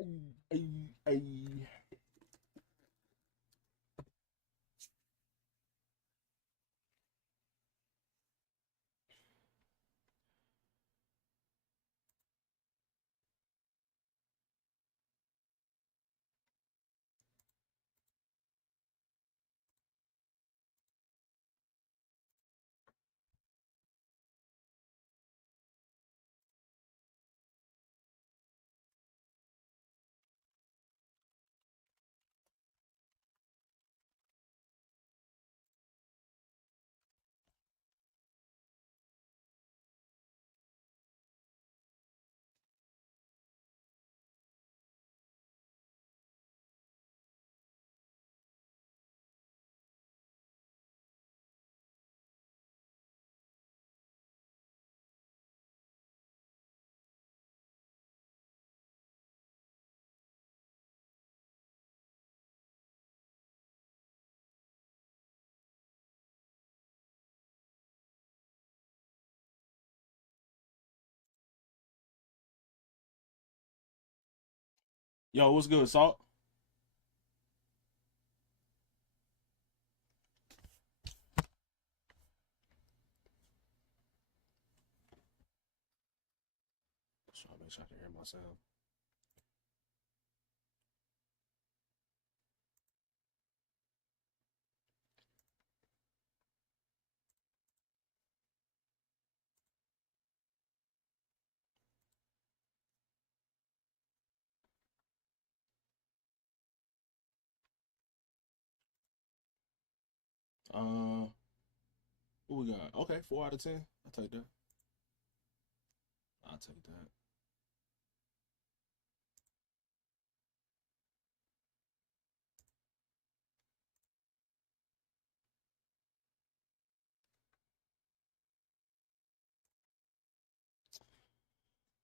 Ay. Yo, what's good, Salt? So I make sure I can hear my sound. Uh, what we got? Okay, 4 out of 10. I'll take that. I'll take that.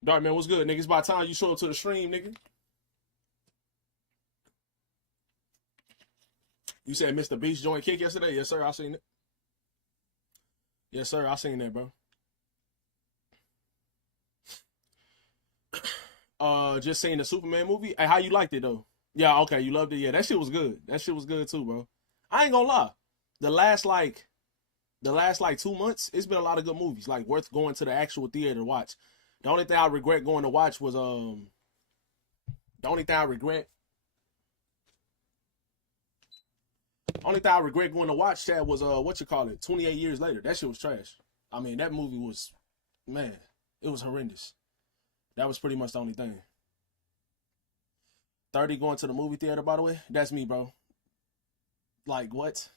Dark man, what's good, nigga? It's about time you show up to the stream, nigga. You said Mr. Beast joined kick yesterday? Yes, sir. I seen it. Yes, sir. I seen that, bro. Just seen the Superman movie. Hey, how you liked it though? Yeah, okay, you loved it. Yeah, that shit was good. That shit was good too, bro. I ain't gonna lie. The last like the last like 2 months, it's been a lot of good movies, like worth going to the actual theater to watch. The only thing I regret going to watch was the only thing I regret only thing I regret going to watch that was what you call it, 28 years later. That shit was trash. I mean, that movie was, man, it was horrendous. That was pretty much the only thing. 30 going to the movie theater, by the way. That's me, bro. Like what?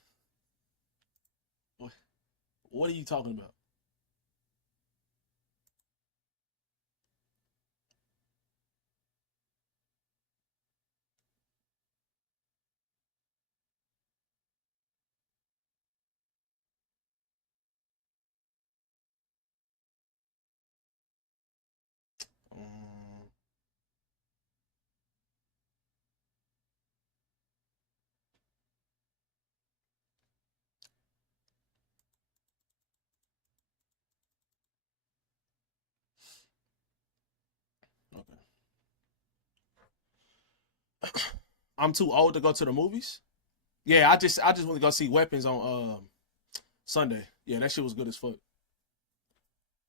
What are you talking about? Um, okay. I'm too old to go to the movies. Yeah, I just want to go see Weapons on Sunday. Yeah, that shit was good as fuck.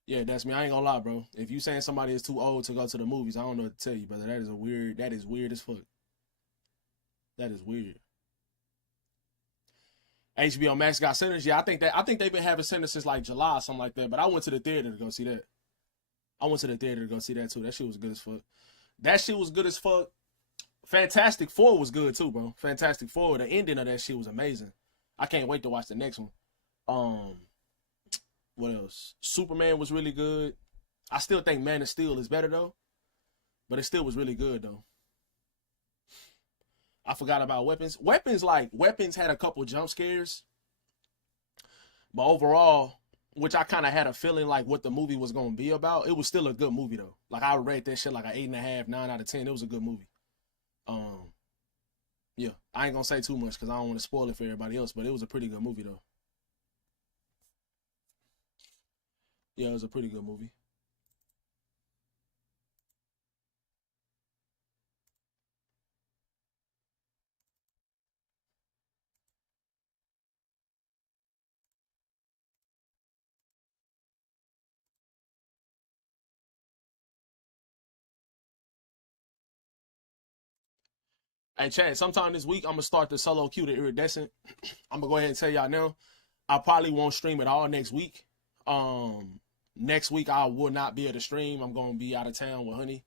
Yeah, that's me. I ain't gonna lie, bro. If you saying somebody is too old to go to the movies, I don't know what to tell you, brother. That is weird as fuck. That is weird. HBO Max got Sinners. Yeah, I think they've been having Sinners since like July or something like that. But I went to the theater to go see that. I went to the theater to go see that too. That shit was good as fuck. That shit was good as fuck. Fantastic Four was good too, bro. Fantastic Four. The ending of that shit was amazing. I can't wait to watch the next one. Um, what else? Superman was really good. I still think Man of Steel is better though, but it still was really good though. I forgot about Weapons. Weapons had a couple jump scares, but overall, which I kind of had a feeling like what the movie was gonna be about, it was still a good movie though. Like I rate that shit like an 8.5, 9 out of 10. It was a good movie. Um, yeah, I ain't gonna say too much because I don't want to spoil it for everybody else, but it was a pretty good movie though. Yeah, it was a pretty good movie. Hey, Chad, sometime this week I'm gonna start the solo queue to Iridescent. I'm gonna go ahead and tell y'all now. I probably won't stream it all next week. Next week I will not be able to stream. I'm gonna be out of town with Honey.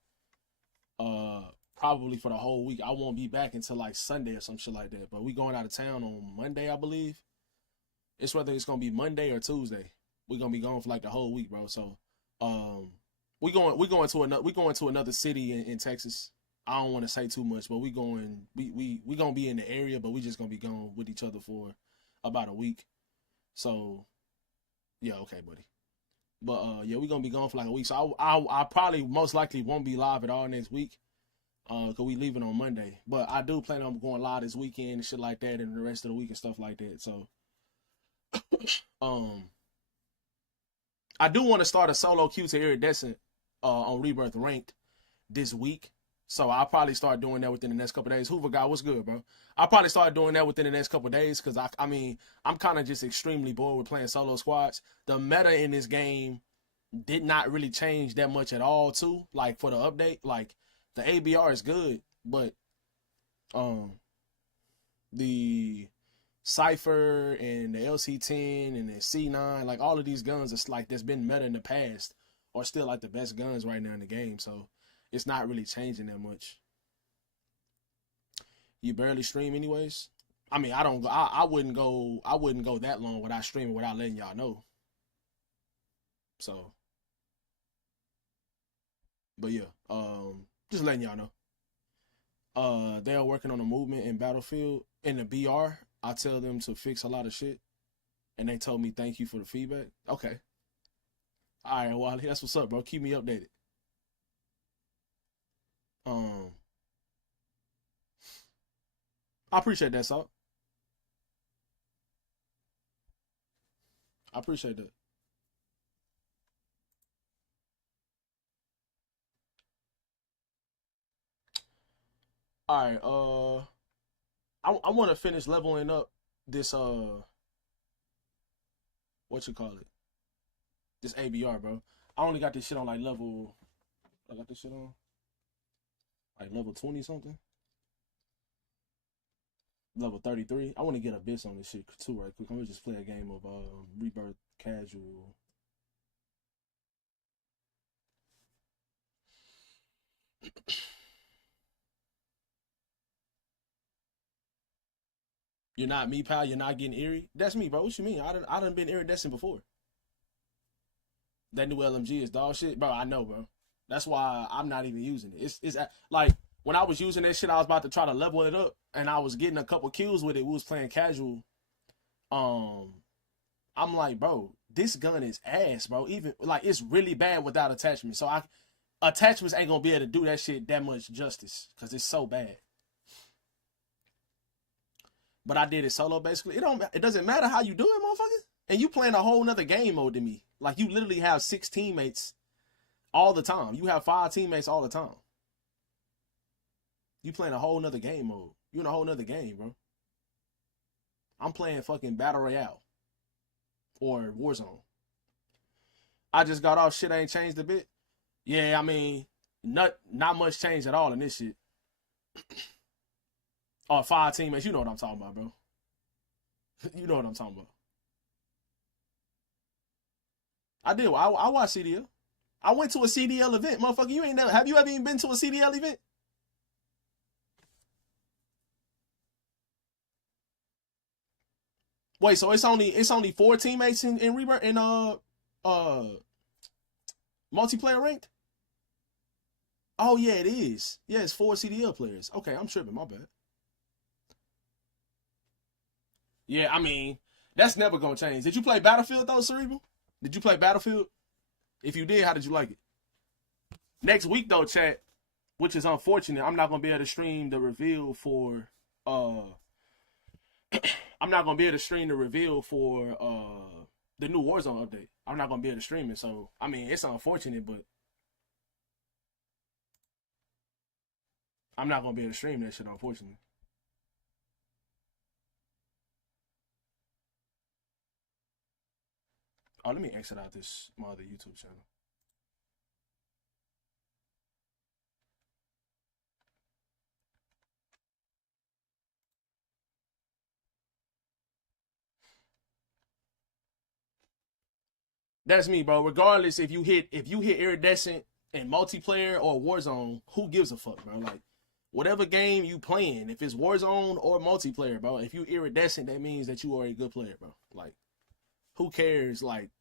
Probably for the whole week. I won't be back until like Sunday or some shit like that. But we going out of town on Monday, I believe. It's whether it's gonna be Monday or Tuesday. We're gonna be gone for like the whole week, bro. So, we going to another city in Texas. I don't want to say too much, but we gonna be in the area, but we just gonna be gone with each other for about a week. So, yeah, okay, buddy. But yeah, we gonna be gone for like a week. So I probably most likely won't be live at all next week. Cause we leaving on Monday. But I do plan on going live this weekend and shit like that, and the rest of the week and stuff like that. So, I do want to start a solo queue to Iridescent on Rebirth ranked this week. So I'll probably start doing that within the next couple of days. Hoover guy, what's good, bro? I'll probably start doing that within the next couple of days because I mean, I'm kind of just extremely bored with playing solo squads. The meta in this game did not really change that much at all, too. Like for the update, like the ABR is good, but the Cypher and the LC10 and the C9, like all of these guns, it's like that's been meta in the past, are still like the best guns right now in the game. So it's not really changing that much. You barely stream anyways. I mean, I wouldn't go that long without streaming without letting y'all know. So, but yeah, just letting y'all know. They are working on a movement in Battlefield in the BR. I tell them to fix a lot of shit, and they told me thank you for the feedback. Okay. All right, Wally, that's what's up, bro. Keep me updated. I appreciate that, Salt. I appreciate that. All right, I want to finish leveling up this what you call it? This ABR, bro. I only got this shit on like level. I got this shit on like level 20 something. Level 33. I want to get a bit on this shit too, right quick. I'm gonna just play a game of Rebirth casual. You're not me, pal. You're not getting eerie. That's me, bro. What you mean? I done been iridescent before. That new LMG is dog shit, bro. I know, bro. That's why I'm not even using it. It's like when I was using that shit, I was about to try to level it up, and I was getting a couple kills with it. We was playing casual. I'm like, bro, this gun is ass, bro. Even like it's really bad without attachments. So attachments ain't gonna be able to do that shit that much justice because it's so bad. But I did it solo basically. It doesn't matter how you do it, motherfucker. And you playing a whole nother game mode than me. Like you literally have 6 teammates all the time. You have 5 teammates all the time. You playing a whole nother game mode. You in a whole nother game, bro. I'm playing fucking Battle Royale. Or Warzone. I just got off, shit ain't changed a bit. Yeah, I mean, not much change at all in this shit. 5 teammates, you know what I'm talking about, bro. You know what I'm talking about. I did. I watched CDL. I went to a CDL event, motherfucker. You ain't never. Have you ever even been to a CDL event? Wait, so it's only 4 teammates in Rebirth in multiplayer ranked? Oh yeah, it is. Yeah, it's 4 CDL players. Okay, I'm tripping. My bad. Yeah, I mean, that's never gonna change. Did you play Battlefield though, Cerebral? Did you play Battlefield? If you did, how did you like it? Next week though, chat, which is unfortunate, I'm not gonna be able to stream the reveal for I'm not gonna be able to stream the reveal for the new Warzone update. I'm not gonna be able to stream it. So I mean it's unfortunate, but I'm not gonna be able to stream that shit, unfortunately. Oh, let me exit out this my other YouTube channel. That's me, bro. Regardless if you hit iridescent in multiplayer or Warzone, who gives a fuck, bro? Like, whatever game you playing, if it's Warzone or multiplayer, bro, if you iridescent, that means that you are a good player, bro. Like, who cares, like,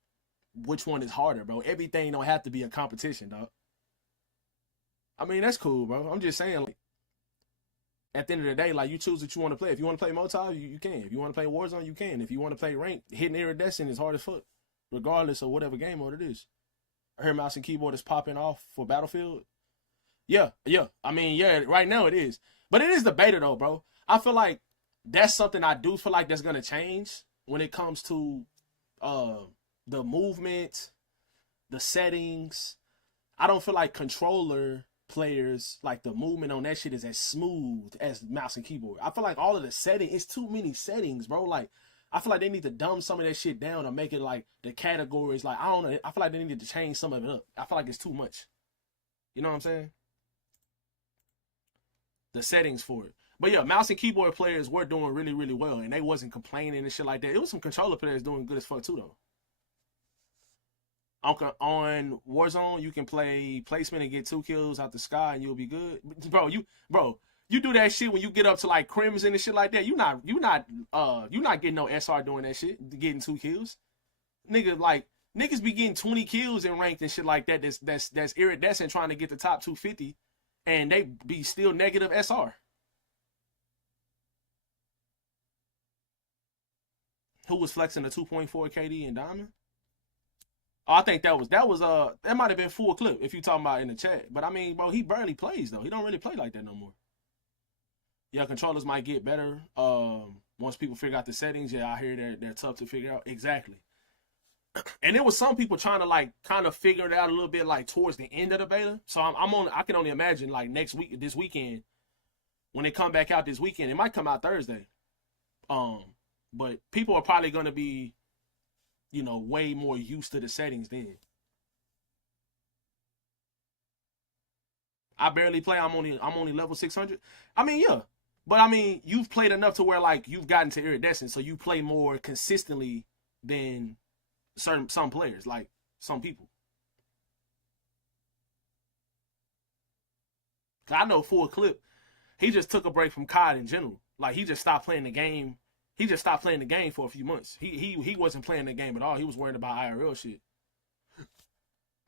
which one is harder, bro? Everything don't have to be a competition, dog. I mean, that's cool, bro. I'm just saying, like, at the end of the day, like, you choose what you want to play. If you want to play multi, you can. If you want to play Warzone, you can. If you want to play ranked, hitting iridescent is hard as fuck, regardless of whatever game mode it is. I heard mouse and keyboard is popping off for Battlefield. Yeah. I mean, yeah, right now it is. But it is the beta, though, bro. I feel like that's something I do feel like that's going to change when it comes to the movement, the settings. I don't feel like controller players, like the movement on that shit is as smooth as mouse and keyboard. I feel like all of the settings, it's too many settings, bro. Like, I feel like they need to dumb some of that shit down or make it like the categories. Like, I don't know. I feel like they need to change some of it up. I feel like it's too much. You know what I'm saying? The settings for it. But yeah, mouse and keyboard players were doing really, really well, and they wasn't complaining and shit like that. It was some controller players doing good as fuck too, though. On Warzone, you can play placement and get 2 kills out the sky, and you'll be good, bro. You do that shit when you get up to like crimson and shit like that. You not getting no SR doing that shit, getting 2 kills. Niggas be getting 20 kills in ranked and shit like that. That's iridescent trying to get the top 250, and they be still negative SR. Who was flexing the 2.4 KD in Diamond? Oh, I think that might have been full clip if you talking about in the chat. But I mean, bro, he barely plays though. He don't really play like that no more. Yeah, controllers might get better once people figure out the settings. Yeah, I hear they're tough to figure out. Exactly. And there was some people trying to like kind of figure it out a little bit like towards the end of the beta. So I can only imagine like this weekend, when they come back out this weekend, it might come out Thursday. But people are probably gonna be, way more used to the settings then. I barely play. I'm only level 600. I mean, yeah. But I mean, you've played enough to where like you've gotten to iridescent, so you play more consistently than some players, like some people. I know full clip, he just took a break from COD in general. Like, he just stopped playing the game. He just stopped playing the game for a few months. He wasn't playing the game at all. He was worried about IRL shit.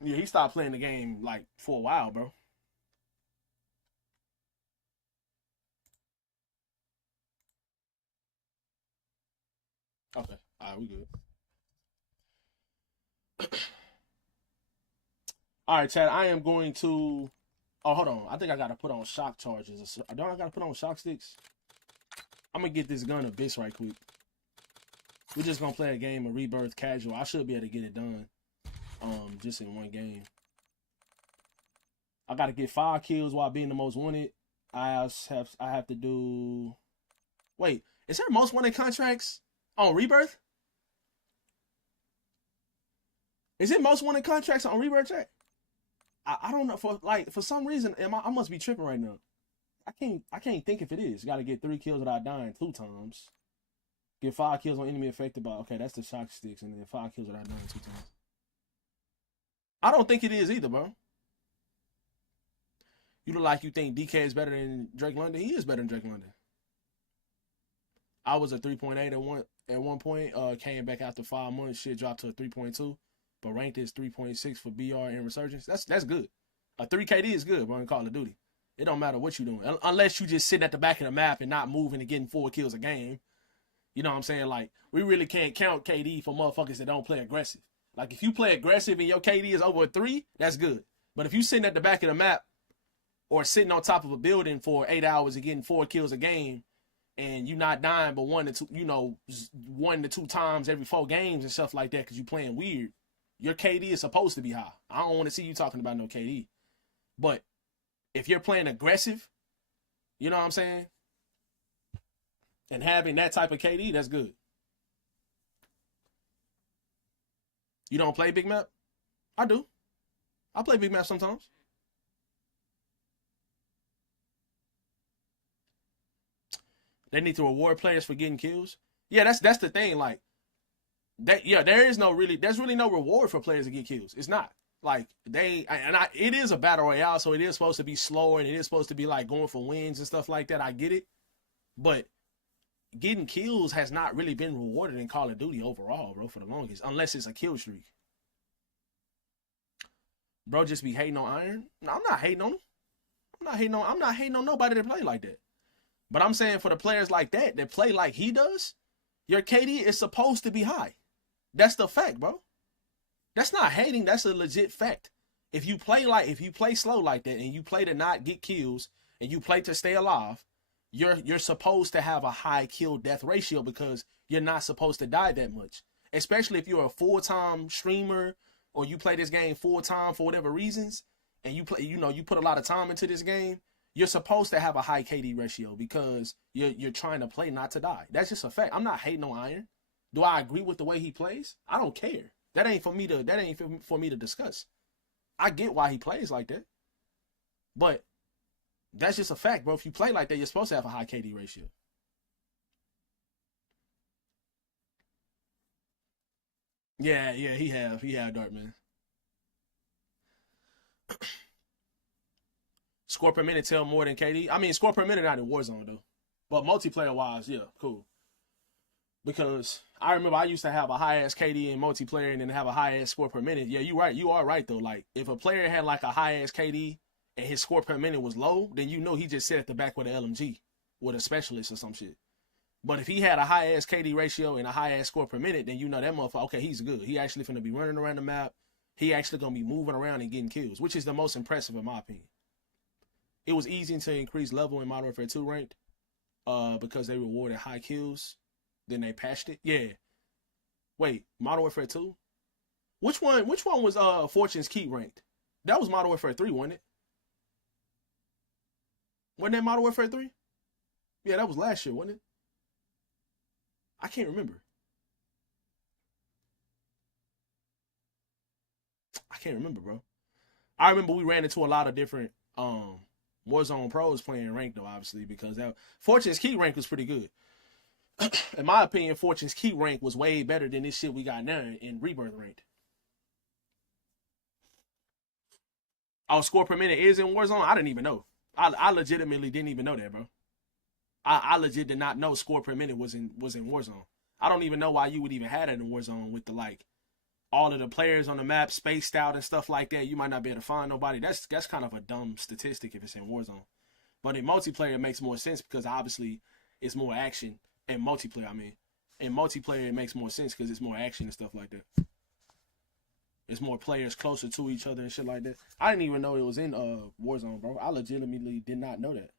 Yeah, he stopped playing the game like for a while, bro. Okay, all right, we good. All right, Chad. I am going to. Oh, hold on. I think I gotta put on shock charges. Don't I gotta put on shock sticks? I'm gonna get this gun abyss right quick. We're just gonna play a game of rebirth casual. I should be able to get it done. Just in one game. I gotta get 5 kills while being the most wanted. I have to do. Wait, is there most wanted contracts on rebirth? Is it most wanted contracts on rebirth, Chat? I don't know, for some reason I must be tripping right now. I can't think if it is. Got to get 3 kills without dying 2 times. Get 5 kills on enemy affected by. Okay, that's the shock sticks, and then 5 kills without dying 2 times. I don't think it is either, bro. You look like you think DK is better than Drake London. He is better than Drake London. I was a 3.8 at one point. Came back after 5 months. Shit dropped to a 3.2. But ranked is 3.6 for BR and Resurgence. That's good. A 3 KD is good, bro, in Call of Duty. It don't matter what you're doing. Unless you just sitting at the back of the map and not moving and getting 4 kills a game. You know what I'm saying? Like, we really can't count KD for motherfuckers that don't play aggressive. Like, if you play aggressive and your KD is over a 3, that's good. But if you sitting at the back of the map or sitting on top of a building for 8 hours and getting 4 kills a game, and you not dying but 1 to 2 times every 4 games and stuff like that because you playing weird, your KD is supposed to be high. I don't want to see you talking about no KD. But if you're playing aggressive, you know what I'm saying? And having that type of KD, that's good. You don't play big map? I do. I play big map sometimes. They need to reward players for getting kills. Yeah, that's the thing. Like, there's really no reward for players to get kills. It's not. Like it is a battle royale, so it is supposed to be slower and it is supposed to be like going for wins and stuff like that. I get it. But getting kills has not really been rewarded in Call of Duty overall, bro, for the longest, unless it's a kill streak. Bro, just be hating on Iron. No, I'm not hating on him. I'm not hating on nobody that play like that. But I'm saying for the players like that play like he does, your KD is supposed to be high. That's the fact, bro. That's not hating. That's a legit fact. If you play slow like that and you play to not get kills and you play to stay alive, you're supposed to have a high kill death ratio because you're not supposed to die that much. Especially if you're a full-time streamer or you play this game full-time for whatever reasons and you put a lot of time into this game, you're supposed to have a high KD ratio because you're trying to play not to die. That's just a fact. I'm not hating on Iron. Do I agree with the way he plays? I don't care. That ain't for me to discuss. I get why he plays like that. But that's just a fact, bro. If you play like that, you're supposed to have a high KD ratio. Yeah, he have Dartman. Score per minute tell more than KD. I mean, score per minute not in Warzone though. But multiplayer wise, yeah, cool. Because I remember I used to have a high ass KD in multiplayer and then have a high ass score per minute. Yeah, you right. You are right though. Like if a player had like a high ass KD and his score per minute was low, then you know he just sat at the back with an LMG with a specialist or some shit. But if he had a high ass KD ratio and a high ass score per minute, then you know that motherfucker, okay, he's good. He actually finna be running around the map. He actually gonna be moving around and getting kills, which is the most impressive in my opinion. It was easy to increase level in Modern Warfare 2 ranked, because they rewarded high kills. Then they patched it. Yeah. Wait, Modern Warfare 2? Which one was Fortune's Keep ranked? That was Modern Warfare 3, wasn't it? Wasn't that Modern Warfare 3? Yeah, that was last year, wasn't it? I can't remember. I can't remember, bro. I remember we ran into a lot of different Warzone pros playing ranked though, obviously, because that Fortune's Key rank was pretty good. In my opinion, Fortune's Key rank was way better than this shit we got now in Rebirth ranked. Oh, score per minute is in Warzone? I didn't even know. I legitimately didn't even know that, bro. I legit did not know score per minute was in Warzone. I don't even know why you would even have that in Warzone with the like all of the players on the map spaced out and stuff like that. You might not be able to find nobody. That's kind of a dumb statistic if it's in Warzone. But in multiplayer it makes more sense because obviously it's more action. In multiplayer, I mean. In multiplayer it makes more sense because it's more action and stuff like that. It's more players closer to each other and shit like that. I didn't even know it was in Warzone, bro. I legitimately did not know that.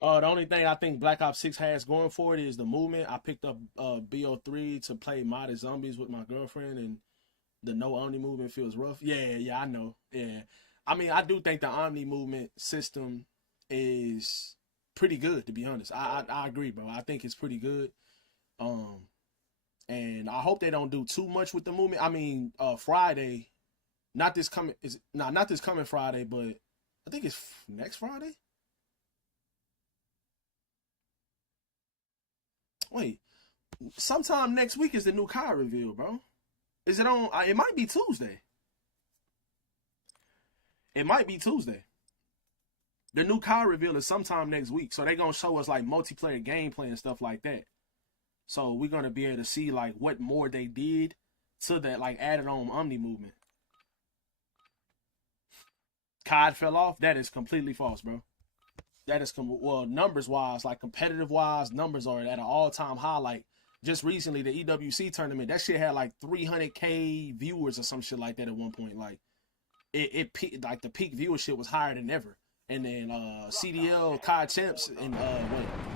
The only thing I think Black Ops 6 has going for it is the movement. I picked up BO3 to play modded zombies with my girlfriend, and the no Omni movement feels rough. Yeah, I know. Yeah. I mean, I do think the Omni movement system is pretty good, to be honest. I agree, bro. I think it's pretty good. Um, and I hope they don't do too much with the movement. I mean, Friday, not this coming Friday, but I think it's next Friday. Wait, sometime next week is the new car reveal, bro. Is it on? It might be Tuesday. It might be Tuesday. The new car reveal is sometime next week, so they're gonna show us like multiplayer gameplay and stuff like that. So we're gonna be able to see like what more they did to that like added on Omni movement. COD fell off. That is completely false, bro. That is well, numbers wise, like competitive wise, numbers are at an all time high. Like just recently, the EWC tournament, that shit had like 300K viewers or some shit like that at one point. Like it like the peak viewership was higher than ever. And then CDL COD Champs in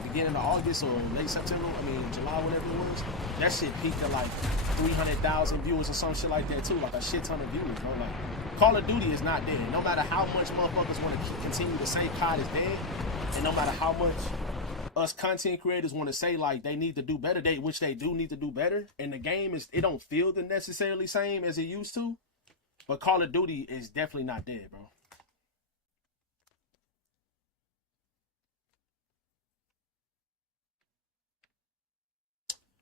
beginning of August or late September, July, whatever it was, that shit peaked at like 300,000 viewers or some shit like that too, like a shit ton of viewers, bro. Like Call of Duty is not dead. No matter how much motherfuckers want to continue to say COD is dead, and no matter how much us content creators want to say like they need to do better, which they do need to do better, and the game it don't feel the necessarily same as it used to, but Call of Duty is definitely not dead, bro.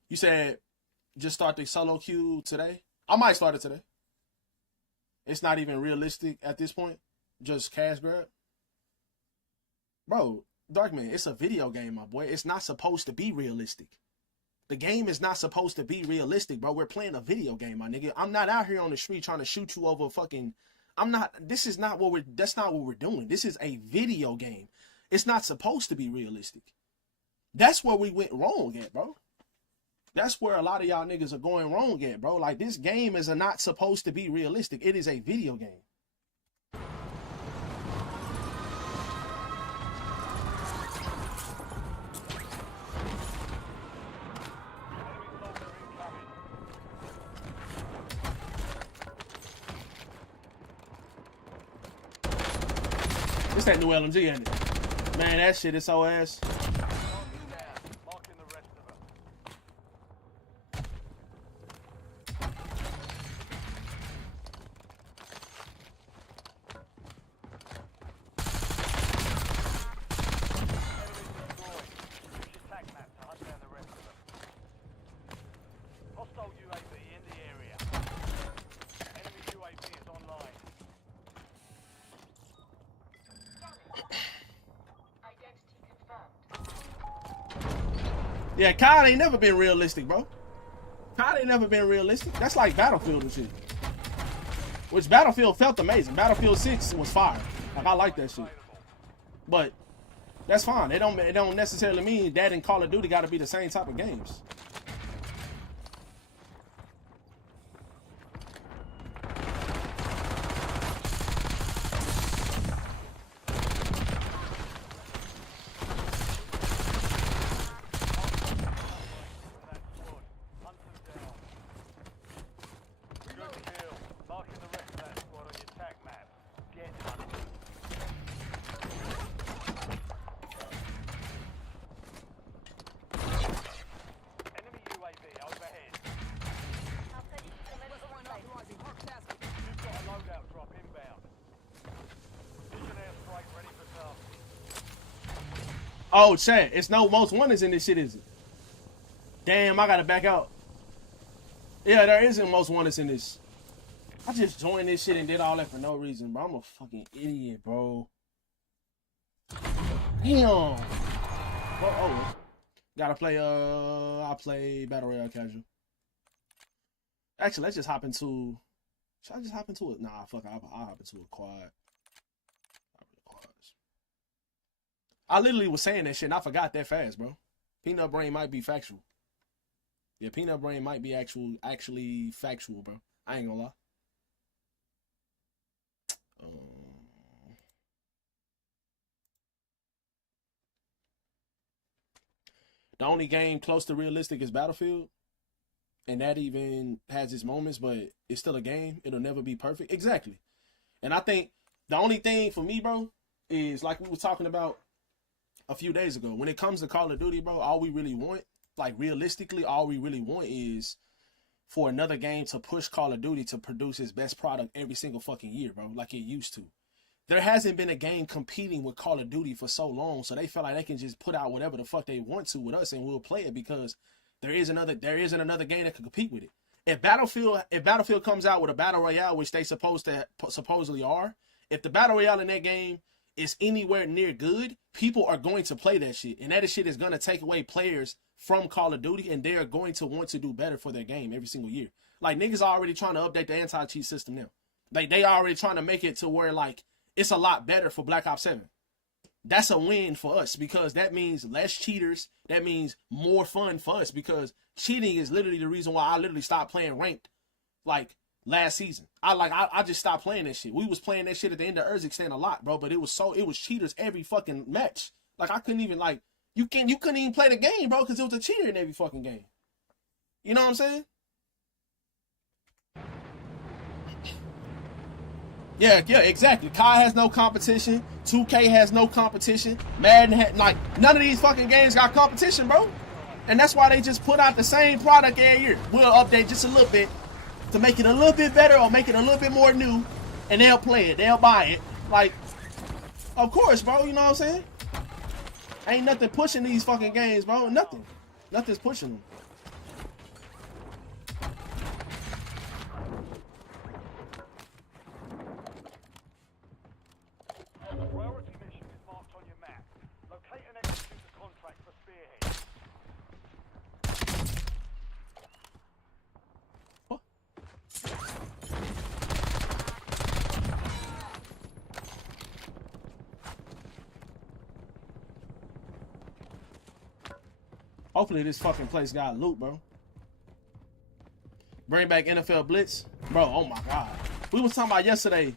You said just start the solo queue today? I might start it today. It's not even realistic at this point. Just cash grab. Bro, Darkman, it's a video game, my boy. It's not supposed to be realistic. The game is not supposed to be realistic, bro. We're playing a video game, my nigga. I'm not out here on the street trying to shoot you over fucking... that's not what we're doing. This is a video game. It's not supposed to be realistic. That's where we went wrong at, bro. That's where a lot of y'all niggas are going wrong at, bro. Like, this game is not supposed to be realistic. It is a video game. It's that new LMG, ain't it? Man, that shit is so ass. Yeah, COD ain't never been realistic, bro. COD ain't never been realistic. That's like Battlefield and shit. Which Battlefield felt amazing. Battlefield 6 was fire. Like, I like that shit. But that's fine. It don't necessarily mean that and Call of Duty got to be the same type of games. Oh, chat, it's no most wonders in this shit, is it? Damn, I gotta back out. Yeah, there isn't most wonders in this. I just joined this shit and did all that for no reason, bro. I'm a fucking idiot, bro. Damn. Oh, gotta play, I'll play Battle Royale casual. Actually, let's just hop into... Should I just hop into it? Nah, fuck, I'll hop into a quad. I literally was saying that shit and I forgot that fast, bro. Peanut Brain might be factual. Yeah, Peanut Brain might be actually factual, bro. I ain't gonna lie. The only game close to realistic is Battlefield. And that even has its moments, but it's still a game. It'll never be perfect. Exactly. And I think the only thing for me, bro, is like we were talking about a few days ago. When it comes to Call of Duty, bro, all we really want, like realistically, all we really want is for another game to push Call of Duty to produce its best product every single fucking year, bro, like it used to. There hasn't been a game competing with Call of Duty for so long, so they feel like they can just put out whatever the fuck they want to with us and we'll play it because there isn't another game that can compete with it. If Battlefield comes out with a battle royale, which they supposedly are, if the battle royale in that game is anywhere near good, people are going to play that shit. And that shit is going to take away players from Call of Duty, and they're going to want to do better for their game every single year. Like, niggas are already trying to update the anti-cheat system now. Like, they already trying to make it to where, like, it's a lot better for Black Ops 7. that's a win for us because that means less cheaters. That means more fun for us because cheating is literally the reason why I literally stopped playing ranked like last season. I just stopped playing that shit. We was playing that shit at the end of Urzikstan a lot, bro, but it was cheaters every fucking match. Like I couldn't even like you couldn't even play the game, bro, because it was a cheater in every fucking game. You know what I'm saying? Yeah, exactly. Kai has no competition. 2K has no competition. Madden like none of these fucking games got competition, bro. And that's why they just put out the same product every year. We'll update just a little bit to make it a little bit better or make it a little bit more new, and they'll play it. They'll buy it. Like, of course, bro. You know what I'm saying? Ain't nothing pushing these fucking games, bro. Nothing. Nothing's pushing them. Hopefully this fucking place got loot, bro. Bring back NFL Blitz. Bro, oh my God. We was talking about yesterday,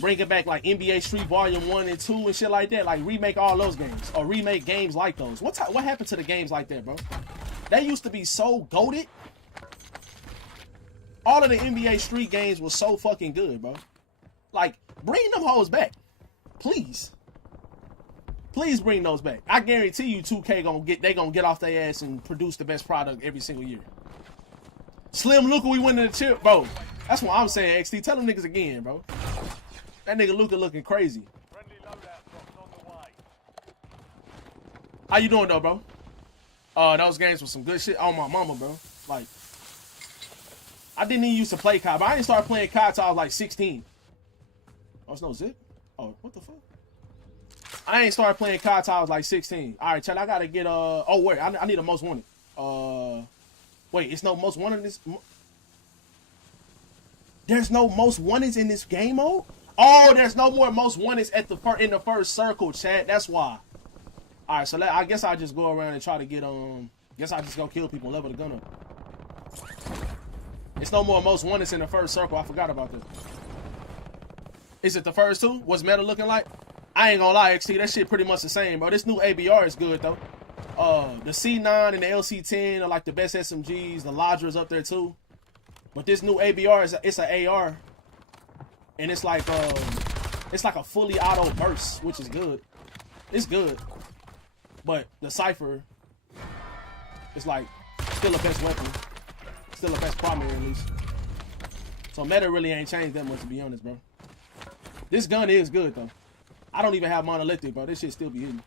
bringing back like NBA Street Volume 1 and 2 and shit like that. Like remake all those games or remake games like those. What happened to the games like that, bro? They used to be so goated. All of the NBA Street games were so fucking good, bro. Like, bring them hoes back. Please. Please bring those back. I guarantee you 2K gonna get off their ass and produce the best product every single year. Slim Luka, we went in the chip, bro. That's what I'm saying, XT. Tell them niggas again, bro. That nigga Luka looking crazy. How you doing though, bro? Those games were some good shit on my mama, bro. Like, I didn't even used to play COD, but I didn't start playing COD till I was like 16. Oh, it's no zip? Oh, what the fuck? I ain't started playing COD till I was like 16. All right, Chad, I gotta get oh wait, I need a most wanted. Wait, it's no most wanted in this. There's no most wanted in this game mode. Oh, there's no more most wanted at in the first circle, Chad. That's why. All right, so I guess I'll just go around and try to get Guess I'll just go kill people and level the gun up. It's no more most wanted in the first circle. I forgot about this. Is it the first two? What's meta looking like? I ain't gonna lie, XT, that shit pretty much the same, bro. This new ABR is good, though. The C9 and the LC10 are like the best SMGs. The Ladra's up there, too. But this new ABR, it's an AR. And it's like a fully auto burst, which is good. It's good. But the Cypher is like still the best weapon. Still the best primary, at least. So meta really ain't changed that much, to be honest, bro. This gun is good, though. I don't even have monolithic, bro. This shit still be hitting.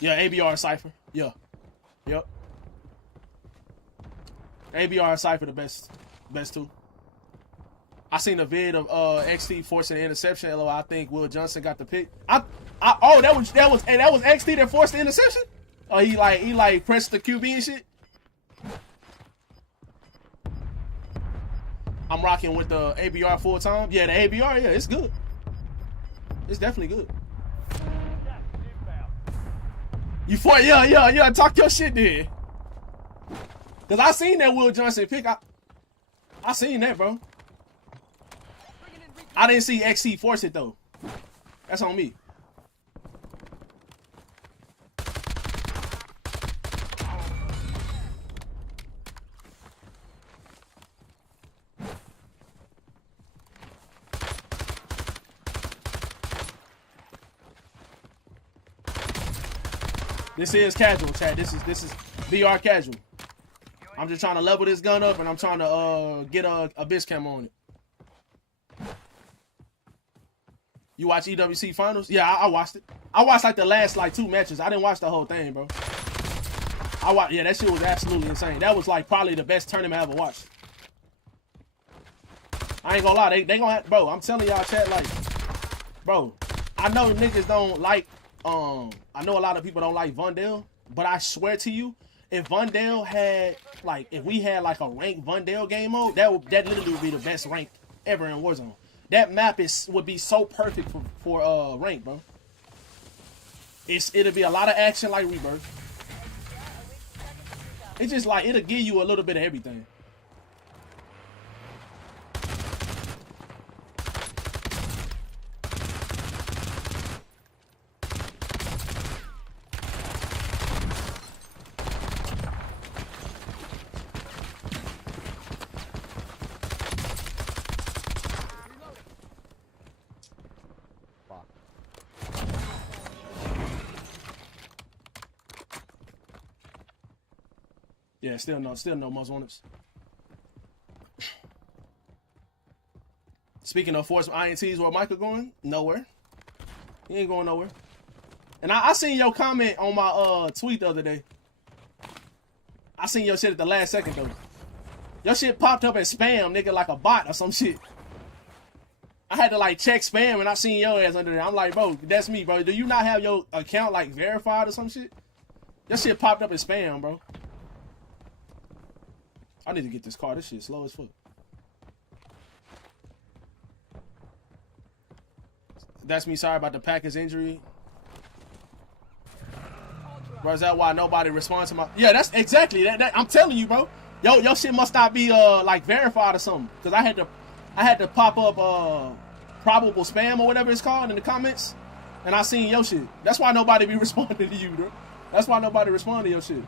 Yeah, ABR Cypher. Yeah. Yep. ABR Cypher the best too. I seen a vid of XT forcing the interception. LO, I think Will Johnson got the pick. Oh, that was XT that forced the interception? Oh, he like pressed the QB and shit. I'm rocking with the ABR full time. Yeah, the ABR, yeah, it's good. It's definitely good. You fought, yeah, talk your shit then. Cause I seen that Will Johnson pick. I seen that, bro. I didn't see XC force it though. That's on me. This is casual, chat. This is VR casual. I'm just trying to level this gun up and I'm trying to get a bitch cam on it. You watch EWC finals? Yeah, I watched it. I watched like the last like 2 matches. I didn't watch the whole thing, bro. Yeah, that shit was absolutely insane. That was like probably the best tournament I ever watched. I ain't gonna lie, they gonna have, bro, I'm telling y'all, chat, like, bro, I know niggas don't like I know a lot of people don't like Vundale, but I swear to you, if Vundale had, like, if we had like a ranked Vundale game mode, that literally would be the best ranked ever in Warzone. That map would be so perfect for rank, bro. It'll be a lot of action like Rebirth. It's just like it'll give you a little bit of everything. Yeah, still no most wanteds. Speaking of force INTs, where Micah going? Nowhere. He ain't going nowhere. And I seen your comment on my tweet the other day. I seen your shit at the last second though. Your shit popped up as spam, nigga, like a bot or some shit. I had to like check spam and I seen your ass under there. I'm like, bro, that's me, bro. Do you not have your account like verified or some shit? Your shit popped up as spam, bro. I need to get this car. This shit slow as fuck. That's me. Sorry about the Packers injury. Bro, is that why nobody responds to my... Yeah, that's exactly that. I'm telling you, bro. Your shit must not be like verified or something. Because I had to pop up probable spam or whatever it's called in the comments. And I seen your shit. That's why nobody be responding to you, bro. That's why nobody respond to your shit.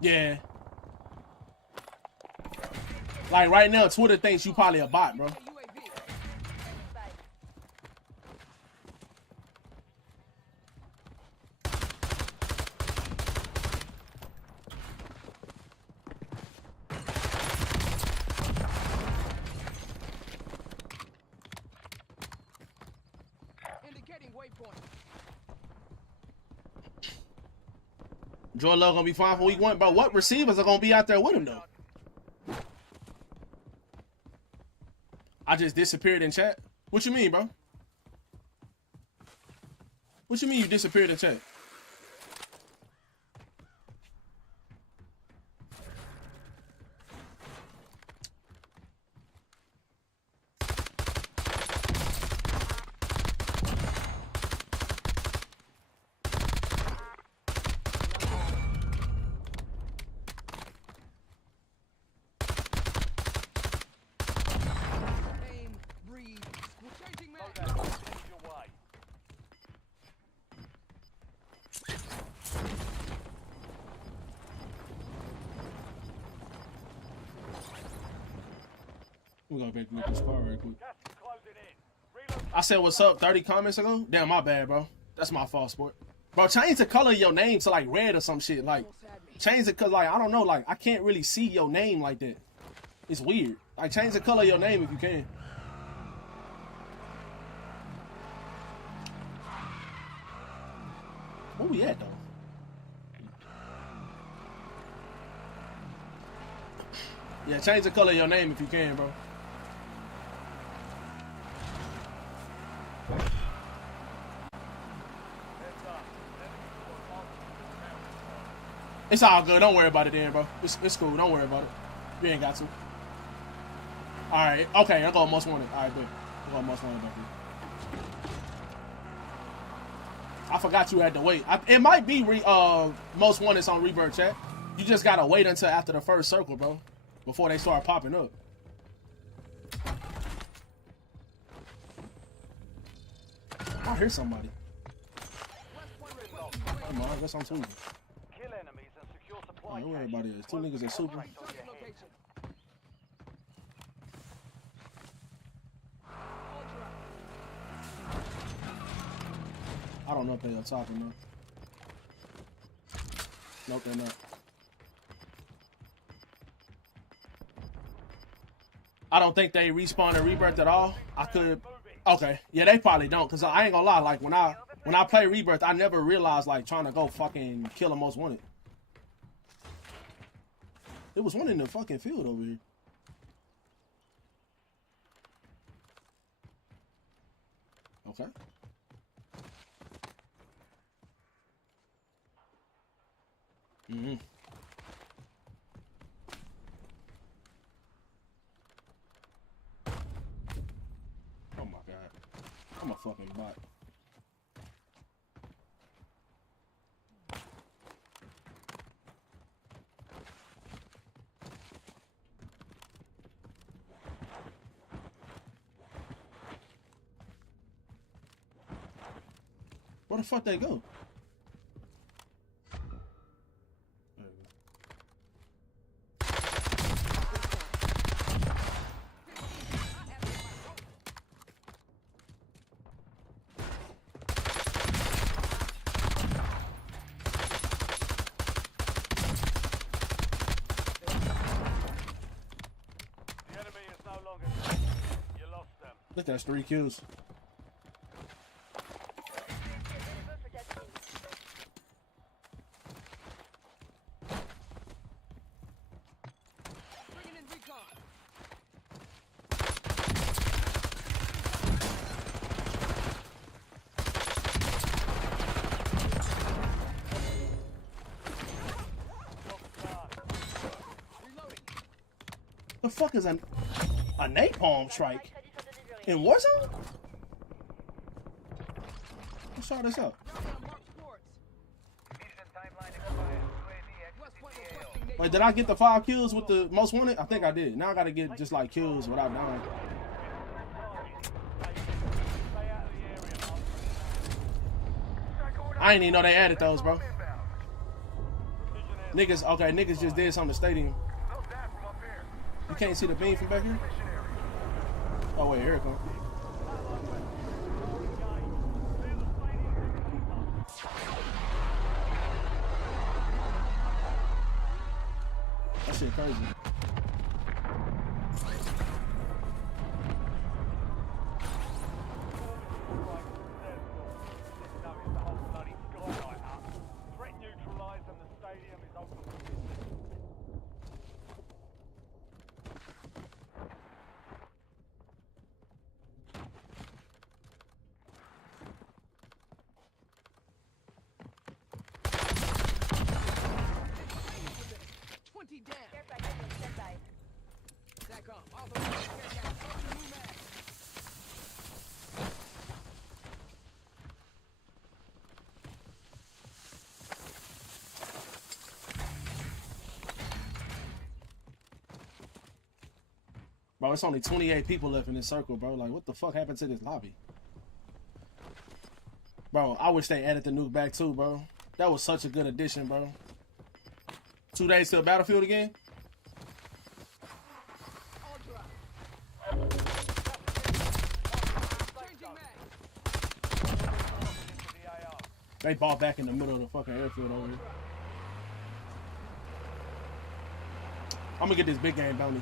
Yeah. Like right now, Twitter thinks you probably a bot, bro. Indicating waypoint. Jordan Love gonna be fine for week 1, but what receivers are gonna be out there with him though? I just disappeared in chat. What you mean, bro? What you mean you disappeared in chat? We're gonna get this car right quick. I said what's up 30 comments ago? Damn, my bad, bro. That's my fault, sport. Bro, change the color of your name to like red or some shit. Like, change it cause like, I don't know, like I can't really see your name like that. It's weird. Like, change the color of your name if you can. Where we at though? Yeah, change the color of your name if you can, bro. It's all good. Don't worry about it then, bro. It's cool. Don't worry about it. You ain't got to. Alright. Okay, I'm going most wanted. Alright, good. I'm going most wanted back here. I forgot you had to wait. It might be most wanted on Rebirth, chat. You just gotta wait until after the first circle, bro. Before they start popping up. I hear somebody. Come on, I guess I'm too. Oh, don't worry about it. 2 niggas are super. I don't know if they're top or not. Nope, they're not. I don't think they respawn and rebirth at all. I could. Okay, yeah, they probably don't. Cause I ain't gonna lie. Like when I play rebirth, I never realized like trying to go fucking kill the most wanted. There was one in the fucking field over here. Okay. Mm-hmm. Oh my god. I'm a fucking bot. Where the fuck they go? Look, that's 3 kills. The fuck is a napalm strike in Warzone? Let's try this out. Wait, did I get the 5 kills with the most wanted? I think I did. Now I gotta get just like kills without dying. I didn't even know they added those, bro. Niggas, okay, niggas just did something to stadium. You can't see the beam from back here? Oh wait, here it comes. That shit crazy. Bro, it's only 28 people left in this circle, bro. Like, what the fuck happened to this lobby? Bro, I wish they added the nuke back too, bro. That was such a good addition, bro. 2 days to a battlefield again? They bought back in the middle of the fucking airfield over here. I'm gonna get this big game bounty.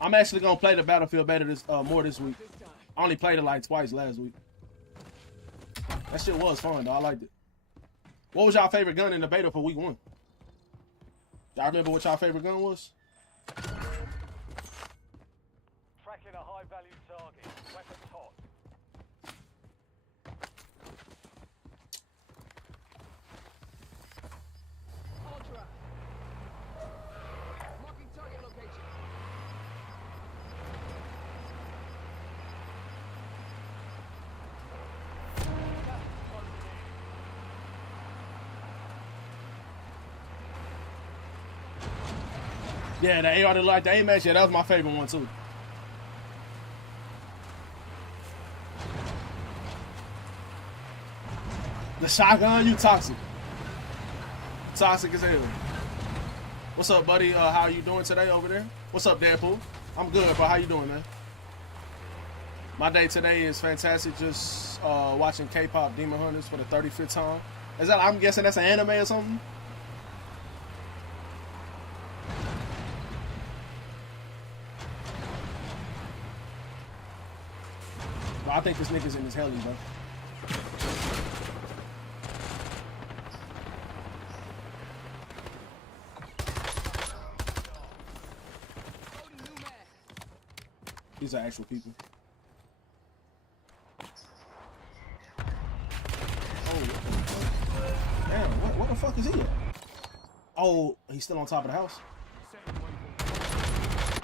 I'm actually gonna play the Battlefield beta this more this week. I only played it like twice last week. That shit was fun though. I liked it. What was y'all favorite gun in the beta for week 1? Y'all remember what y'all favorite gun was? Tracking a high value target. Weapon hot. Ultra. Marking target location. Yeah, the AR like the AMAX, yeah, that was my favorite one too. The shotgun, you toxic. Toxic as hell. What's up, buddy? How are you doing today over there? What's up, Deadpool? I'm good, but how you doing, man? My day today is fantastic. Just watching K-pop Demon Hunters for the 35th time. Is that? I'm guessing that's an anime or something. But I think this nigga's in his heli, bro. These are actual people. Damn, what the fuck is he at? Oh, he's still on top of the house.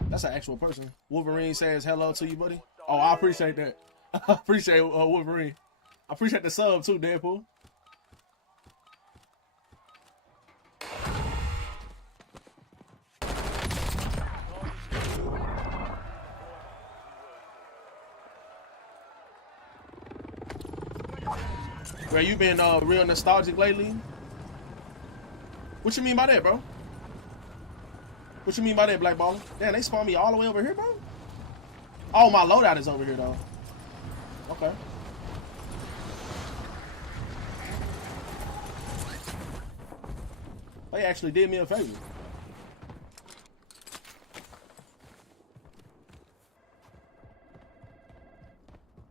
That's an actual person. Wolverine says hello to you, buddy. Oh, I appreciate that. I appreciate Wolverine. I appreciate the sub too, Deadpool. Bro, you been real nostalgic lately? What you mean by that, bro? What you mean by that, Black Baller? Damn, they spawned me all the way over here, bro? Oh, my loadout is over here, though. Okay. They actually did me a favor.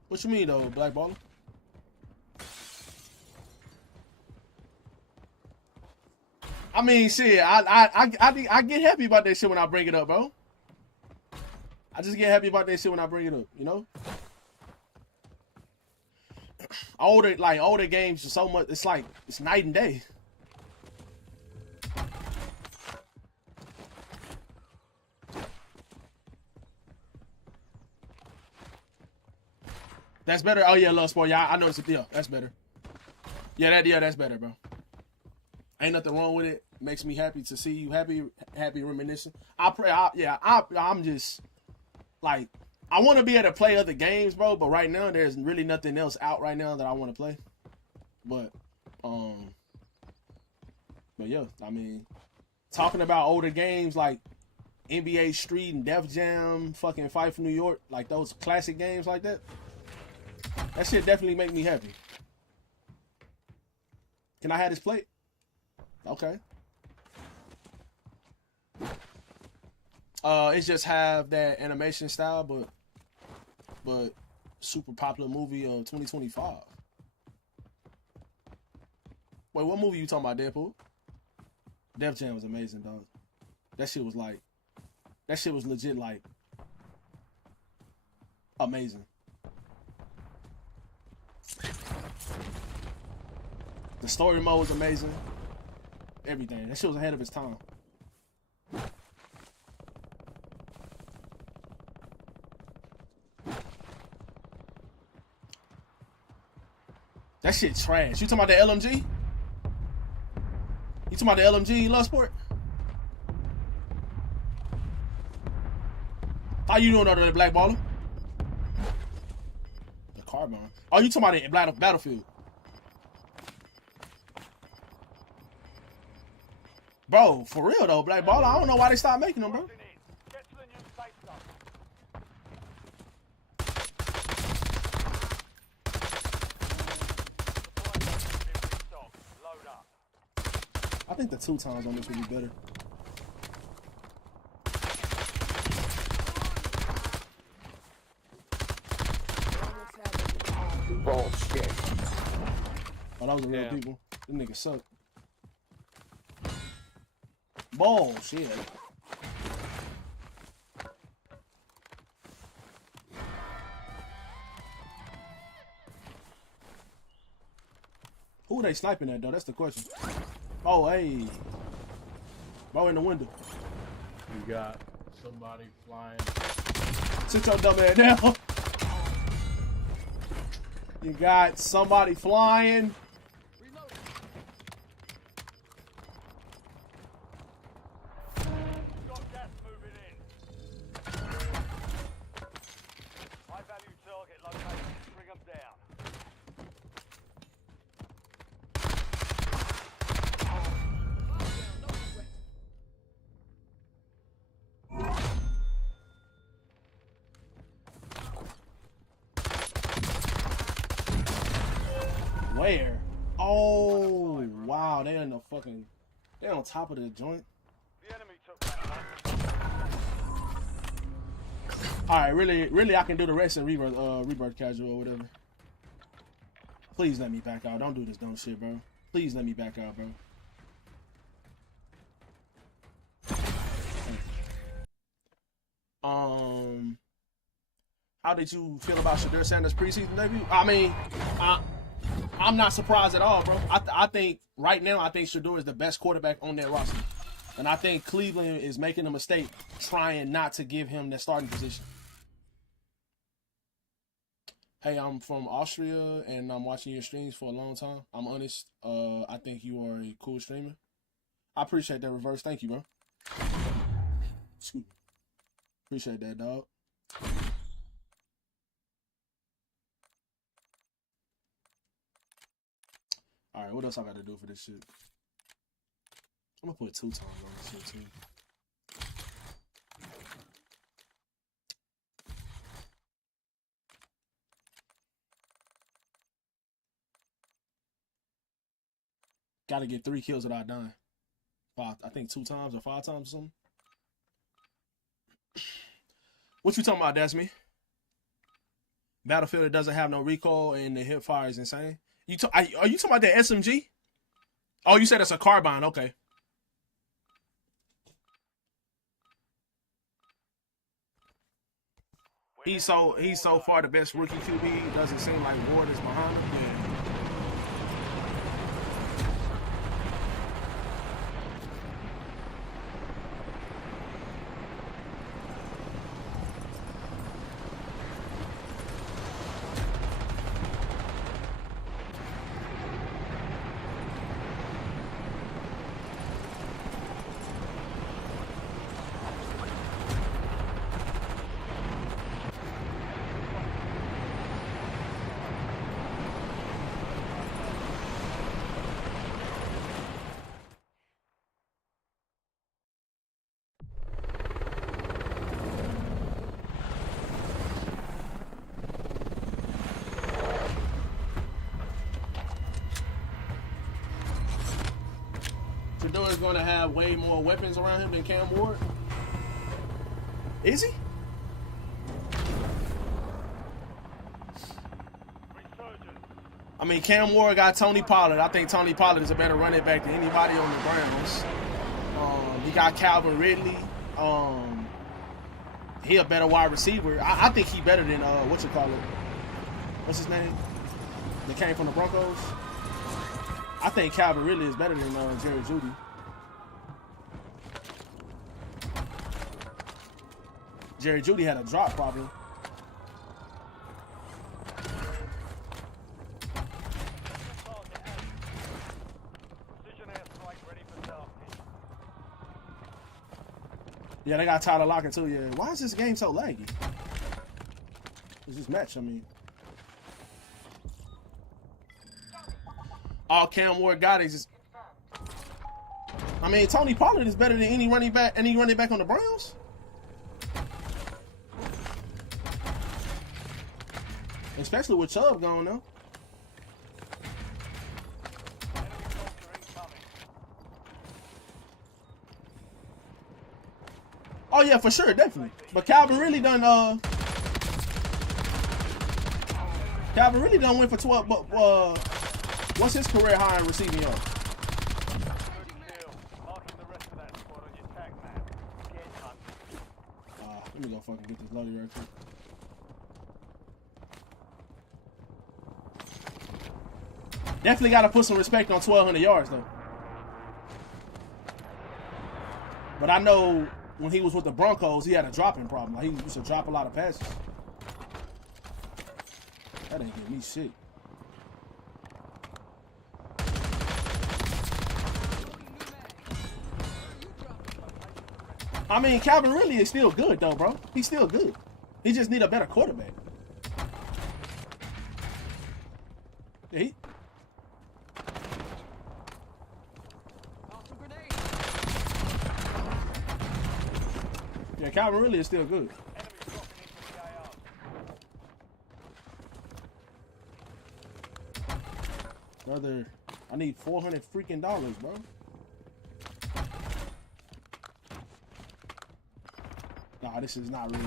What you mean, though, Black Baller? I mean, shit, I get happy about that shit when I bring it up, bro. I just get happy about that shit when I bring it up, you know? Older games are so much, it's like, it's night and day. That's better. Oh yeah, Love Sport. Yeah, I know it's a deal. That's better. Yeah, that's better, bro. Ain't nothing wrong with it. Makes me happy to see you happy reminiscing. I'm just like, I want to be able to play other games, bro. But right now, there's really nothing else out right now that I want to play. But yeah, I mean, talking about older games like NBA Street and Def Jam, fucking Fight for New York, like those classic games like that. That shit definitely make me happy. Can I have this plate? Okay. It just have that animation style, but super popular movie of 2025. Wait, what movie you talking about, Deadpool? Def Jam was amazing, dog. That shit was legit, like, amazing. The story mode was amazing. Everything. That shit was ahead of its time. That shit trash. You talking about the LMG? You talking about the LMG Love Sport? How you doing under the Black Baller? The Carbine. Oh, you talking about the Battlefield? Bro, for real though, Black Baller, I don't know why they stopped making them, bro. Get to the new safe zone. Load up. I think the 2 times on this would be better. Bullshit. Oh, that was the real people. Them niggas suck. Bullshit. Who are they sniping at, though? That's the question. Oh, hey. Bro in the window. You got somebody flying. Sit your dumb ass down. You got somebody flying. Got gas moving in. High value target located. Bring them down. Where? Oh, wow. They in the fucking... They on top of the joint. The enemy took that one. Alright, really, I can do the rest in rebirth casual or whatever. Please let me back out. Don't do this dumb shit, bro. Please let me back out, bro. How did you feel about Shedeur Sanders' preseason debut? I mean, I'm not surprised at all, bro. I think right now, I think Shedeur is the best quarterback on that roster. And I think Cleveland is making a mistake trying not to give him that starting position. Hey, I'm from Austria, and I'm watching your streams for a long time. I'm honest. I think you are a cool streamer. I appreciate that, Reverse. Thank you, bro. Excuse me. Appreciate that, dog. All right, what else I got to do for this shit? I'm going to put 2 times on this shit, too. Got to get 3 kills without dying. I think 2 times or 5 times or something. What you talking about, Desmi? Battlefield doesn't have no recoil and the hip fire is insane. Are you talking about that SMG? Oh, you said it's a carbine. Okay. He's so far the best rookie QB. Doesn't seem like Ward is behind him. Yeah. Shedeur is going to have way more weapons around him than Cam Ward. Is he? I mean, Cam Ward got Tony Pollard. I think Tony Pollard is a better running back than anybody on the Browns. He got Calvin Ridley. He a better wide receiver. I think he better than what's his name? That came from the Broncos. I think Calvin Ridley is better than Jerry Jeudy. Jerry Jeudy had a drop problem. Yeah, they got Tyler Lockett too. Yeah, why is this game so laggy? It's this match, I mean. All Cam Ward got is just, I mean, Tony Pollard is better than any running back on the Browns. Especially with Chubb gone now. Oh yeah, for sure, definitely. But Calvin really done went for 12, but what's his career high in receiving yards? Let me go fucking get this loaded right quick. Definitely got to put some respect on 1,200 yards, though. But I know when he was with the Broncos, he had a dropping problem. Like, he used to drop a lot of passes. That ain't getting me shit. I mean, Calvin Ridley is still good, though, bro. He's still good. He just need a better quarterback. Yeah, Calvin Ridley is still good. Brother, I need $400 freaking dollars, bro. Nah, this is not real.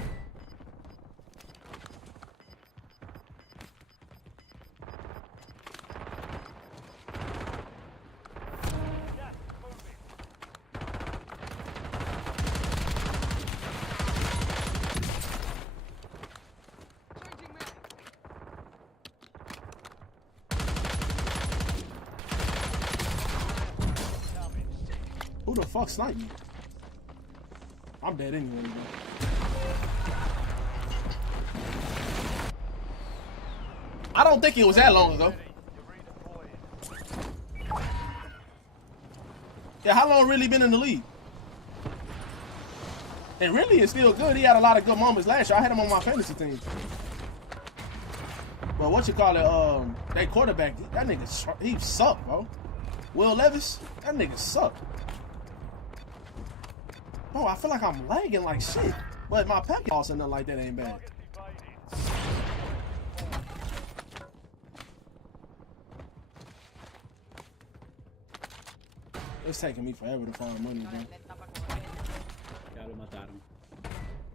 Gas is moving. Changing mag. Who the fuck sniped me? I'm dead anyway, bro. I don't think it was that long ago. You're redeploying. Yeah, how long really been in the league? And really is still good. He had a lot of good moments last year. I had him on my fantasy team. But what you call it, that quarterback, that nigga, he sucked, bro. Will Levis, that nigga sucked. Bro, I feel like I'm lagging like shit. But my packet loss and nothing like that ain't bad. Targets evaded. It's taking me forever to find money, bro. Lenta para correr. Ya lo mataron.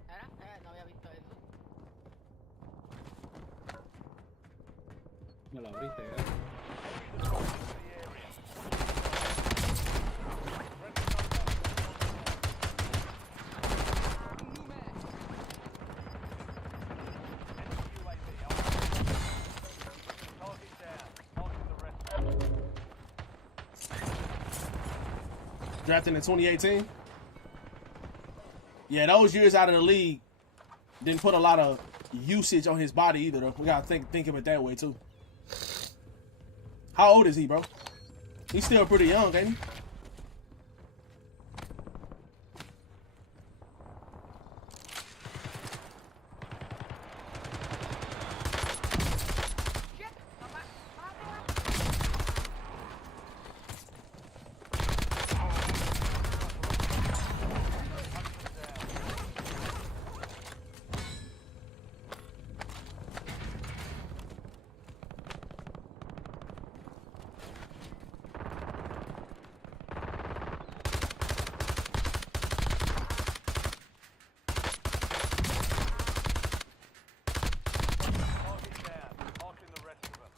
¿Era? No había visto eso. Me lo abriste, The area. New mag. Target down. Marking the rest of them. Drafted in 2018. Yeah, those years out of the league didn't put a lot of usage on his body either, though. We gotta think of it that way too. How old is he, bro? He's still pretty young, ain't he? Shit. Papá. Target down. Marking the rest of them.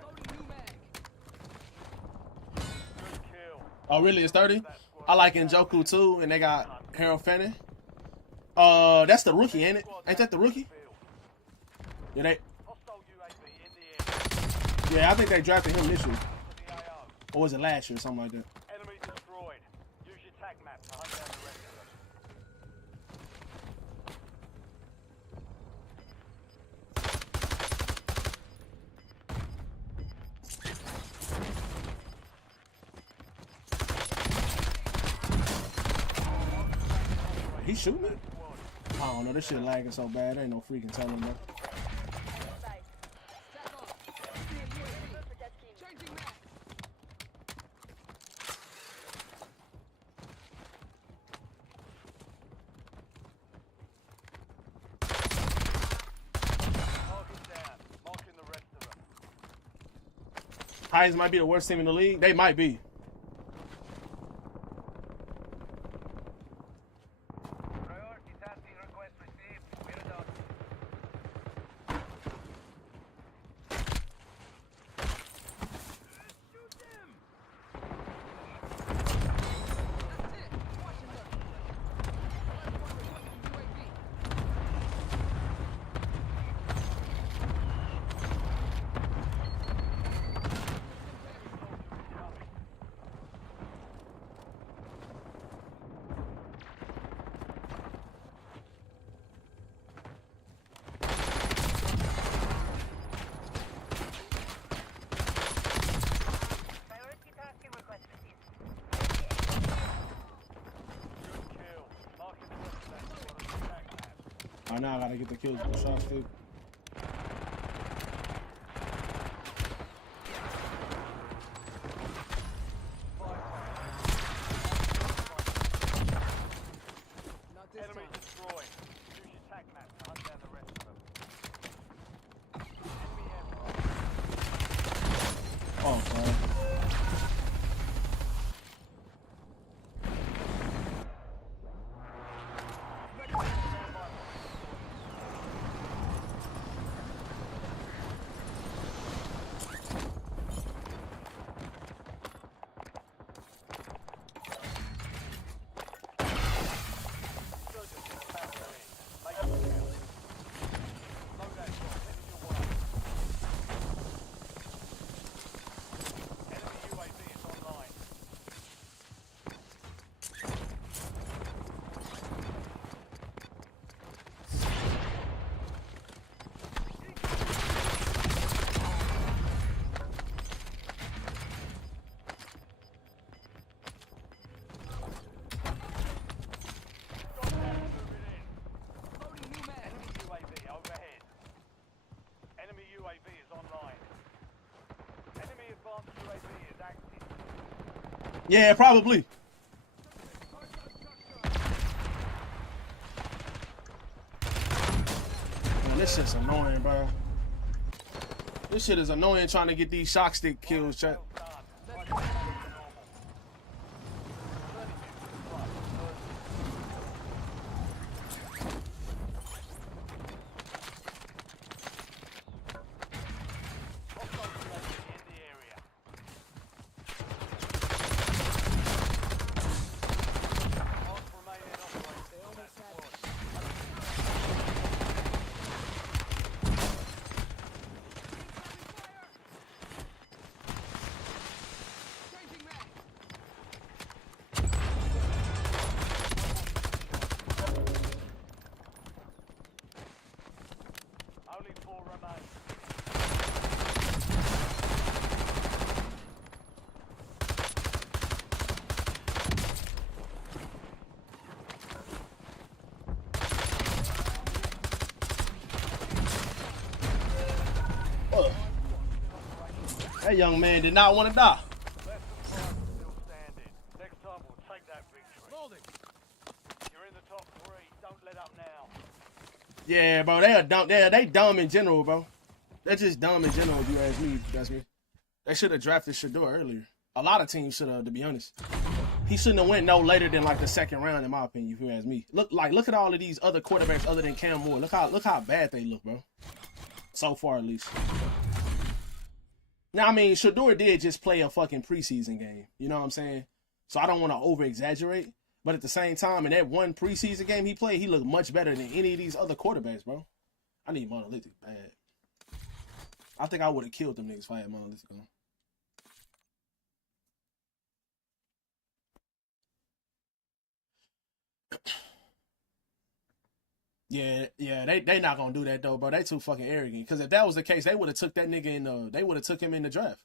Loading new mag. Good kill. Oh, really? It's 30? I like Njoku too, and they got Harold Fanning. That's the rookie, ain't it? Ain't that the rookie? Field. Yeah, they. Hostile UAV in the air. Yeah, I think they drafted him this year, To the AO. or was it last year, something like that. Enemy destroyed. Use your tag map to hunt down the rest of them. He shooting me? I don't know. This shit lagging so bad. Ain't no freaking telling, bro. Tag off. Changing mag. Target down. Marking the rest of them. Titans might be the worst team in the league. They might be. Priority tasking request received. We're done. Shoot them! That's it. Watching them. UAV. Priority tasking request received. Good kill. Marking the rest of that squad on the tag map. Oh, now I gotta get the kills with the shots too. Yeah, probably. Man, this shit's annoying, bro. This shit is annoying trying to get these shock stick kills, chat. Only 4 remain. That young man did not want to die. Less than 5 still standing. Next time we'll take that victory. You're in the top 3. Don't let up now. Yeah, bro, they are dumb. They dumb in general, bro. They're just dumb in general, if you ask me. That's me. They should have drafted Shador earlier. A lot of teams should have, to be honest. He shouldn't have went no later than like the second round, in my opinion, if you ask me. Look at all of these other quarterbacks other than Cam Moore. Look how bad they look, bro. So far, at least. Now, I mean, Shador did just play a fucking preseason game. You know what I'm saying? So I don't want to over-exaggerate. But at the same time, in that one preseason game he played, he looked much better than any of these other quarterbacks, bro. I need Monolithic bad. I think I would have killed them niggas if I had Monolithic on. Yeah, they not gonna do that though, bro. They too fucking arrogant. Because if that was the case, they would have took that nigga in. They would have took him in the draft.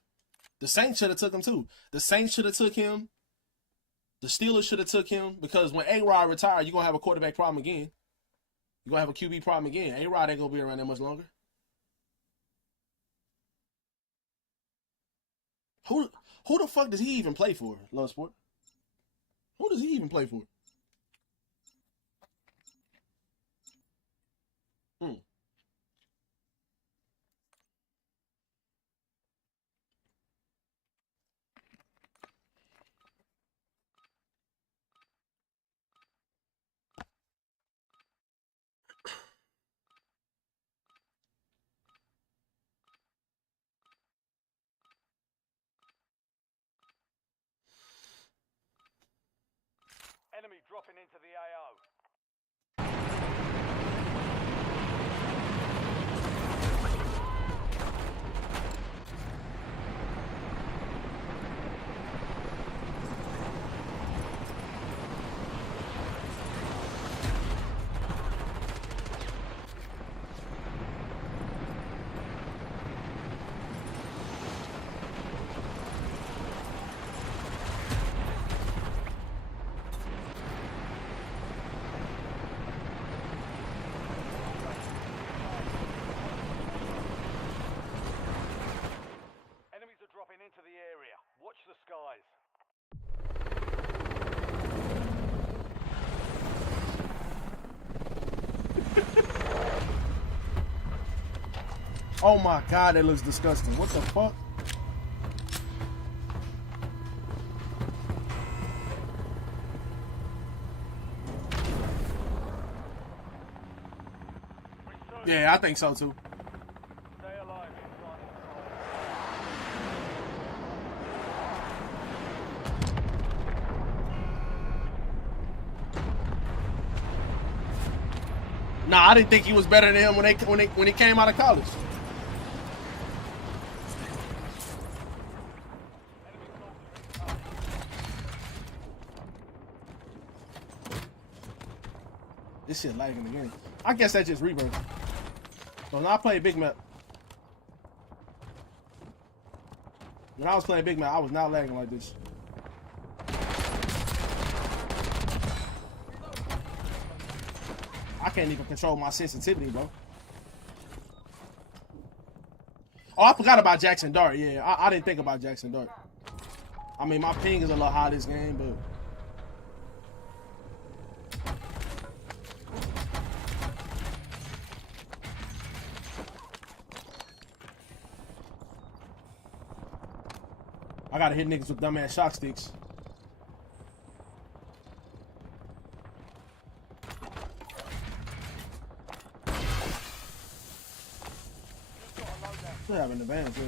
The Saints should have took him too. The Saints should have took him. The Steelers should have took him because when A-Rod retired, you're gonna have a quarterback problem again. You're gonna have a QB problem again. A-Rod ain't gonna be around that much longer. Who the fuck does he even play for? Love Sport. Who does he even play for? Enemy dropping into the AO. Into the area. Watch the skies. Oh my god, that looks disgusting. What the fuck? Yeah, I think so too. Stay alive. Nah, I didn't think he was better than him when he came out of college. This shit lagging again. I guess that's just rebirth. So when I play big map, when I was playing big map, I was not lagging like this. I can't even control my sensitivity, bro. Oh, I forgot about Jackson Dart. Yeah, I didn't think about Jackson Dart. I mean, my ping is a little high this game, but I gotta hit niggas with dumbass shock sticks. Still have an advantage, dude.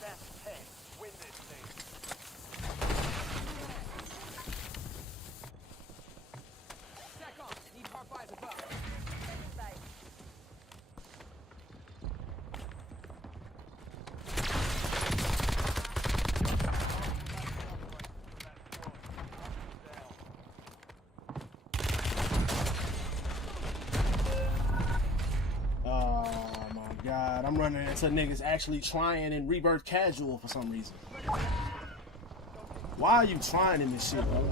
That's 10. Win this thing. Stack on. Need hard fires above. Second base. Oh my god, I'm running into niggas actually trying in rebirth casual for some reason. Why are you trying in this shit, bro?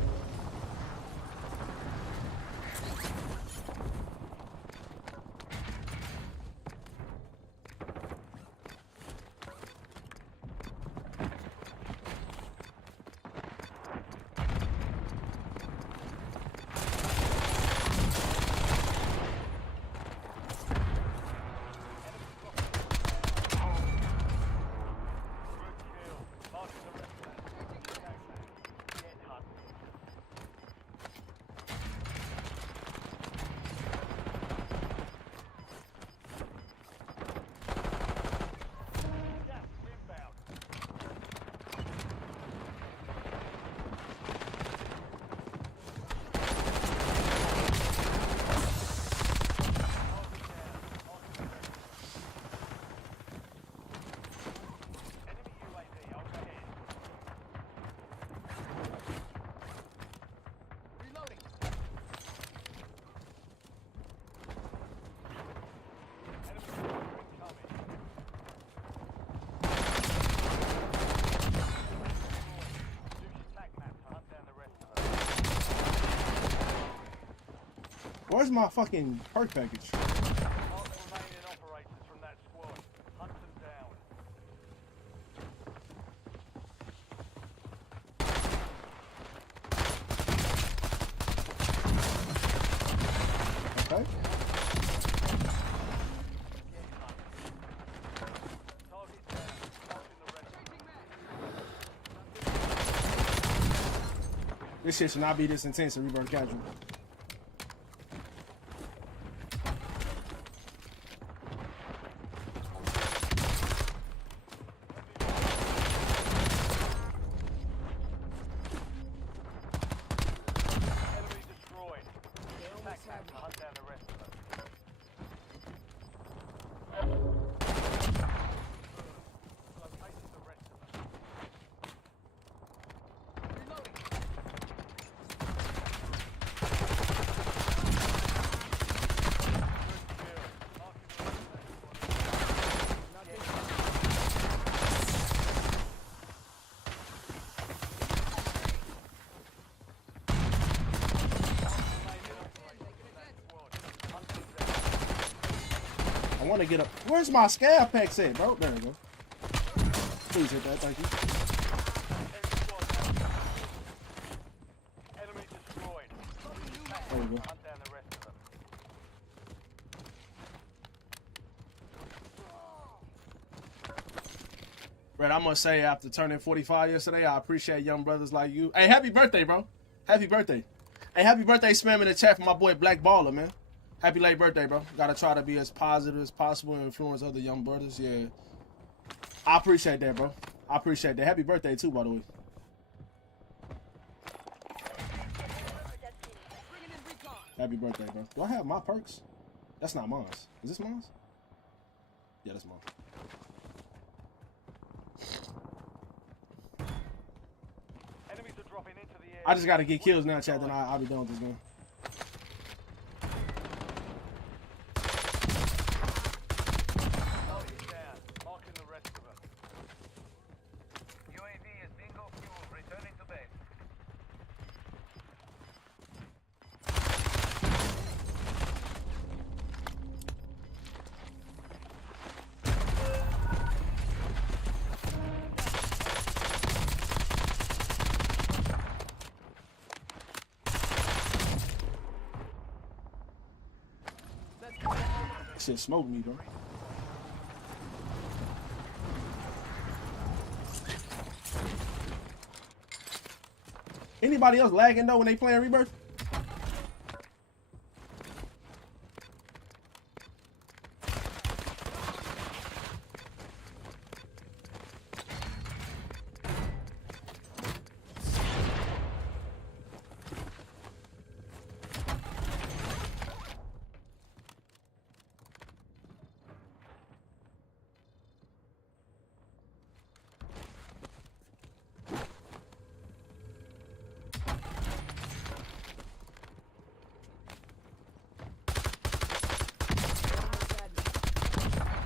Reloading. Where's my fucking perk package? Mark the remaining operators from that squad. Hunt them down. Okay. Target down. Marking the rest. This shit should not be this intense in rebirth casual. Enemy destroyed. Attack map to hunt down the rest of them. Located the rest of them. Reloading. I want to get up. Where's my scab packs at, bro? There we go. Please hit that, thank you. Enemy destroyed. There we go. Hunt down the rest of them. Brett, I must say, after turning 45 yesterday, I appreciate young brothers like you. Hey, happy birthday, bro. Happy birthday. Hey, happy birthday, spam in the chat for my boy Black Baller, man. Happy late birthday, bro. Gotta try to be as positive as possible and influence other young brothers. Yeah. I appreciate that, bro. I appreciate that. Happy birthday, too, by the way. Bringing in recon. Happy birthday, bro. Do I have my perks? That's not mine. Is this mine? Yeah, that's mine. Enemies are dropping into the air. I just gotta get kills now, chat, then I'll be done with this game. Target down. Marking the rest of them. UAV is bingo fuel. Returning to base. Shit smoked me, bro. Anybody else lagging though when they playing Rebirth?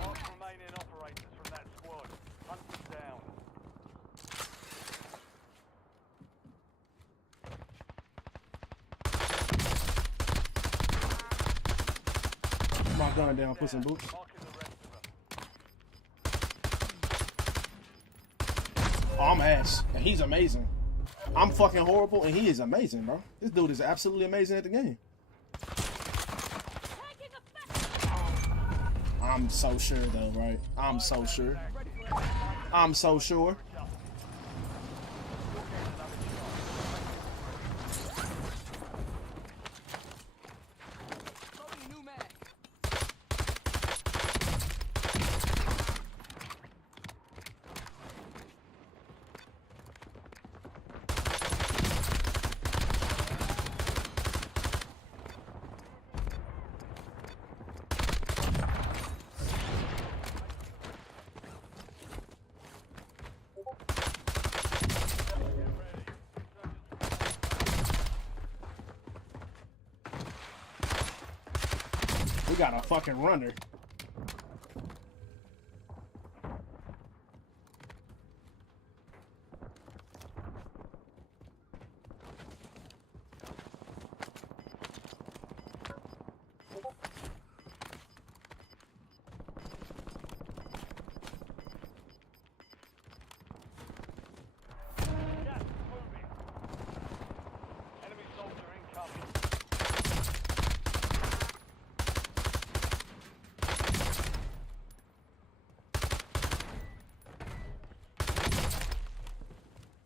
Mark remaining operators from that squad. Hunt them down. Put my gun down, put some boots. Marking the rest of them. Oh, I'm ass. And he's amazing. I'm fucking horrible, and he is amazing, bro. This dude is absolutely amazing at the game. I'm so sure, though, right? I'm so sure. I'm so sure. Loading a new mag. We got a fucking runner. Gas is moving. Enemy soldier incoming.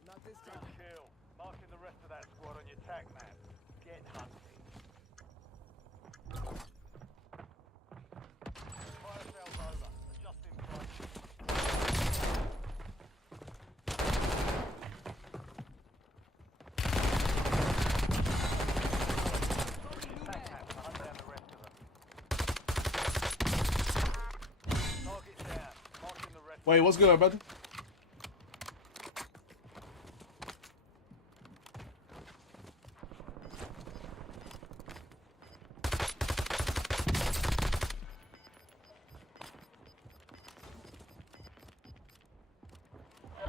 Not this Good time. kill. Marking the rest of that squad on your tac map. Get hunting. Fire sales over. Adjusting prices. Loading a new Tac mag. map to hunt down the rest of them. Target down. Marking the rest. Wait, what's good, brother?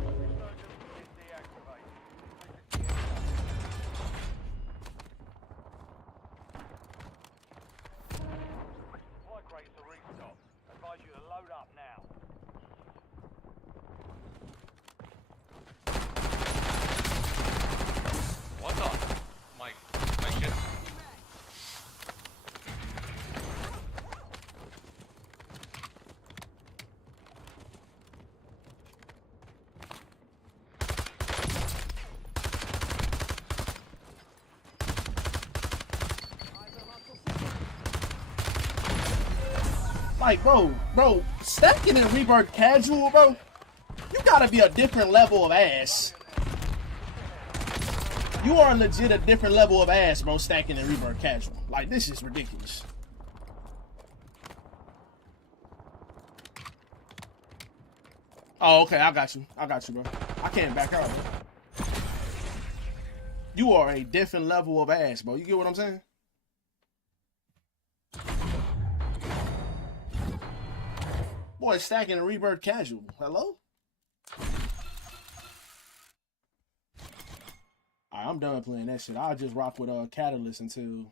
Resurgence is deactivated. Supply crates are restocked. Advise you to load up now. What the? My shit. Eyes on hostile signal. Like, bro, stacking in Rebirth casual, bro. You gotta be a different level of ass. You are legit a different level of ass, bro, stacking in Rebirth casual. Like, this is ridiculous. Oh, okay, I got you, bro. I can't back out, bro. You are a different level of ass, bro. You get what I'm saying? Boy, stacking a Rebirth casual. Hello? Alright, I'm done playing that shit. I'll just rock with Catalyst until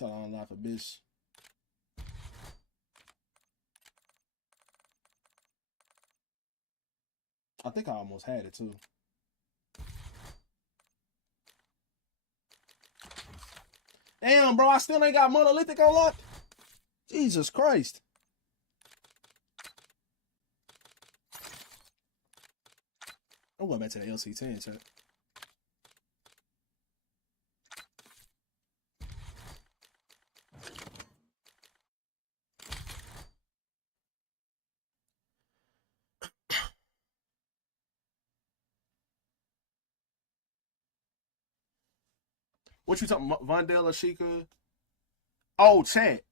I unlock a bitch. I think I almost had it too. Damn, bro, I still ain't got Monolithic unlocked. Jesus Christ. I'm going back to the LC10, chat. What you talking about? Vondell or Sheikah? Oh, chat.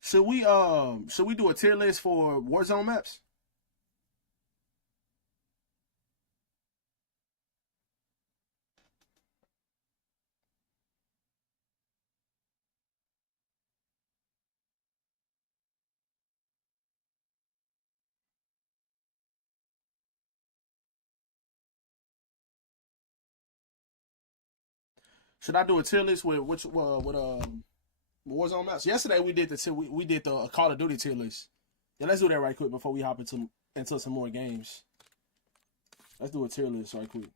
Should we do a tier list for Warzone maps? Should I do a tier list with Warzone maps? Yesterday we did the Call of Duty tier list. Yeah, let's do that right quick before we hop into some more games. Let's do a tier list right quick.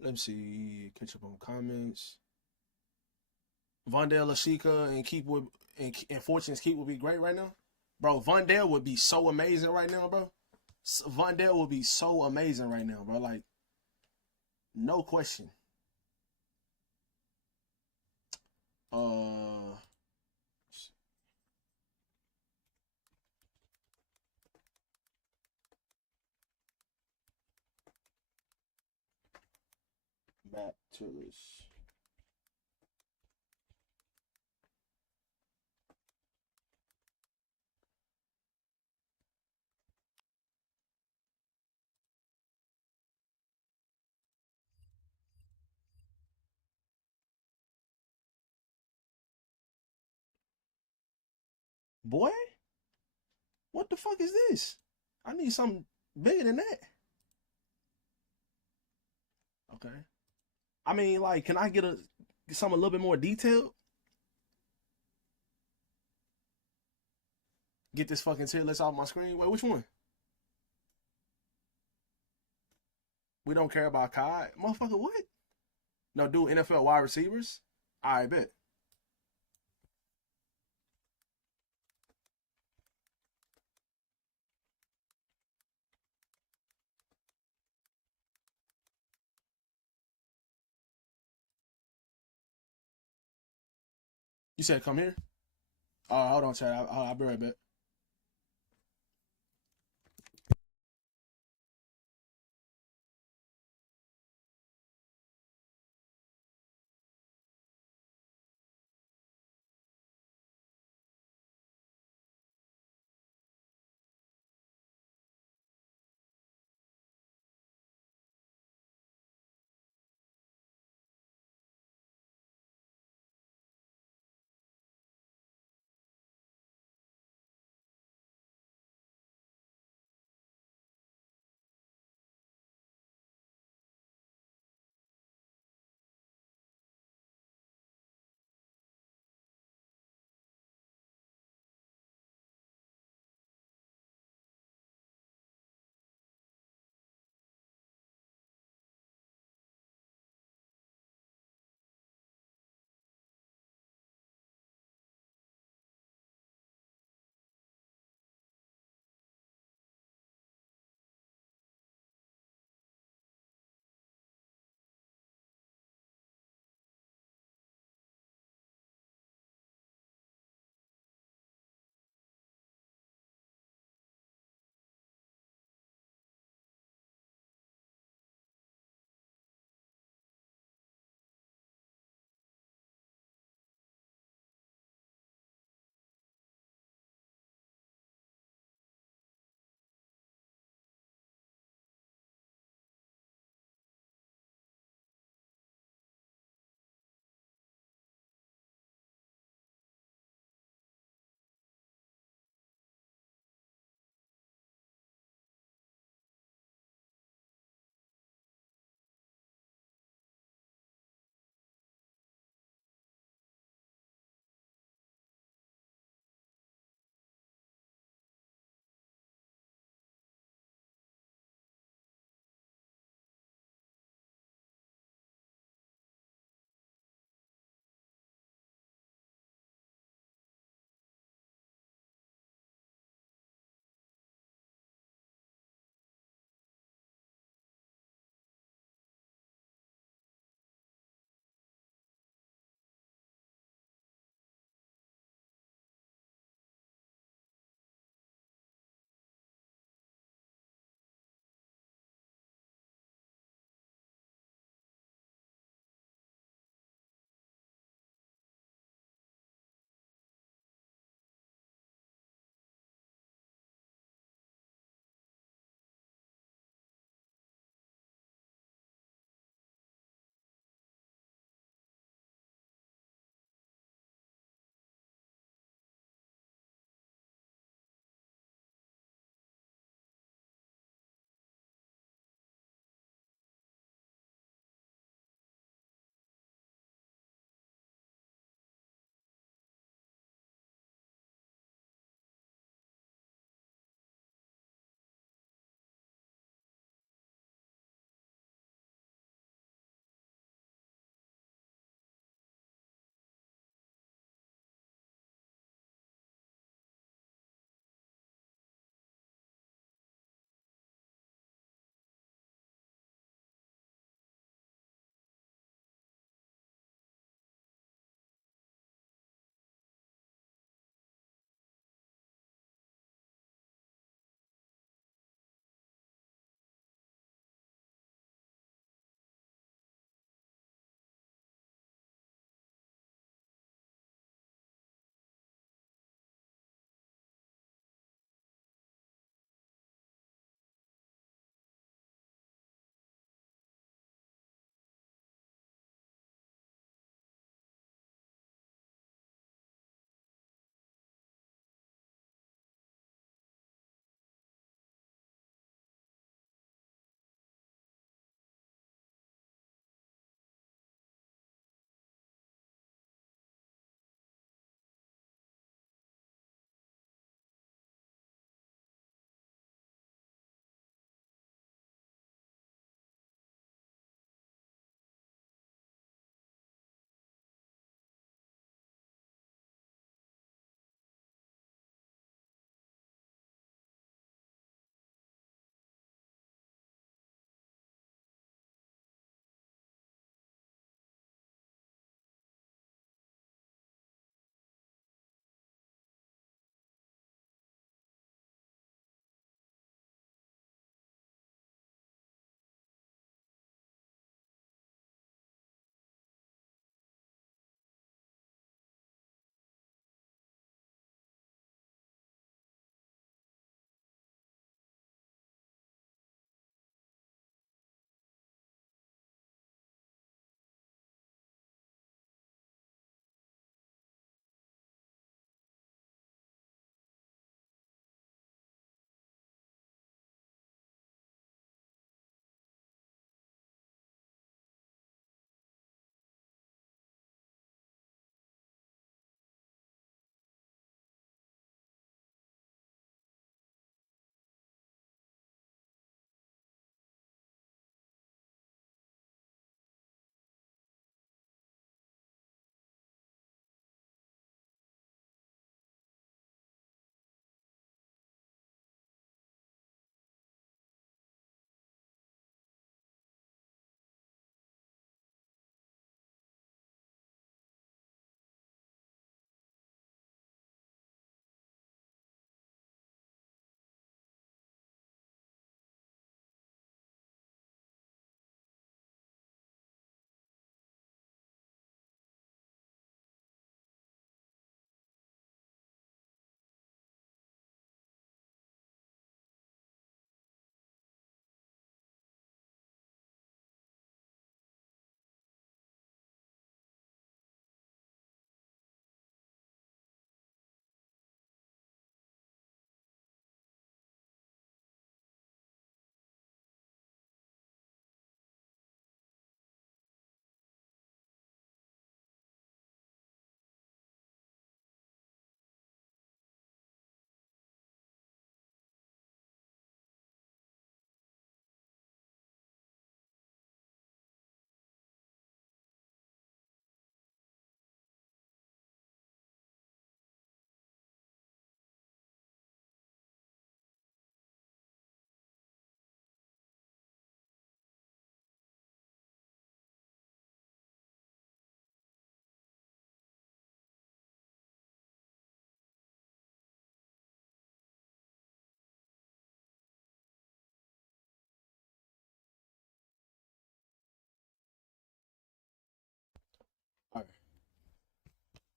Let me see. Catch up on comments. Vondell, Ashika, and Fortune's Keep would be great right now. Bro, Vondell would be so amazing right now, bro. Vondell would be so amazing right now, bro. Like, no question. Map tier list. Boy, what the fuck is this? I need something bigger than that. Okay. I mean, like, can I get something a little bit more detailed? Get this fucking tier list off my screen. Wait, which one? We don't care about COD. Motherfucker, what? No, do NFL wide receivers? I bet. You said come here? Hold on, chat. I'll be right back.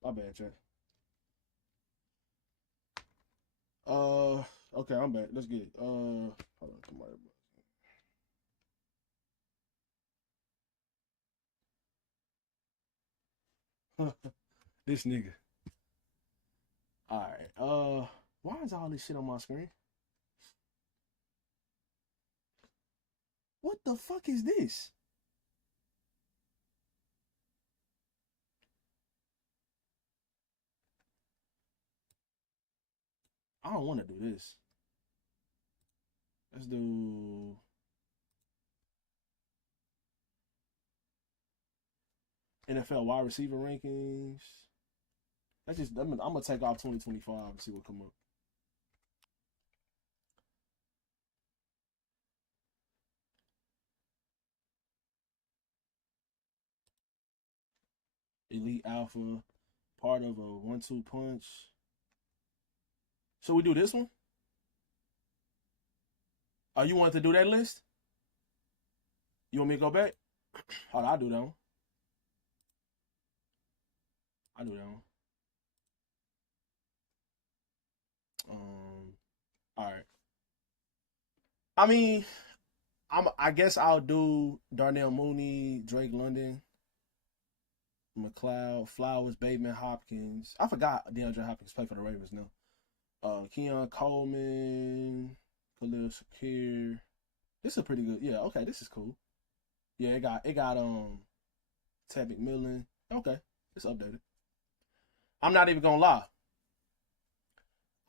My bad, Trey. Okay, I'm back. Let's get it. Hold on, come on. This nigga. All right. Why is all this shit on my screen? What the fuck is this? I don't want to do this. Let's do NFL wide receiver rankings. I'm gonna take off 2025 and see what come up. Elite Alpha, part of a 1-2 punch. Should we do this one? Oh, you want to do that list? You want me to go back? Hold on, I'll do that one. I'll do that one. All right. I mean, I guess I'll do Darnell Mooney, Drake London, McLeod, Flowers, Bateman, Hopkins. I forgot DeAndre Hopkins played for the Ravens now. Keon Coleman, Khalil Shakir. This is pretty good. Yeah, okay, this is cool. Yeah, it got Ted McMillan. Okay, it's updated. I'm not even gonna lie.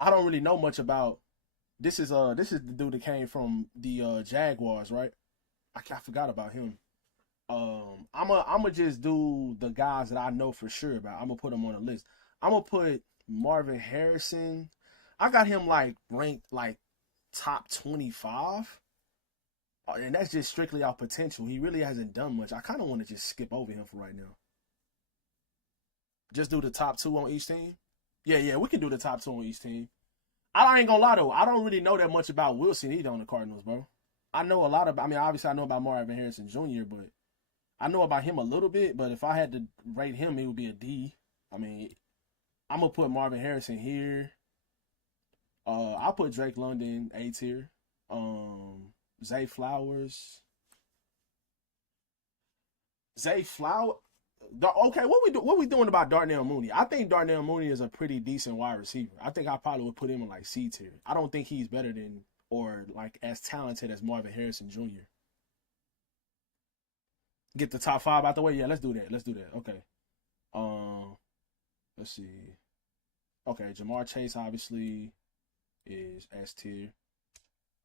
I don't really know much about this. Is the dude that came from the Jaguars, right? I forgot about him. I'm just do the guys that I know for sure about. I'm gonna put them on a list. I'm gonna put Marvin Harrison. I got him like ranked like top 25. And that's just strictly our potential. He really hasn't done much. I kind of want to just skip over him for right now. Just do the top 2 on each team. Yeah, we can do the top 2 on each team. I ain't gonna lie though, I don't really know that much about Wilson either on the Cardinals, bro. I know a lot about. I mean, obviously I know about Marvin Harrison Jr., but I know about him a little bit. But if I had to rate him, it would be a D. I mean, I'm gonna put Marvin Harrison here. I'll put Drake London A tier. Zay Flowers. Okay, what we doing about Darnell Mooney? I think Darnell Mooney is a pretty decent wide receiver. I think I probably would put him in like C tier. I don't think he's better than or like as talented as Marvin Harrison Jr. Get the top 5 out the way. Yeah, let's do that. Okay. Let's see. Okay, Jamar Chase obviously is S tier.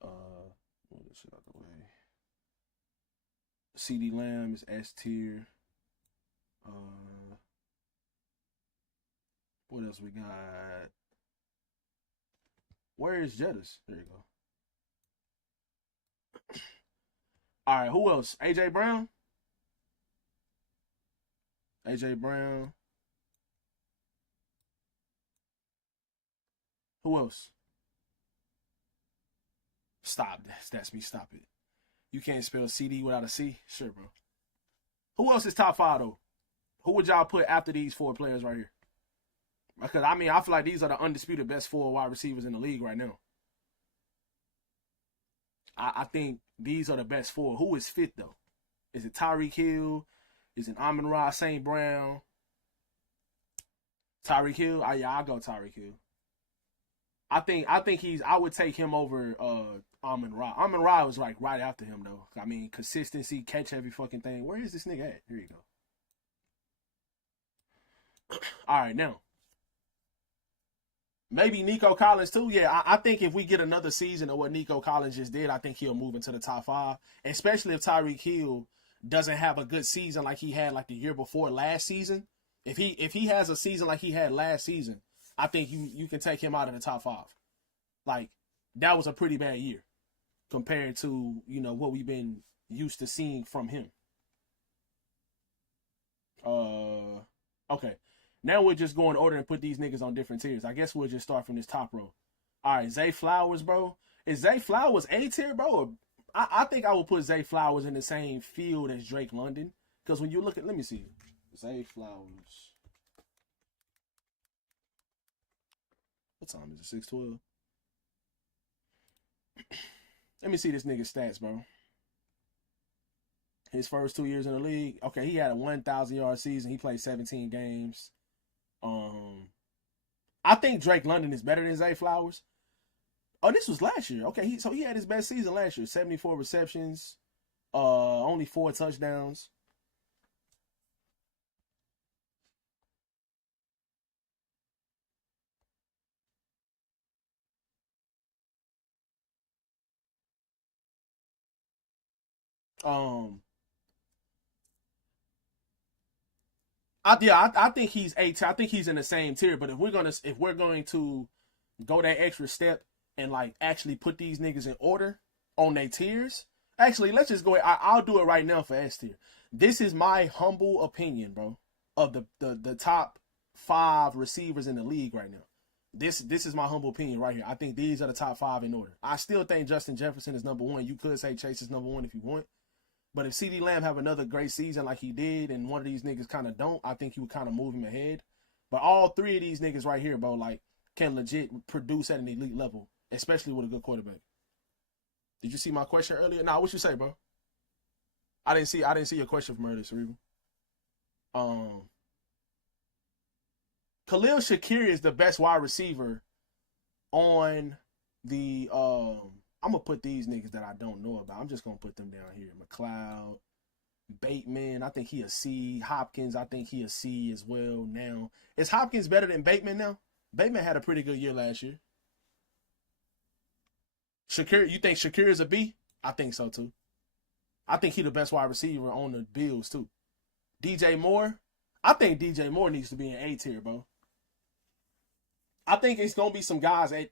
Move this shit out the way. CD Lamb is S tier. What else we got? Where is Jettas? There you go. All right, who else? AJ Brown. Who else? Stop. That's me. Stop it. You can't spell CD without a C? Sure, bro. Who else is top 5, though? Who would y'all put after these 4 players right here? Because, I mean, I feel like these are the undisputed best 4 wide receivers in the league right now. I think these are the best 4. Who is 5th, though? Is it Tyreek Hill? Is it Amon-Ra St. Brown? Tyreek Hill? Yeah, I'll go Tyreek Hill. I think I would take him over Amon-Ra. Amon-Ra was like right after him though. I mean, consistency, catch every fucking thing. Where is this nigga at? Here you go. All right, now. Maybe Nico Collins too. Yeah, I think if we get another season of what Nico Collins just did, I think he'll move into the top 5. Especially if Tyreek Hill doesn't have a good season like he had like the year before last season. If he has a season like he had last season, I think you can take him out of the top 5. Like, that was a pretty bad year compared to, you know, what we've been used to seeing from him. Okay. Now we're just going in order and put these niggas on different tiers. I guess we'll just start from this top row. All right, Zay Flowers, bro. Is Zay Flowers A tier, bro? Or I think I would put Zay Flowers in the same field as Drake London. Because when you look at, let me see. Zay Flowers. What time is it? 6:12. Let me see this nigga's stats, bro. His first 2 years in the league. Okay, he had a 1,000-yard season. He played 17 games. I think Drake London is better than Zay Flowers. Oh, this was last year. Okay, so he had his best season last year. 74 receptions, only 4 touchdowns. I think he's I think he's in the same tier. But if we're going to go that extra step and like actually put these niggas in order on their tiers, actually let's just go. I'll do it right now for S tier. This is my humble opinion, bro, of the top 5 receivers in the league right now. This is my humble opinion right here. I think these are the top 5 in order. I still think Justin Jefferson is number 1. You could say Chase is number 1 if you want. But if CeeDee Lamb have another great season like he did and one of these niggas kind of don't, I think he would kind of move him ahead. But all 3 of these niggas right here, bro, like can legit produce at an elite level, especially with a good quarterback. Did you see my question earlier? Nah, what you say, bro? I didn't see your question from earlier, Cerebral. Khalil Shakir is the best wide receiver on the I'm gonna put these niggas that I don't know about. I'm just gonna put them down here. McLeod, Bateman, I think he a C. Hopkins, I think he a C as well. Now, is Hopkins better than Bateman now? Bateman had a pretty good year last year. Shakir, you think Shakir is a B? I think so too. I think he the best wide receiver on the Bills too. DJ Moore, I think DJ Moore needs to be in A tier, bro. I think it's gonna be some guys at.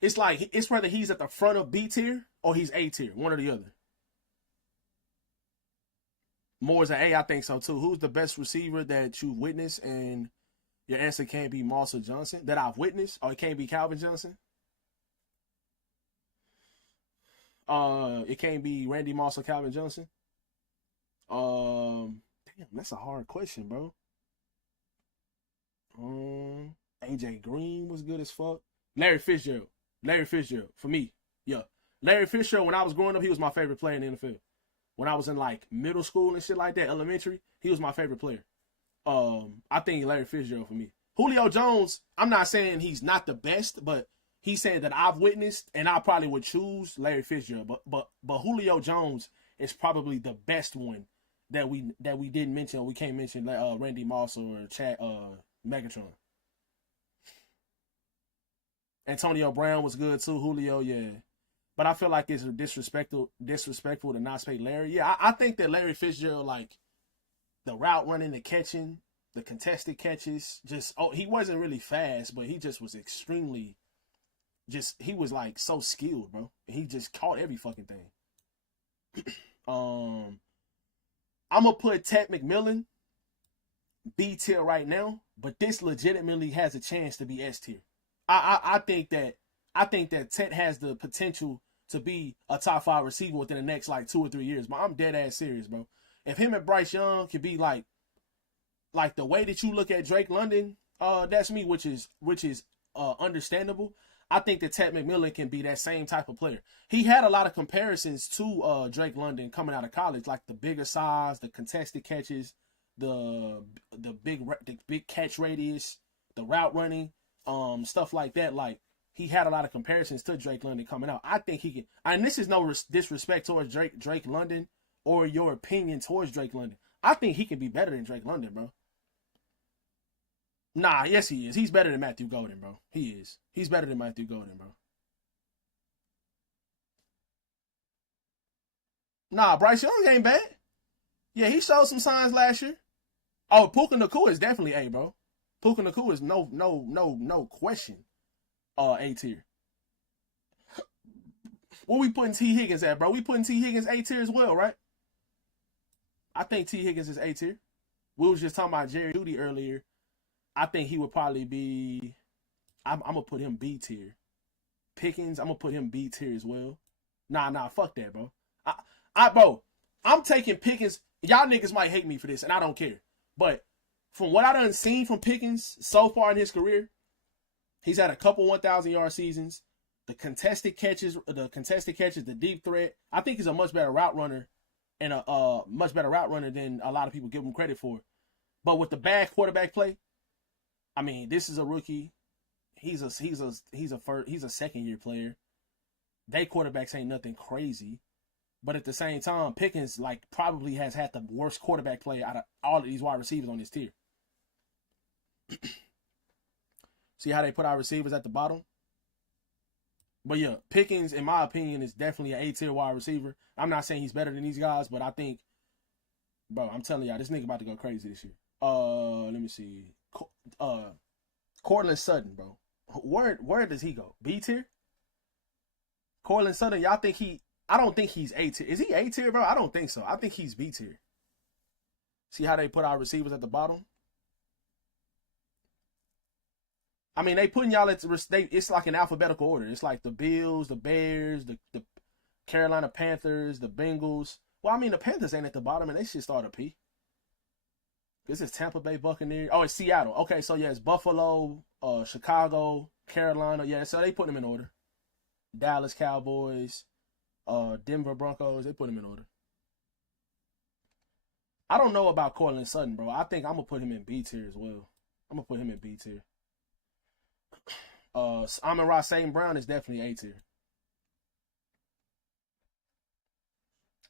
It's like, it's whether he's at the front of B tier or he's A tier, one or the other. Moore's an A, I think so too. Who's the best receiver that you've witnessed? And your answer can't be Moss or Johnson. That I've witnessed? Or it can't be Calvin Johnson? It can't be Randy Moss or Calvin Johnson? Damn, that's a hard question, bro. AJ Green was good as fuck. Larry Fitzgerald, for me. Yeah. Larry Fitzgerald, when I was growing up, he was my favorite player in the NFL. When I was in like middle school and shit like that, elementary, he was my favorite player. I think Larry Fitzgerald for me. Julio Jones, I'm not saying he's not the best, but he's saying that I've witnessed, and I probably would choose Larry Fitzgerald. But Julio Jones is probably the best one that we didn't mention, or we can't mention Randy Moss or Chad Megatron. Antonio Brown was good too. Julio, yeah. But I feel like it's disrespectful to not say Larry. Yeah, I think that Larry Fitzgerald, like, the route running, the catching, the contested catches, he wasn't really fast, but he just was extremely, he was, like, so skilled, bro. He just caught every fucking thing. I'm going to put Ted McMillan B tier right now, but this legitimately has a chance to be S tier. I think that Ted has the potential to be a top 5 receiver within the next like 2 or 3 years. But I'm dead ass serious, bro. If him and Bryce Young could be like the way that you look at Drake London, that's me, which is understandable. I think that Ted McMillan can be that same type of player. He had a lot of comparisons to Drake London coming out of college, like the bigger size, the contested catches, the big catch radius, the route running. Stuff like that. Like, he had a lot of comparisons to Drake London coming out. I think he can, and this is no disrespect towards Drake London or your opinion towards Drake London. I think he can be better than Drake London, bro. Nah, yes he is. He's better than Matthew Golden, bro. He is. He's better than Matthew Golden, bro. Nah, Bryce Young ain't bad. Yeah, he showed some signs last year. Oh, Puka Nacua is definitely A, bro. Puka Nacua is no question. A tier. What we putting T. Higgins at, bro? We putting T. Higgins A tier as well, right? I think T. Higgins is A tier. We was just talking about Jerry Jeudy earlier. I think he would probably be. I'm gonna put him B tier. Pickens, I'm gonna put him B tier as well. Nah, fuck that, bro. Bro, I'm taking Pickens. Y'all niggas might hate me for this, and I don't care. But from what I done seen from Pickens so far in his career, He's had a couple 1,000-yard seasons. The contested catches, the deep threat. I think he's a much better route runner and a much better route runner than a lot of people give him credit for. But with the bad quarterback play, I mean, this is a rookie. He's a second-year player. They quarterbacks ain't nothing crazy. But at the same time, Pickens like probably has had the worst quarterback play out of all of these wide receivers on this tier. See how they put our receivers at the bottom? But yeah, Pickens, in my opinion, is definitely an A-tier wide receiver. I'm not saying he's better than these guys, but I think, bro, I'm telling y'all, this nigga about to go crazy this year. Let me see. Cortland Sutton, bro. Where does he go? B tier? Cortland Sutton, y'all think I don't think he's A tier. Is he A tier, bro? I don't think so. I think he's B tier. See how they put our receivers at the bottom? I mean, they putting y'all it's like an alphabetical order. It's like the Bills, the Bears, the Carolina Panthers, the Bengals. Well, I mean, the Panthers ain't at the bottom, and they should start a P. This is Tampa Bay Buccaneers. Oh, it's Seattle. Okay, so yeah, it's Buffalo, Chicago, Carolina. Yeah, so they put them in order. Dallas Cowboys, Denver Broncos. They put them in order. I don't know about Cortland Sutton, bro. I think I'm gonna put him in B tier as well. I'm gonna put him in B tier. Amon-Ra St. Brown is definitely A tier.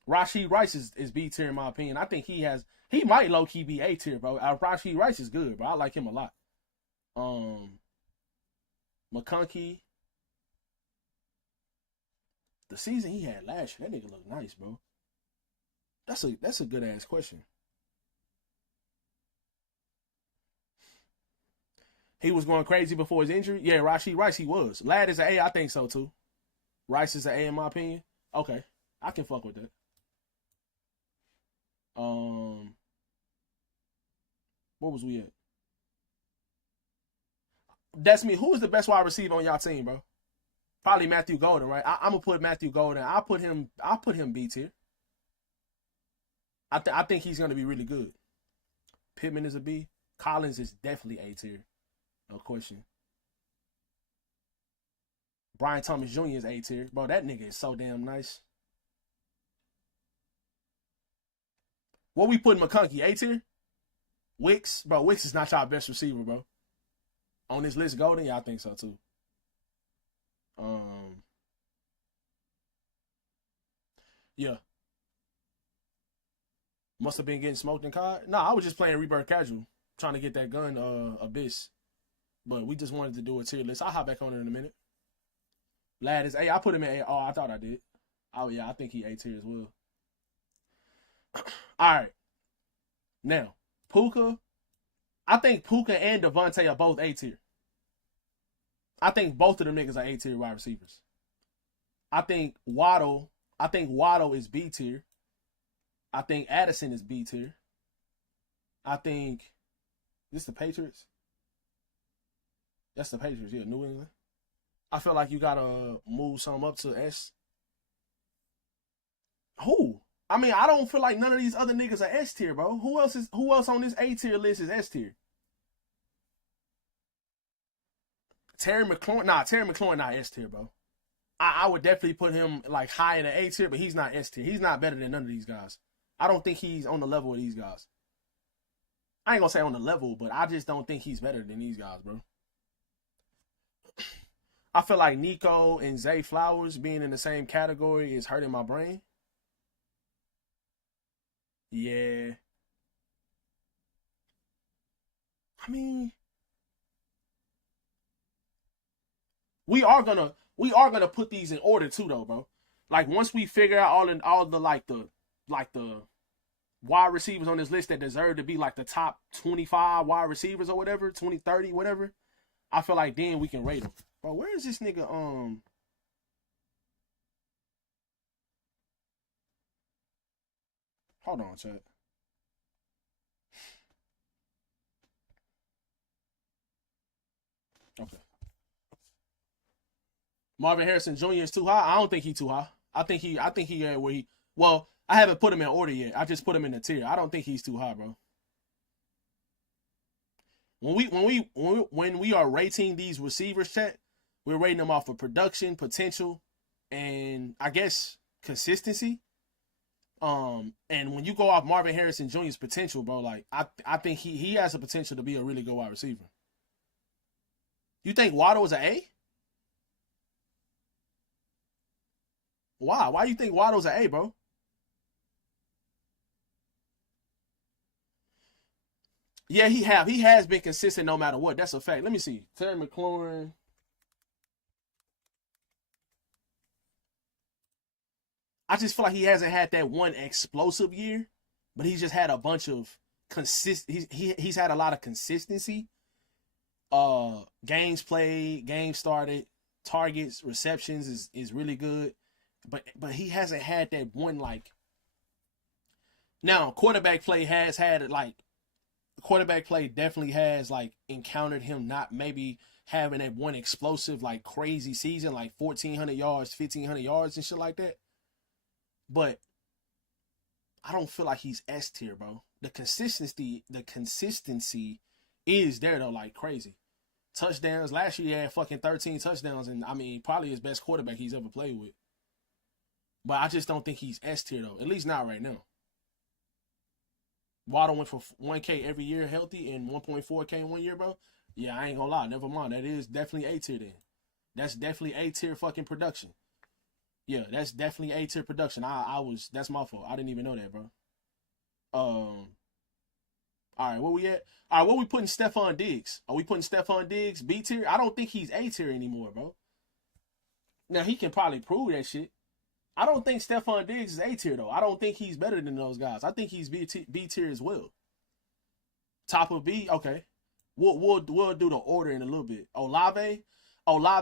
Rashee Rice is B tier in my opinion. I think he might low key be A tier, bro. Rashee Rice is good, bro. I like him a lot. McConkey. The season he had last year, that nigga look nice, bro. That's a good ass question. He was going crazy before his injury. Yeah, Rashee Rice, he was. Ladd is an A, I think so too. Rice is an A in my opinion. Okay, I can fuck with that. Where was we at? That's me. Who is the best wide receiver on y'all team, bro? Probably Matthew Golden, right? I'm gonna put Matthew Golden. I'll put him B tier. I think he's gonna be really good. Pittman is a B. Collins is definitely A tier. No question. Brian Thomas Jr. is A tier. Bro, that nigga is so damn nice. What we put in McConkey? A tier? Wicks? Bro, Wicks is not y'all best receiver, bro. On this list, Golden? Yeah, I think so too. Yeah. Must have been getting smoked in COD. Nah, I was just playing Rebirth casual. Trying to get that gun, Abyss. But we just wanted to do a tier list. I'll hop back on it in a minute. Ladd is A. I put him in A. Oh, I thought I did. Oh, yeah, I think he A tier as well. All right. Now, Puka. I think Puka and Devontae are both A tier. I think both of them niggas are A tier wide receivers. I think Waddle is B tier. I think Addison is B tier. I think this the Patriots. That's the Patriots, yeah, New England. I feel like you gotta move some up to S. Who? I mean, I don't feel like none of these other niggas are S tier, bro. Who else on this A tier list is S tier? Terry McLaurin not S tier, bro. I would definitely put him like high in the A tier, but he's not S tier. He's not better than none of these guys. I don't think he's on the level of these guys. I ain't gonna say on the level, but I just don't think he's better than these guys, bro. I feel like Nico and Zay Flowers being in the same category is hurting my brain. Yeah. I mean, we are gonna put these in order too, though, bro. Like once we figure out all the wide receivers on this list that deserve to be like the top 25 wide receivers or whatever, 20, 30, whatever, I feel like then we can rate them. Bro, where is this nigga? Hold on, chat. Okay. Marvin Harrison Jr. is too high. I don't think he's too high. I think he where he. Well, I haven't put him in order yet. I just put him in the tier. I don't think he's too high, bro. When we are rating these receivers, chat, we're rating them off of production, potential, and I guess consistency. And when you go off Marvin Harrison Jr.'s potential, bro, like I think he has the potential to be a really good wide receiver. You think Waddle was an A? Why? Why do you think Waddle's an A, bro? Yeah, he has been consistent no matter what. That's a fact. Let me see. Terry McLaurin. I just feel like he hasn't had that one explosive year, but he's just had a bunch of he's had a lot of consistency. Games played, games started, targets, receptions is really good. But he hasn't had that one, like, now quarterback play has had, like, quarterback play definitely has, like, encountered him not maybe having that one explosive, like, crazy season, like 1,400 yards, 1,500 yards and shit like that. But I don't feel like he's S tier, bro. The consistency is there though, like crazy. Touchdowns. Last year he had fucking 13 touchdowns, and I mean probably his best quarterback he's ever played with. But I just don't think he's S tier though. At least not right now. Waddle went for 1K every year healthy and 1.4K in 1 year, bro. Yeah, I ain't gonna lie. Never mind. That is definitely A tier then. That's definitely A tier fucking production. Yeah, that's definitely A tier production. That's my fault. I didn't even know that, bro. All right, where we at? All right, where we putting Stephon Diggs? Are we putting Stephon Diggs B tier? I don't think he's A tier anymore, bro. Now, he can probably prove that shit. I don't think Stephon Diggs is A tier, though. I don't think he's better than those guys. I think he's B tier as well. Top of B? Okay. We'll do the order in a little bit. Olave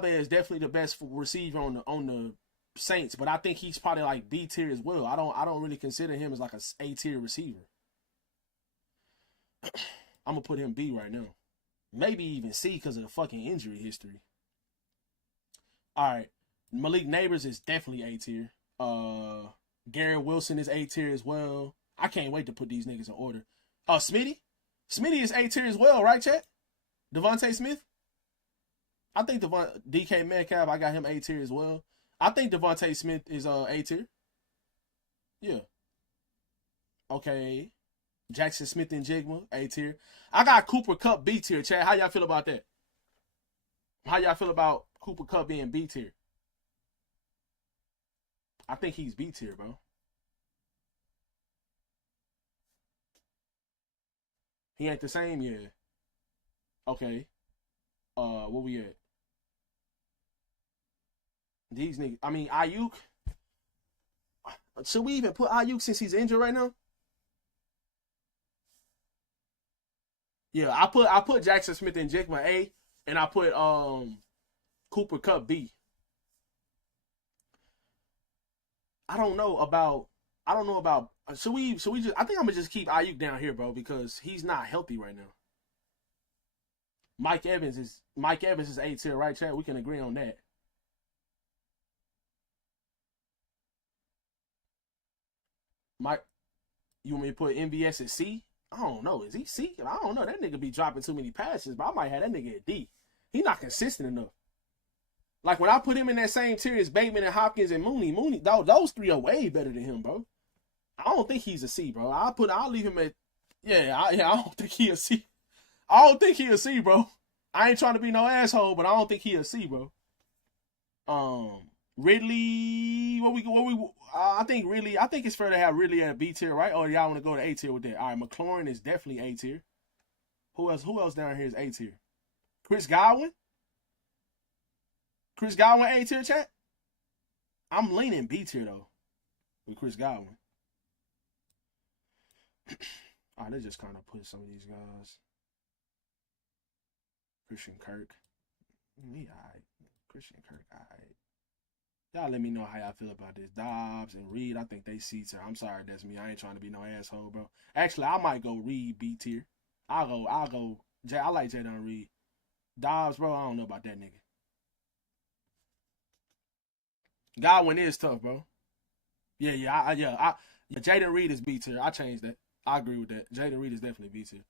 is definitely the best receiver on the Saints, but I think he's probably like B tier as well. I don't really consider him as like a A tier receiver. I'm gonna put him B right now. Maybe even C because of the fucking injury history. All right, Malik Neighbors is definitely A tier. Garrett Wilson is A tier as well. I can't wait to put these niggas in order. Smitty is A tier as well, right, chat? Devontae Smith. I think DK Metcalf, I got him A tier as well. I think Devontae Smith is A tier. Yeah. Okay. Jackson Smith and Jigma, A tier. I got Cooper Kupp B tier, chat. How y'all feel about that? How y'all feel about Cooper Kupp being B tier? I think he's B tier, bro. He ain't the same, yeah. Okay. Where we at? These niggas. I mean, Ayuk. Should we even put Ayuk since he's injured right now? Yeah, I put Jackson Smith and Jigma A, and I put Cooper Kupp B. I don't know about. Should we just? I think I'm gonna just keep Ayuk down here, bro, because he's not healthy right now. Mike Evans is A tier, right, Chad? We can agree on that. Mike, you want me to put MVS at C? I don't know. Is he C? I don't know. That nigga be dropping too many passes, but I might have that nigga at D. He not consistent enough. Like when I put him in that same tier as Bateman and Hopkins and Mooney, those three are way better than him, bro. I don't think he's a C, bro. I'll leave him at, I don't think he a C. I don't think he a C, bro. I ain't trying to be no asshole, but I don't think he a C, bro. Ridley, I think it's fair to have Ridley at B tier, right? Or y'all want to go to A tier with that? All right, McLaurin is definitely A tier. Who else down here is A tier? Chris Godwin A tier, chat? I'm leaning B tier though with Chris Godwin. All right, let's just kind of put some of these guys. Christian Kirk. He alright. Christian Kirk, alright. Y'all let me know how y'all feel about this. Dobbs and Reed, I think they C tier. I'm sorry, that's me. I ain't trying to be no asshole, bro. Actually, I might go Reed B tier. I'll go. I like Jadon Reed. Dobbs, bro, I don't know about that nigga. Godwin is tough, bro. Yeah. Jadon Reed is B tier. I changed that. I agree with that. Jadon Reed is definitely B tier.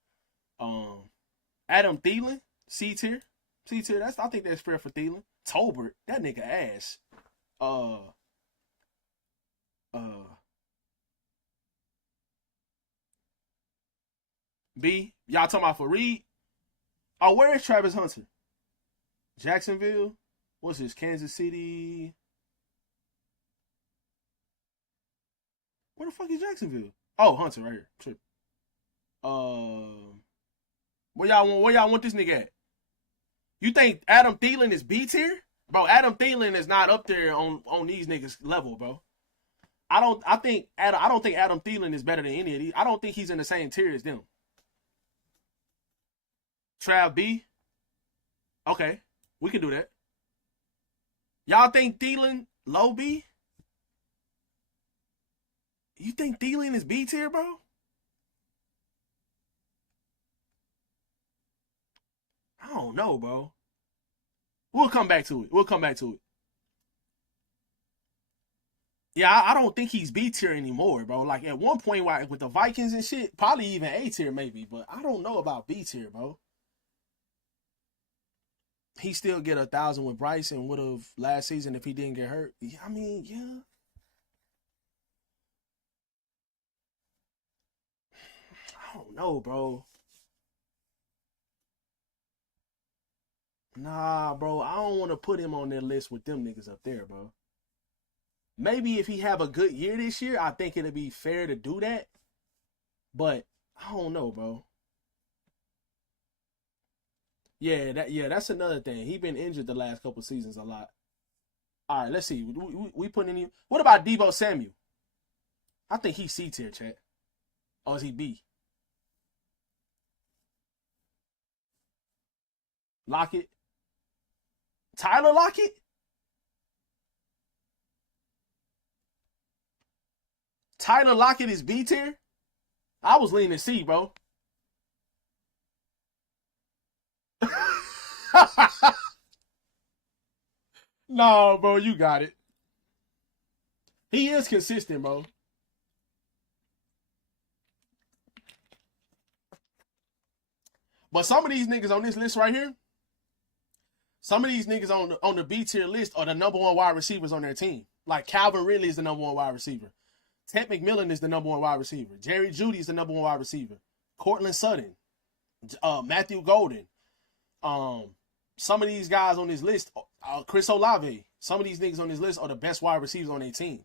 Adam Thielen, C tier. C tier. I think that's fair for Thielen. Tolbert, that nigga ass. B. Y'all talking about Fareed? Oh, where is Travis Hunter? Jacksonville? What's this? Kansas City? Where the fuck is Jacksonville? Oh, Hunter right here. Trip. Where y'all want this nigga at? You think Adam Thielen is B tier? Bro, Adam Thielen is not up there on these niggas level, bro. I don't think Adam Thielen is better than any of these. I don't think he's in the same tier as them. Trav B? Okay, we can do that. Y'all think Thielen low B? You think Thielen is B tier, bro? I don't know, bro. We'll come back to it. Yeah, I don't think he's B tier anymore, bro. Like at one point, with the Vikings and shit, probably even A tier maybe, but I don't know about B tier, bro. He still get 1,000 with Bryce and would have last season if he didn't get hurt. I mean, yeah. I don't know, bro. Nah, bro. I don't want to put him on their list with them niggas up there, bro. Maybe if he have a good year this year, I think it'd be fair to do that. But I don't know, bro. Yeah, that's another thing. He been injured the last couple seasons a lot. All right, let's see. We putting any? What about Deebo Samuel? I think he's C tier, chat. Or is he B? Lockett? Tyler Lockett? Tyler Lockett is B tier? I was leaning C, bro. No, bro, you got it. He is consistent, bro. But some of these niggas on this list right here, some of these niggas on the B tier list are the number one wide receivers on their team. Like Calvin Ridley is the number one wide receiver. Ted McMillan is the number one wide receiver. Jerry Jeudy is the number one wide receiver. Cortland Sutton, Matthew Golden. Some of these guys on this list, Chris Olave, some of these niggas on this list are the best wide receivers on their team.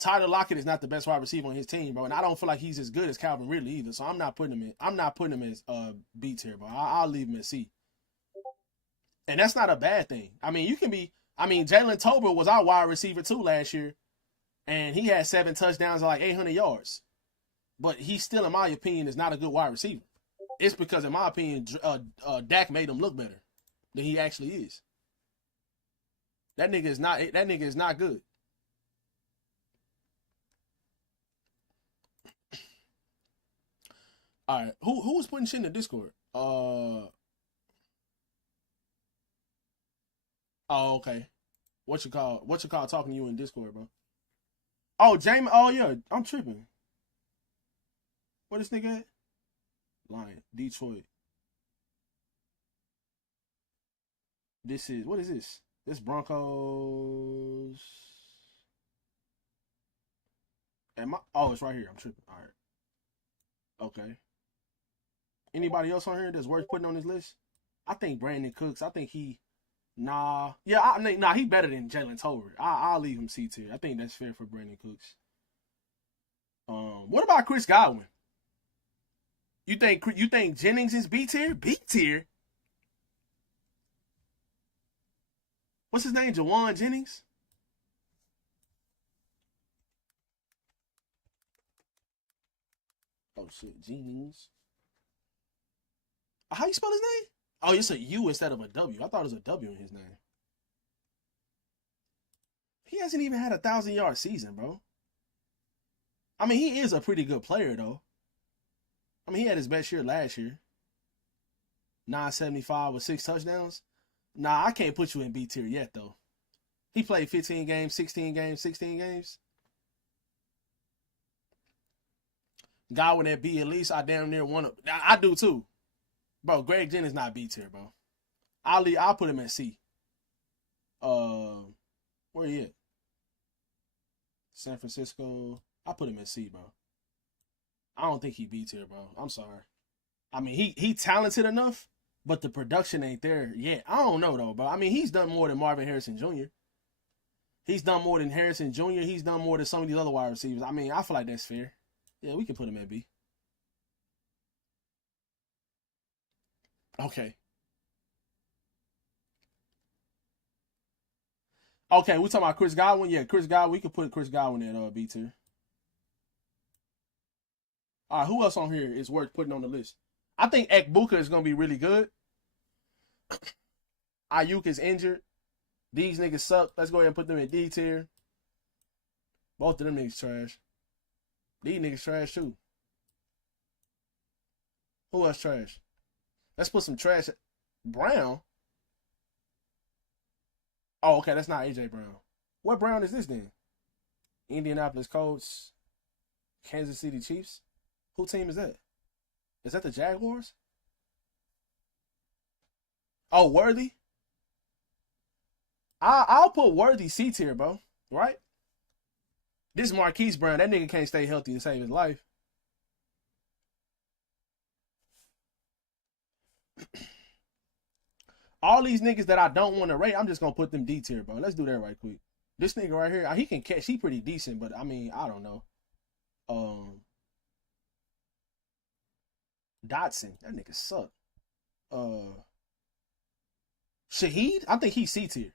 Tyler Lockett is not the best wide receiver on his team, bro, and I don't feel like he's as good as Calvin Ridley either. So I'm not putting him as B tier, bro. I'll leave him at C. And that's not a bad thing. I mean, Jalen Tolbert was our wide receiver too last year, and he had 7 touchdowns and like 800 yards. But he still, in my opinion, is not a good wide receiver. It's because, in my opinion, Dak made him look better than he actually is. That nigga is not good. All right, who was putting shit in the Discord? Oh, okay. What you call talking to you in Discord, bro? Oh, Jamie. Oh yeah, I'm tripping. What this nigga at? Lion, Detroit. What is this? This Broncos. It's right here. I'm tripping. All right. Okay. Anybody else on here that's worth putting on this list? I think Brandon Cooks. I think he. Nah. Yeah. He better than Jalen Tolbert. I'll leave him C tier. I think that's fair for Brandon Cooks. What about Chris Godwin? You think Jennings is B tier? B tier? What's his name? Jawan Jennings? Oh shit, Jennings. How you spell his name? Oh, it's a U instead of a W. I thought it was a W in his name. He hasn't even had a 1,000-yard season, bro. I mean, he is a pretty good player, though. I mean, he had his best year last year. 975 with 6 touchdowns. Nah, I can't put you in B tier yet, though. He played 15 games, 16 games, 16 games. Godwin at B at least. I damn near want to. I do, too. Bro, Greg Jennings not B tier, bro. I'll put him at C. Where he at? San Francisco. I'll put him at C, bro. I don't think he B tier, bro. I'm sorry. I mean, he talented enough, but the production ain't there yet. I don't know though, bro. I mean, he's done more than Marvin Harrison Jr. He's done more than Harrison Jr. He's done more than some of these other wide receivers. I mean, I feel like that's fair. Yeah, we can put him at B. Okay. Okay, we talking about Chris Godwin? Yeah, Chris Godwin. We could put Chris Godwin at B tier. All right, who else on here is worth putting on the list? I think Ekbuka is going to be really good. Ayuk is injured. These niggas suck. Let's go ahead and put them in D tier. Both of them niggas trash. These niggas trash too. Who else trash? Let's put some trash. Brown? Oh, okay, that's not AJ Brown. What Brown is this then? Indianapolis Colts, Kansas City Chiefs. Who team is that? Is that the Jaguars? Oh, Worthy? I'll put Worthy C tier, bro. Right? This is Marquise Brown. That nigga can't stay healthy and save his life. All these niggas that I don't want to rate, I'm just going to put them D tier, bro. Let's do that right quick. This nigga right here, he can catch. He pretty decent, but I mean, I don't know. Dotson. That nigga suck. Shaheed? I think he's C tier.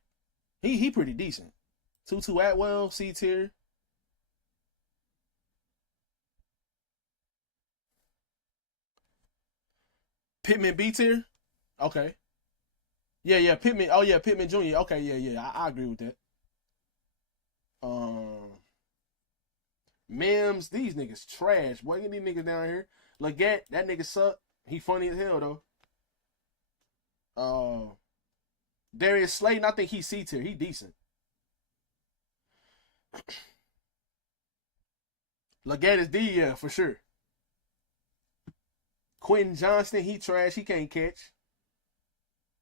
He pretty decent. Tutu Atwell, C tier. Pittman B tier? Okay. Yeah, Pittman. Oh yeah, Pittman Jr. Okay, yeah. I agree with that. Mims, these niggas trash. Boy, get these niggas down here. Leggett, that nigga suck. He funny as hell though. Darius Slayton, I think he's C tier. He decent. Leggett is D, yeah, for sure. Quentin Johnston, he trash. He can't catch.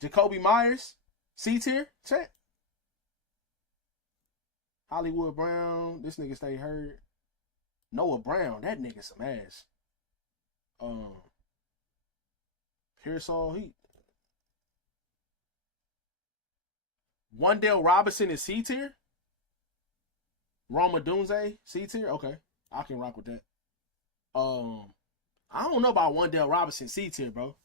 Jacoby Myers, C tier. Check. Hollywood Brown, this nigga stay hurt. Noah Brown, that nigga some ass. Pearsall, he. Wandale Robinson is C tier. Roma Dunze, C tier. Okay, I can rock with that. I don't know about Wandale Robinson C tier, bro.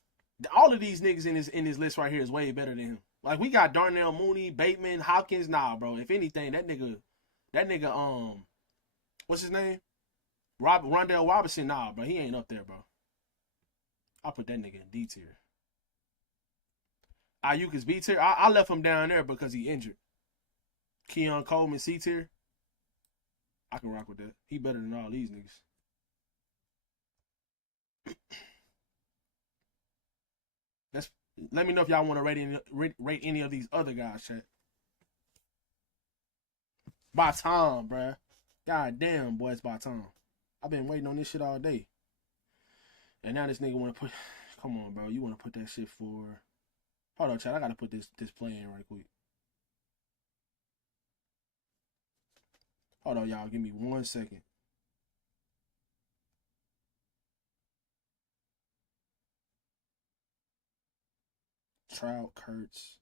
All of these niggas in this list right here is way better than him. Like we got Darnell Mooney, Bateman, Hopkins. Nah, bro. If anything, that nigga, what's his name? Rondell Robinson. Nah, bro. He ain't up there, bro. I'll put that nigga in D tier. Ayuk is B tier. I left him down there because he injured. Keon Coleman C tier. I can rock with that. He better than all these niggas. Let me know if y'all want to rate any of these other guys, chat. By Tom, bruh. God damn, boy, it's by Tom. I've been waiting on this shit all day. And now this nigga want to put... Come on, bro. You want to put that shit for... Hold on, chat. I got to put this play in right quick. Hold on, y'all. Give me 1 second. Trout, Kurtz.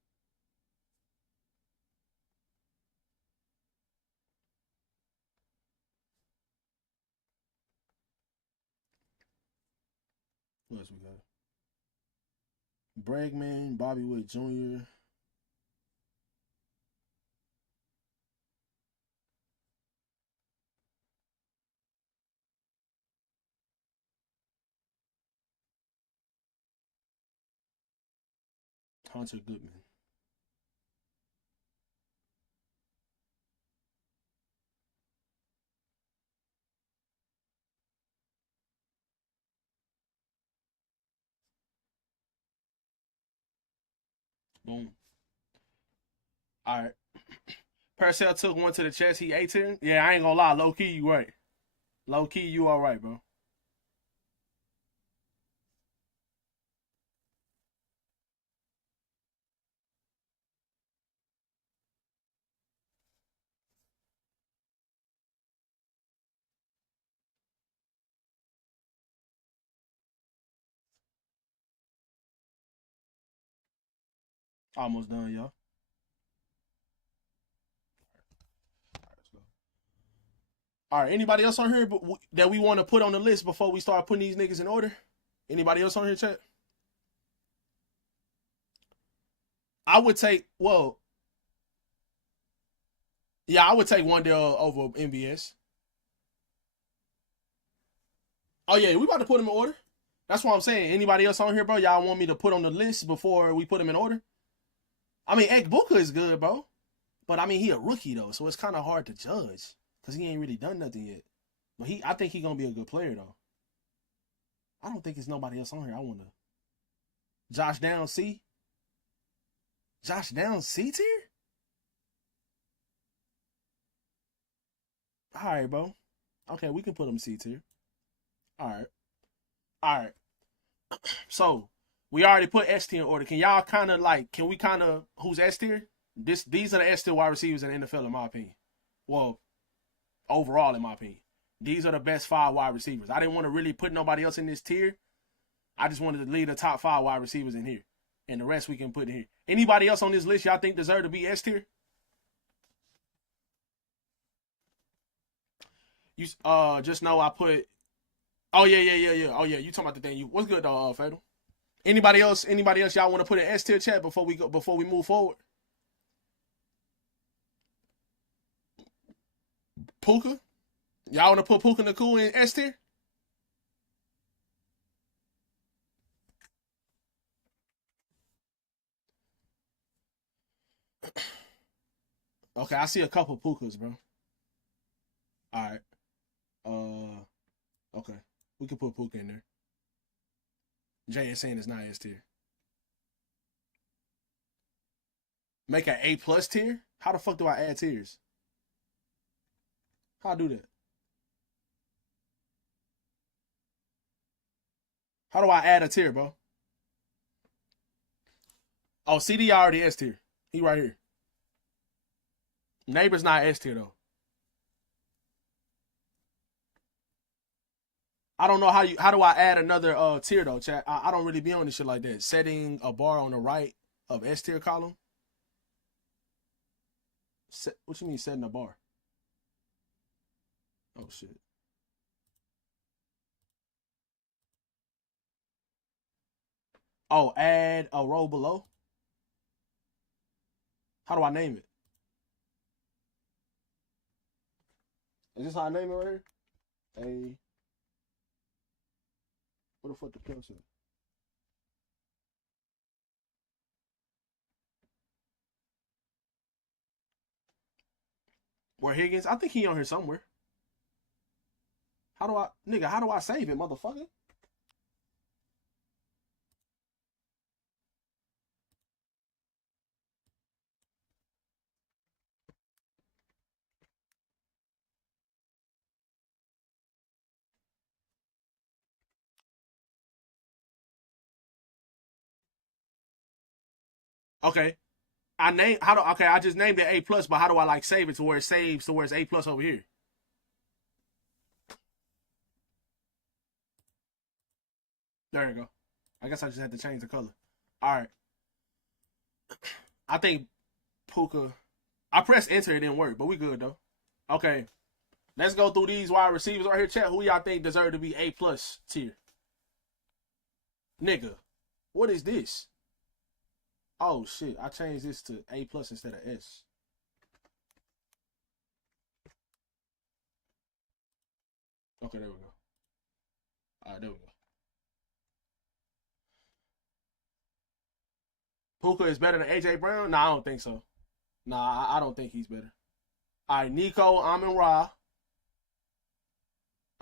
Who else we got? Bregman, Bobby Wood Jr. Hunter Goodman. Boom. All right. Purcell took one to the chest. He A tier. Yeah, I ain't gonna lie. Low key, you right. Low key, you all right, bro. Almost done, y'all. All right, anybody else on here that we want to put on the list before we start putting these niggas in order? Anybody else on here, chat? I would take, well, yeah, I would take Wandale over MBS. Oh, yeah, we about to put him in order. That's what I'm saying. Anybody else on here, bro? Y'all want me to put on the list before we put him in order? I mean, Ekbuka is good, bro. But, I mean, he a rookie, though, so it's kind of hard to judge because he ain't really done nothing yet. But I think he going to be a good player, though. I don't think there's nobody else on here I want to. Josh Downs, C? Josh Downs, C tier? All right, bro. Okay, we can put him C tier. All right. All right. So, we already put S tier in order. Can y'all kind of like, can we kind of, who's S tier? These are the S tier wide receivers in the NFL, in my opinion. Well, overall, in my opinion. These are the best 5 wide receivers. I didn't want to really put nobody else in this tier. I just wanted to leave the top 5 wide receivers in here. And the rest we can put in here. Anybody else on this list y'all think deserve to be S tier? You just know I put. Oh yeah. Oh yeah, you talking about the thing? What's good though, Fatal? Anybody else y'all want to put in S tier chat before we move forward? Puka? Y'all want to put Puka Nakua in S tier? Okay, I see a couple Pukas, bro. All right. Okay. We can put Puka in there. JSN is not S tier. Make an A+ tier? How the fuck do I add tiers? How I do that? How do I add a tier, bro? Oh, CD already S tier. He right here. Neighbor's not S tier though. I don't know how do I add another tier though, chat. I don't really be on this shit like that. Setting a bar on the right of S tier column. What you mean setting a bar? Oh shit. Oh, add a row below. How do I name it? Is this how I name it right here? What the fuck the kill said? Where Higgins? I think he on here somewhere. How do I save it, motherfucker? Okay. I just named it A+, but how do I like save it to where it saves to where it's A+ over here? There you go. I guess I just had to change the color. All right. I think Puka. I pressed enter, it didn't work, but we good though. Okay. Let's go through these wide receivers right here. Chat, who y'all think deserve to be A+ tier? Nigga, what is this? Oh shit, I changed this to A+ instead of S. Okay, there we go. All right, there we go. Puka is better than AJ Brown? Nah, I don't think so. Nah, I don't think he's better. All right, Nico, Amon-Ra.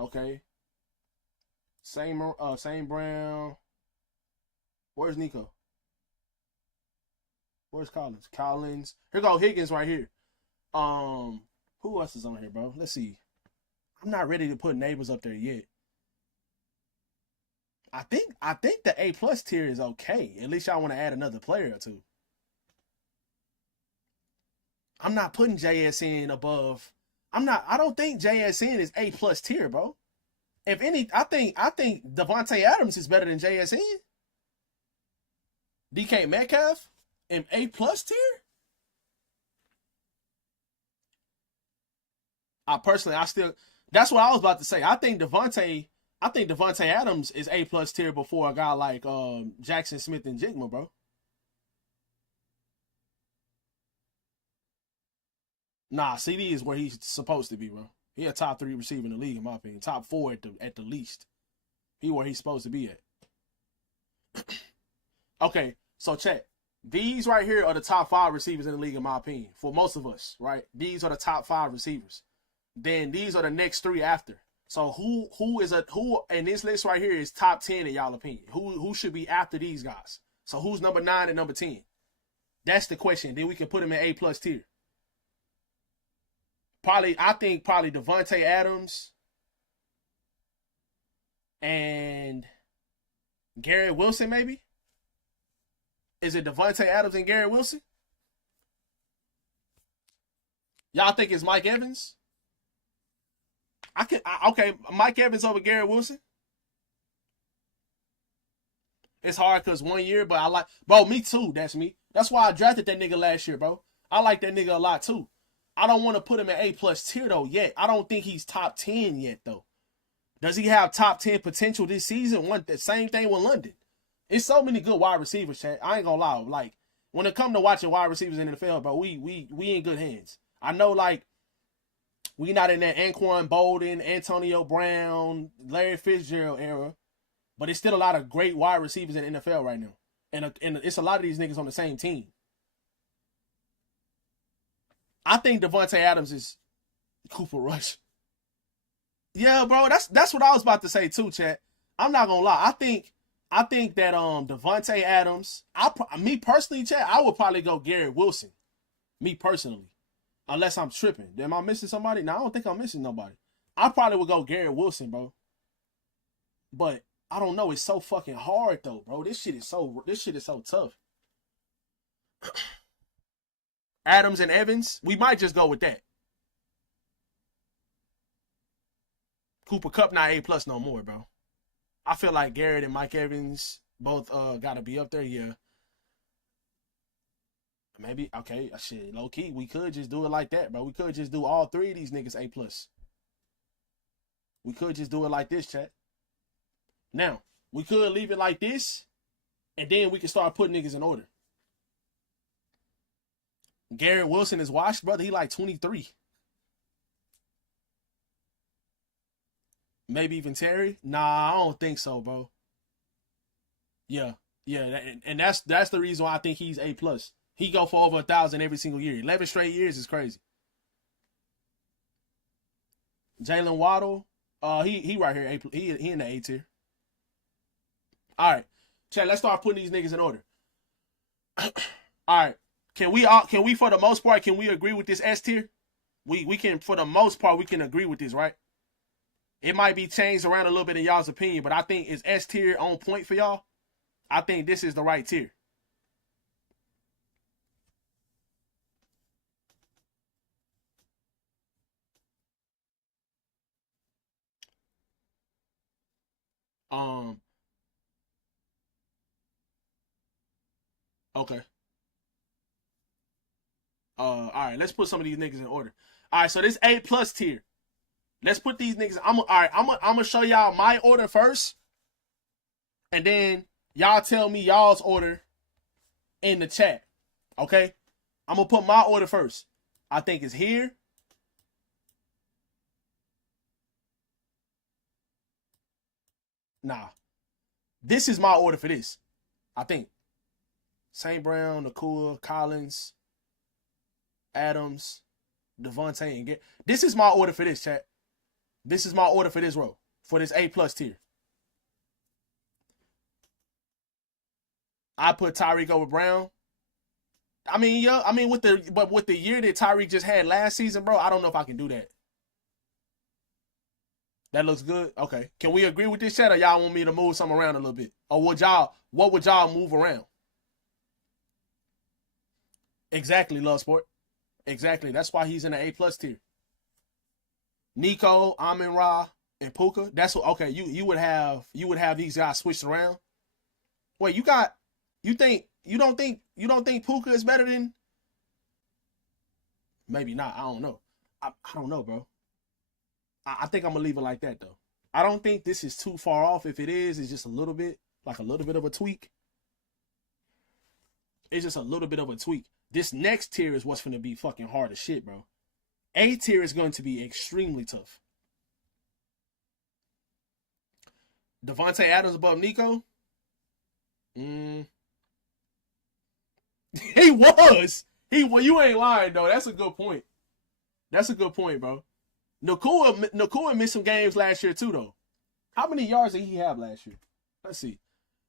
Okay. Same Brown. Where's Nico? Where's Collins? Collins. Here go Higgins right here. Who else is on here, bro? Let's see. I'm not ready to put neighbors up there yet. I think the A+ tier is okay. At least y'all want to add another player or two. I'm not putting JSN above. I don't think JSN is A+ tier, bro. If any, I think Devontae Adams is better than JSN. DK Metcalf? in A+ tier? That's what I was about to say. I think Devontae Adams is A+ tier before a guy like Jackson Smith and Jigma, bro. Nah, CD is where he's supposed to be, bro. He a top 3 receiver in the league, in my opinion. Top 4 at the least. He where he's supposed to be at. Okay, so check. These right here are the top 5 receivers in the league, in my opinion. For most of us, right? These are the top 5 receivers. Then these are the next 3 after. So who in this list right here is top 10 in y'all opinion? Who should be after these guys? So who's number 9 and number 10? That's the question. Then we can put him in A+ tier. I think Devontae Adams and Garrett Wilson, maybe? Is it Devontae Adams and Garrett Wilson? Y'all think it's Mike Evans? Okay, Mike Evans over Garrett Wilson? It's hard because 1 year, but I like... Bro, me too. That's me. That's why I drafted that nigga last year, bro. I like that nigga a lot too. I don't want to put him in A+ tier, though, yet. I don't think he's top 10 yet, though. Does he have top 10 potential this season? The same thing with London. It's so many good wide receivers, chat. I ain't gonna lie. Like, when it comes to watching wide receivers in the NFL, bro, we in good hands. I know, like, we not in that Anquan Bolden, Antonio Brown, Larry Fitzgerald era, but it's still a lot of great wide receivers in the NFL right now. And it's a lot of these niggas on the same team. I think Devontae Adams is Cooper Rush. Yeah, bro, that's what I was about to say too, chat. I'm not gonna lie. I think that Devontae Adams, me personally, chat, I would probably go Garrett Wilson. Me personally. Unless I'm tripping. Am I missing somebody? No, I don't think I'm missing nobody. I probably would go Garrett Wilson, bro. But I don't know. It's so fucking hard though, bro. This shit is so tough. Adams and Evans, we might just go with that. Cooper Kupp not A+ no more, bro. I feel like Garrett and Mike Evans both gotta be up there, yeah. Maybe, okay, shit, low key, we could just do it like that, bro. We could just do all 3 of these niggas A+. We could just do it like this, chat. Now, we could leave it like this, and then we can start putting niggas in order. Garrett Wilson is washed, brother. He like 23. Maybe even Terry? Nah, I don't think so, bro. Yeah, and that's the reason why I think he's A+. He go for over 1,000 every single year. 11 straight years is crazy. Jalen Waddle, he right here. He in the A tier. All right, chat. Let's start putting these niggas in order. All right. Can we for the most part, can we agree with this S tier? We can, for the most part, we can agree with this, right? It might be changed around a little bit in y'all's opinion, but I think is S tier on point for y'all? I think this is the right tier. Okay. All right, let's put some of these niggas in order. All right, so this A+ tier. Let's put these niggas. I'm gonna show y'all my order first, and then y'all tell me y'all's order in the chat. Okay? I'm gonna put my order first. I think it's here. Nah. This is my order for this. I think. St. Brown, Nakua, Collins, Adams, Devontae, and Garrett. This is my order for this, chat. This is my order for this row. For this A+ tier. I put Tyreek over Brown. I mean, yeah, with the year that Tyreek just had last season, bro, I don't know if I can do that. That looks good? Okay. Can we agree with this, chat, or y'all want me to move some around a little bit? Or what would y'all move around? Exactly, Love Sport. Exactly. That's why he's in the A+ tier. Nico, Amin-Ra, and Puka. That's what. Okay, you would have these guys switched around. Wait, you got You don't think Puka is better than? Maybe not. I don't know. I don't know, bro. I think I'm gonna leave it like that though. I don't think this is too far off. If it is, it's just a little bit of a tweak. It's just a little bit of a tweak. This next tier is what's gonna be fucking hard as shit, bro. A tier is going to be extremely tough. Devontae Adams above Nico? He was. You ain't lying, though. That's a good point. That's a good point, bro. Nakua missed some games last year, too, though. How many yards did he have last year? Let's see.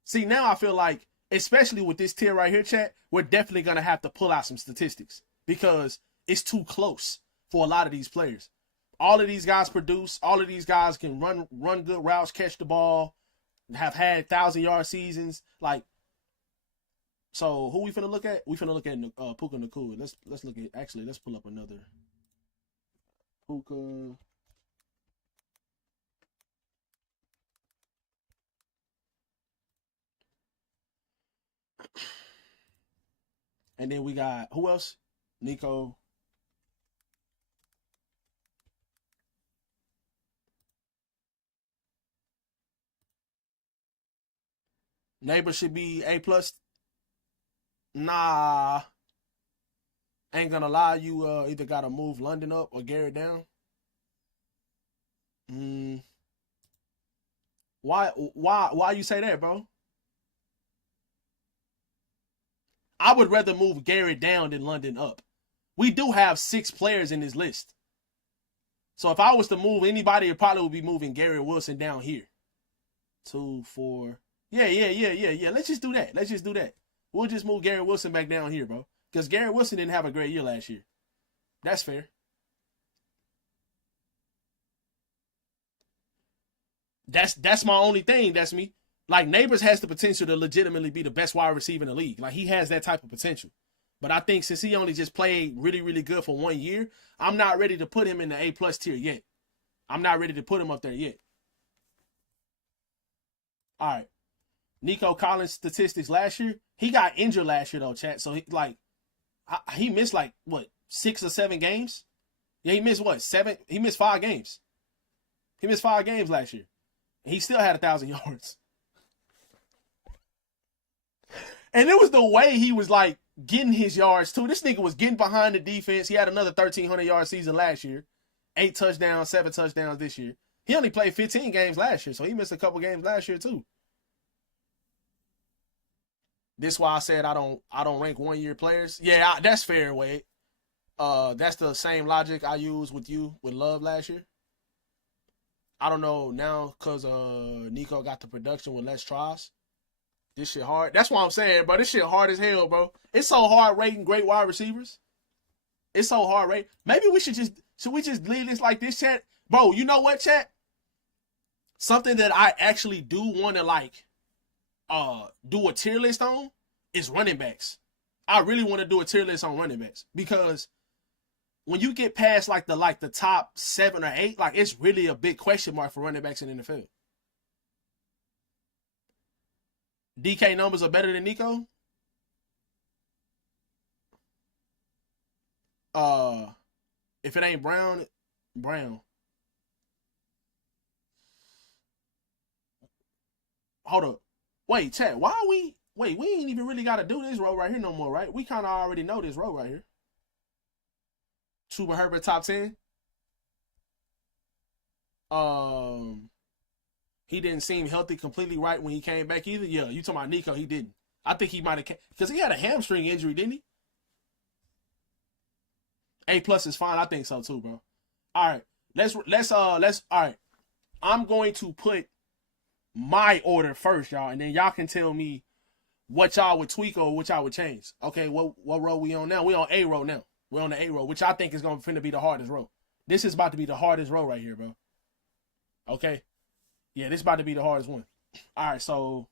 See, now I feel like, especially with this tier right here, chat, we're definitely going to have to pull out some statistics because it's too close for a lot of these players. All of these guys produce. All of these guys can run good routes, catch the ball, have had 1,000-yard seasons. Like, so who we finna look at? We finna look at Puka Nakua. Let's look at. Actually, let's pull up another Puka. And then we got who else? Nico. Neighbor should be A+. Nah. Ain't gonna lie, you either gotta move London up or Garrett down. Why you say that, bro? I would rather move Garrett down than London up. We do have 6 players in this list. So if I was to move anybody, it probably would be moving Garrett Wilson down here. 2, 4. Yeah. Let's just do that. We'll just move Garrett Wilson back down here, bro. Because Garrett Wilson didn't have a great year last year. That's fair. That's my only thing. That's me. Like, Neighbors has the potential to legitimately be the best wide receiver in the league. Like, he has that type of potential. But I think since he only just played really, really good for 1 year, I'm not ready to put him in the A+ tier yet. I'm not ready to put him up there yet. All right. Nico Collins statistics last year. He got injured last year, though, chat. So, he missed, 6 or 7 games? Yeah, he missed, 7? He missed 5 games. He missed 5 games last year. He still had 1,000 yards. And it was the way he was, getting his yards, too. This nigga was getting behind the defense. He had another 1,300-yard season last year. 8 touchdowns, 7 touchdowns this year. He only played 15 games last year, so he missed a couple games last year, too. This is why I said I don't rank 1-year players. Yeah, that's fair, Wade. That's the same logic I used with Love last year. I don't know now because Nico got the production with less tries. This shit hard. That's what I'm saying, bro. This shit hard as hell, bro. It's so hard rating great wide receivers. It's so hard rate. Maybe we should we just leave this like this, chat? Bro, you know what, chat? Something that I actually do want to do a tier list on is running backs. I really want to do a tier list on running backs because when you get past the top 7 or 8, it's really a big question mark for running backs in the NFL. DK numbers are better than Nico. If it ain't Brown. Hold up. Wait, chat. We ain't even really got to do this row right here no more, right? We kind of already know this row right here. Chuba Herbert top 10. He didn't seem healthy completely right when he came back either. Yeah, you talking about Nico? He didn't. I think he might have, because he had a hamstring injury, didn't he? A+ is fine. I think so too, bro. All right, let's all right. I'm going to put my order first, y'all, and then y'all can tell me what y'all would tweak or what y'all would change. Okay, what row we on now? We on A row now. We're on the A row, which I think is going to be the hardest row. This is about to be the hardest row right here, bro. Okay? Yeah, this is about to be the hardest one. All right, so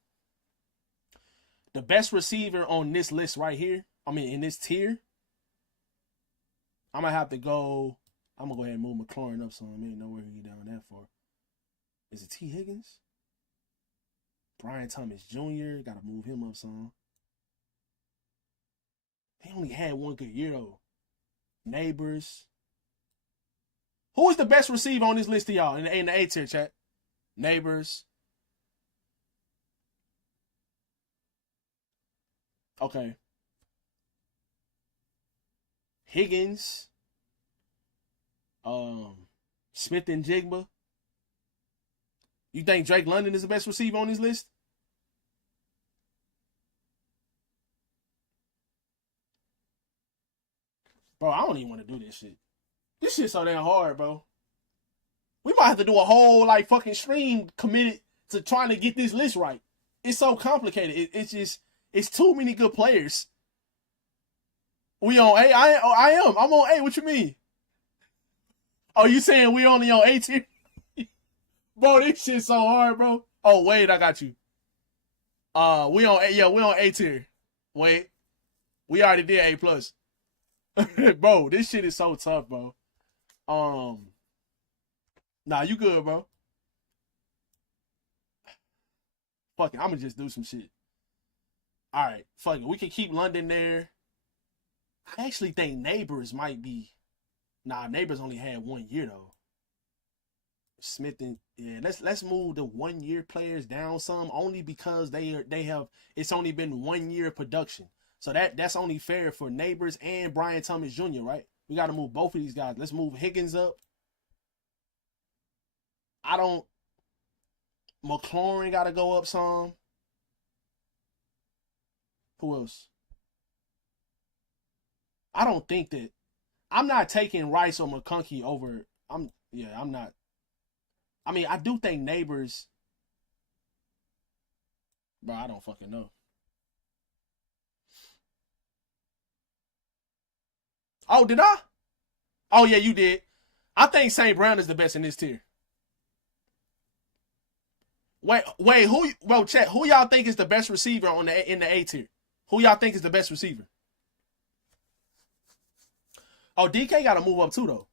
the best receiver on this list right here, in this tier, I'm going to go ahead and move McLaurin up some. I didn't know where he get down that far. Is it T. Higgins? Brian Thomas Jr., got to move him up some. He only had one good year though. Neighbors. Who is the best receiver on this list of y'all in the A tier chat? Neighbors. Okay. Higgins. Smith and Jigba. You think Drake London is the best receiver on this list? Bro, I don't even want to do this shit. This shit's so damn hard, bro. We might have to do a whole like fucking stream committed to trying to get this list right. It's so complicated. It's just it's too many good players. We on A? I am. I'm on A. What you mean? Oh, you saying we only on A tier? Bro, this shit's so hard, bro. Oh, wait, I got you. We on A. Yeah, we on A tier. Wait, we already did A plus. Bro, this shit is so tough, bro. Nah, you good, bro. Fuck it, I'm gonna just do some shit. All right, fuck it. We can keep London there. I actually think Neighbors might be. Nah, Neighbors only had 1 year though. Smith and yeah, let's move the 1 year players down some only because they have it's only been 1 year of production. So that's only fair for Neighbors and Brian Thomas Jr., right? We got to move both of these guys. Let's move Higgins up. McLaurin got to go up some. Who else? I don't think that I'm not taking Rice or McConkey over. I'm not. I mean, I do think Neighbors. Bro, I don't fucking know. Oh, did I? Oh, yeah, you did. I think St. Brown is the best in this tier. Wait, chat, who y'all think is the best receiver in the A tier? Who y'all think is the best receiver? Oh, DK got to move up too, though.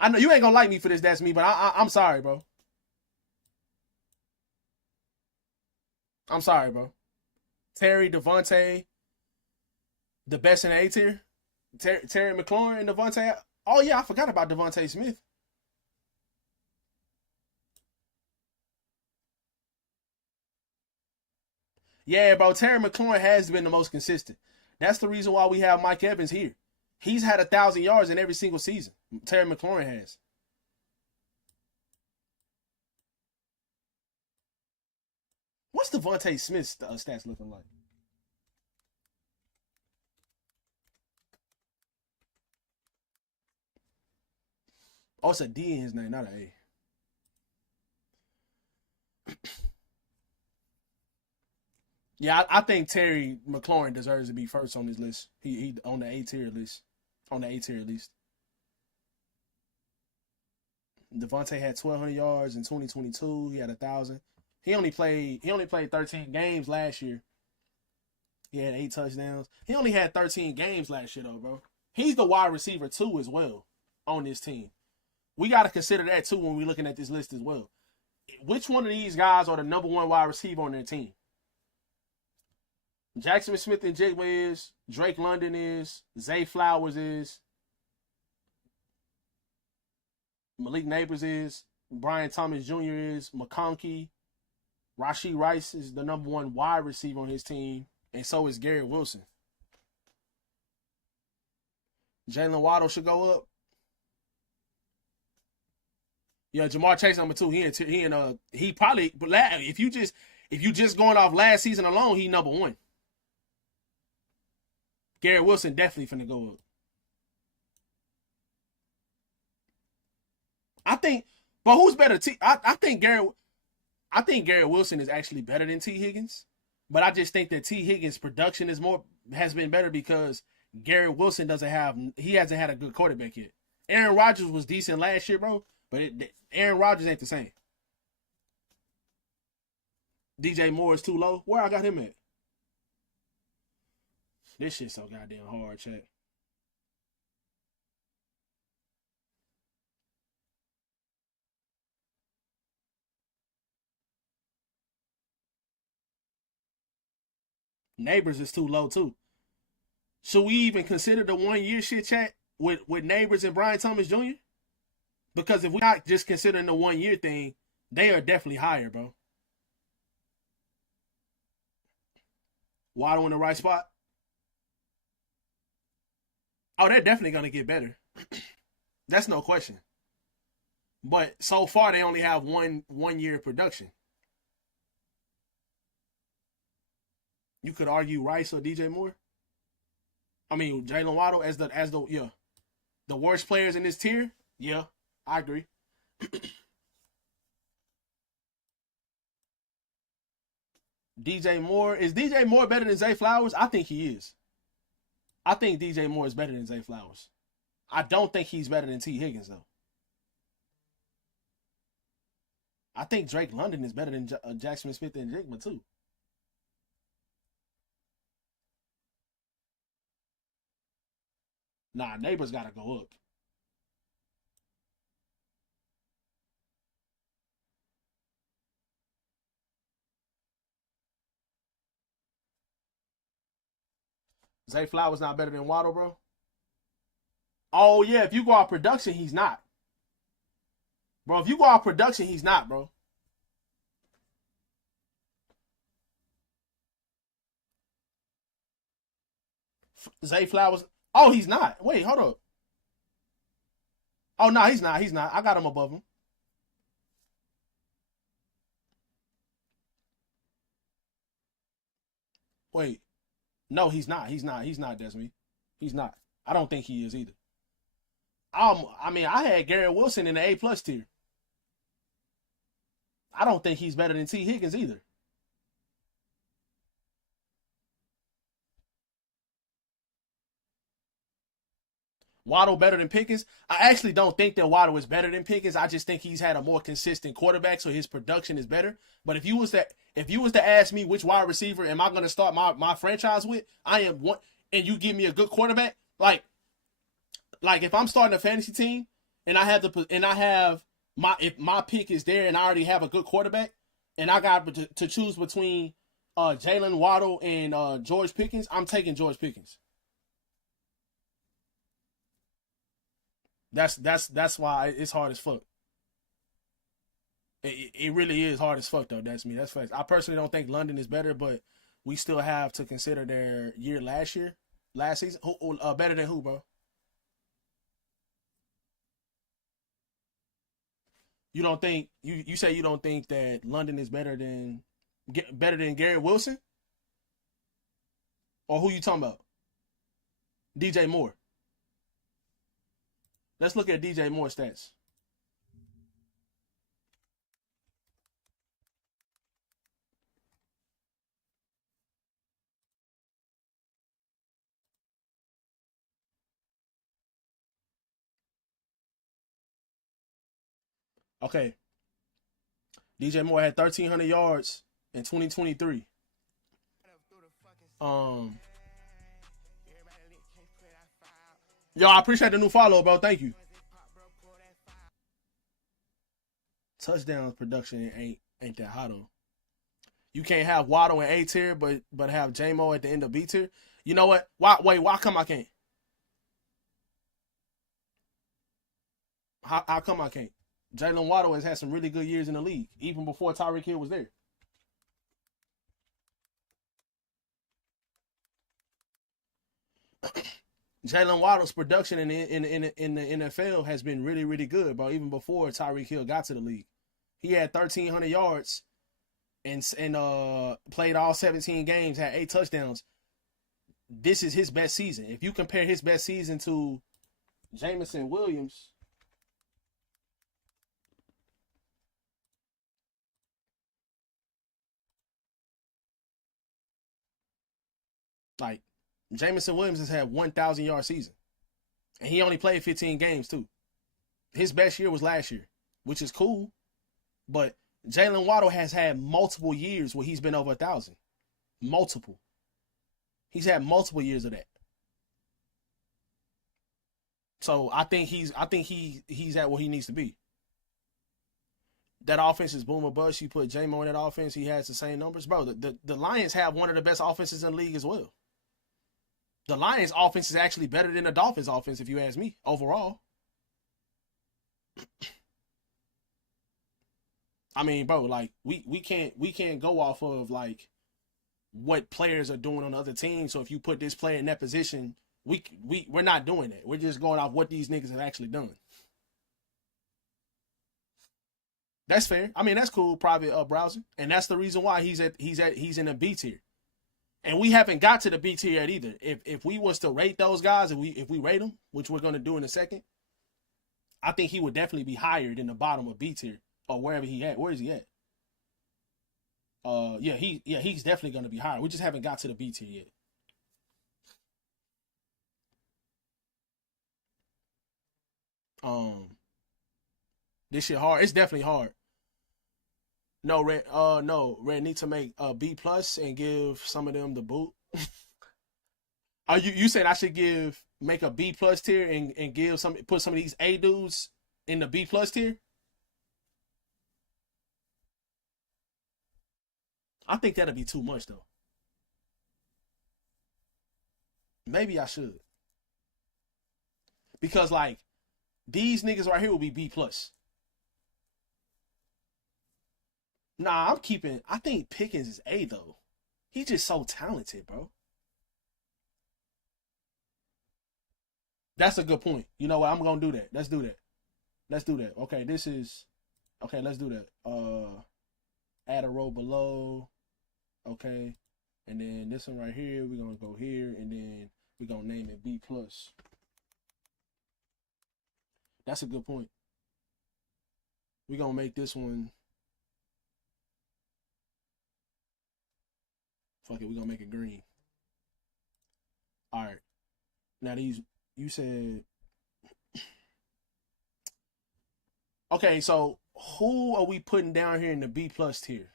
I know you ain't gonna like me for this, that's me, but I'm sorry, bro. I'm sorry, bro. Terry, Devontae, the best in the A tier. Terry McLaurin and Devontae. Oh, yeah, I forgot about Devontae Smith. Yeah, bro, Terry McLaurin has been the most consistent. That's the reason why we have Mike Evans here. He's had 1,000 yards in every single season. Terry McLaurin has. What's Devontae Smith's stats looking like? Oh, it's a D in his name, not an A. Yeah, I think Terry McLaurin deserves to be first on this list. He on the A tier list. On the A tier at least. Devontae had 1,200 yards in 2022. He had 1,000. He only played 13 games last year. He had 8 touchdowns. He only had 13 games last year though, bro. He's the wide receiver too as well on this team. We got to consider that too when we're looking at this list as well. Which one of these guys are the number 1 wide receiver on their team? Jackson Smith and Jigba is. Drake London is. Zay Flowers is. Malik Neighbors is. Brian Thomas Jr. is. McConkey. Rashee Rice is the number 1 wide receiver on his team. And so is Garrett Wilson. Jalen Waddle should go up. Yeah, Jamar Chase number 2. He probably, if you just going off last season alone, he number 1. Garrett Wilson definitely finna go up. I think, but who's better? I think Garrett Wilson is actually better than T. Higgins, but I just think that T. Higgins' production has been better because Garrett Wilson hasn't had a good quarterback yet. Aaron Rodgers was decent last year, bro, but Aaron Rodgers ain't the same. DJ Moore is too low. Where I got him at? This shit's so goddamn hard, chat. Neighbors is too low too. Should we even consider the 1 year shit, chat, with Neighbors and Brian Thomas Jr.? Because if we're not just considering the 1 year thing, they are definitely higher, bro. Waddle in the right spot. Oh, they're definitely gonna get better. That's no question. But so far, they only have one year of production. You could argue Rice or DJ Moore. I mean, Jalen Waddle as the the worst players in this tier. Yeah, I agree. DJ Moore, is DJ Moore better than Zay Flowers? I think he is. I think DJ Moore is better than Zay Flowers. I don't think he's better than T. Higgins though. I think Drake London is better than Jackson Smith and Jigma too. Nah, Neighbors gotta go up. Zay Flowers not better than Waddle, bro? Oh, yeah, if you go out production, he's not. Bro, if you go out production, he's not, bro. Zay Flowers. Oh, he's not. Wait, hold up. Oh, no, he's not. He's not. I got him above him. Wait. No, he's not. He's not. He's not, Desmond. He's not. I don't think he is either. I mean, I had Garrett Wilson in the A+ tier. I don't think he's better than T. Higgins either. Waddle better than Pickens? I actually don't think that Waddle is better than Pickens. I just think he's had a more consistent quarterback, so his production is better. But if you was to ask me which wide receiver am I going to start my franchise with, I am one. And you give me a good quarterback, like if I'm starting a fantasy team and I have if my pick is there and I already have a good quarterback and I got to choose between Jalen Waddle and George Pickens, I'm taking George Pickens. That's why it's hard as fuck. It really is hard as fuck though. That's me. That's facts. I personally don't think London is better, but we still have to consider their year last season. Better than who, bro? You don't think you say you don't think that London is better than Garrett Wilson? Or who you talking about? DJ Moore. Let's look at DJ Moore stats. Okay. DJ Moore had 1,300 yards in 2023. Yo, I appreciate the new follow, bro. Thank you. Touchdowns production ain't that hot though. You can't have Waddle in A tier, but have J-Mo at the end of B tier. You know what? Why come I can't? How come I can't? Jalen Waddle has had some really good years in the league, even before Tyreek Hill was there. Jalen Waddle's production in the NFL has been really, really good, bro. Even before Tyreek Hill got to the league, he had 1,300 yards and played all 17 games, had 8 touchdowns. This is his best season. If you compare his best season to Jameson Williams, like Jameson Williams has had 1,000-yard season, and he only played 15 games too. His best year was last year, which is cool, but Jalen Waddle has had multiple years where he's been over 1,000. Multiple. He's had multiple years of that. So I think he's at where he needs to be. that offense is boom or bust. You put J-Mo in that offense, he has the same numbers. Bro, the Lions have one of the best offenses in the league as well. The Lions offense is actually better than the Dolphins offense, if you ask me, overall. I mean, bro, like we can't go off of like what players are doing on the other team. So if you put this player in that position, we're not doing that. We're just going off what these niggas have actually done. That's fair. I mean, that's cool, private browser. And that's the reason why he's in a B tier. And we haven't got to the B tier yet either. If we was to rate those guys, if we rate them, which we're gonna do in a second, I think he would definitely be higher than the bottom of B tier or wherever he at. Where is he at? He's definitely gonna be higher. We just haven't got to the B tier yet. This shit hard. It's definitely hard. No, Red need to make a B plus and give some of them the boot. Are you saying I should make a B plus tier and put some of these A dudes in the B plus tier? I think that'd be too much though. Maybe I should. Because like these niggas right here will be B plus. Nah, I think Pickens is A though. He's just so talented, bro. That's a good point. You know what? I'm gonna do that. Let's do that. Okay, let's do that. Add a row below. Okay. And then this one right here, we're gonna go here, and then we're gonna name it B plus. That's a good point. We're gonna make this one. Fuck it, we're gonna make it green. Alright. Now you said okay, so who are we putting down here in the B plus tier?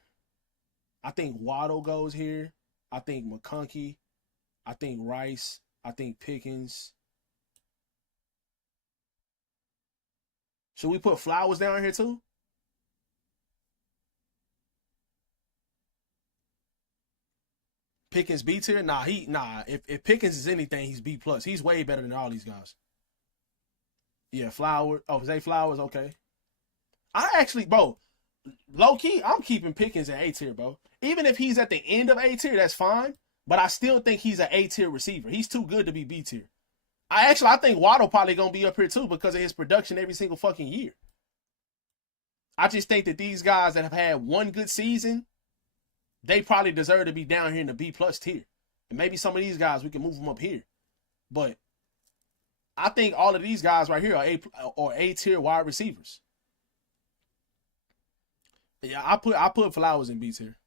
I think Waddle goes here. I think McConkey. I think Rice. I think Pickens. Should we put Flowers down here too? Pickens B tier? Nah. If Pickens is anything, he's B plus. He's way better than all these guys. Yeah, Flowers. Oh, Zay Flowers. Okay. I actually, bro, low key, I'm keeping Pickens at A tier, bro. Even if he's at the end of A tier, that's fine. But I still think he's an A tier receiver. He's too good to be B tier. I think Waddle probably gonna be up here too because of his production every single fucking year. I just think that these guys that have had one good season, they probably deserve to be down here in the B plus tier. And maybe some of these guys, we can move them up here. But I think all of these guys right here are A tier wide receivers. Yeah, I put Flowers in B tier.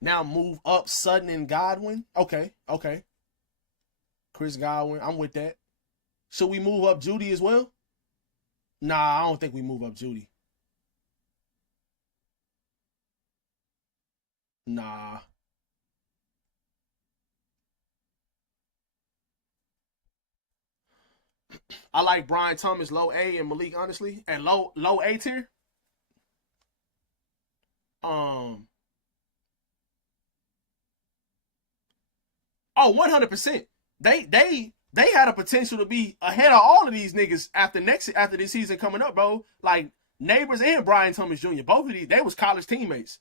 Now move up Sutton and Godwin. Okay. Chris Godwin, I'm with that. Should we move up Judy as well? Nah, I don't think we move up Judy. Nah. I like Brian Thomas low A and Malik honestly and low A tier. Oh, 100%. They had a potential to be ahead of all of these niggas after this season coming up, bro. Like Neighbors and Brian Thomas Jr. Both of these, they was college teammates.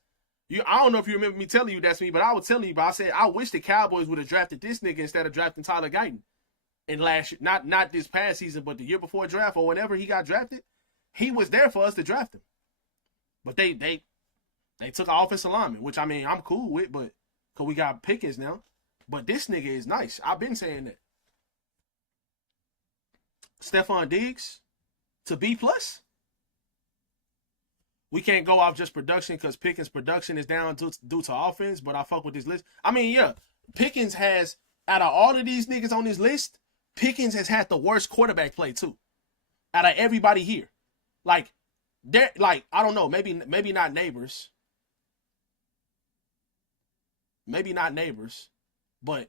I don't know if you remember me telling you that's me, but I was telling you, but I said I wish the Cowboys would have drafted this nigga instead of drafting Tyler Guyton. And last year, not this past season, but the year before draft or whenever he got drafted, he was there for us to draft him. But they took an offensive lineman, which I mean I'm cool with, but because we got Pickens now. But this nigga is nice. I've been saying that. Stephon Diggs to B plus. We can't go off just production because Pickens' production is down due to offense, but I fuck with this list. I mean, yeah, Pickens has, out of all of these niggas on this list, Pickens has had the worst quarterback play too. Out of everybody here. I don't know, maybe not Neighbors. Maybe not Neighbors, but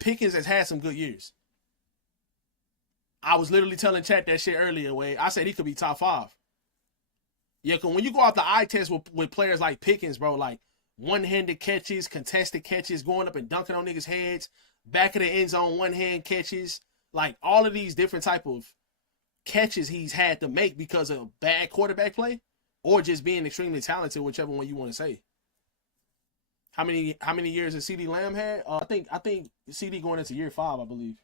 Pickens has had some good years. I was literally telling chat that shit earlier. Wade. I said he could be top 5. Yeah, because when you go off the eye test with players like Pickens, bro, like one-handed catches, contested catches, going up and dunking on niggas' heads, back of the end zone, one-hand catches, like all of these different type of catches he's had to make because of bad quarterback play or just being extremely talented, whichever one you want to say. How many years has CD Lamb had? I think CD going into year 5, I believe.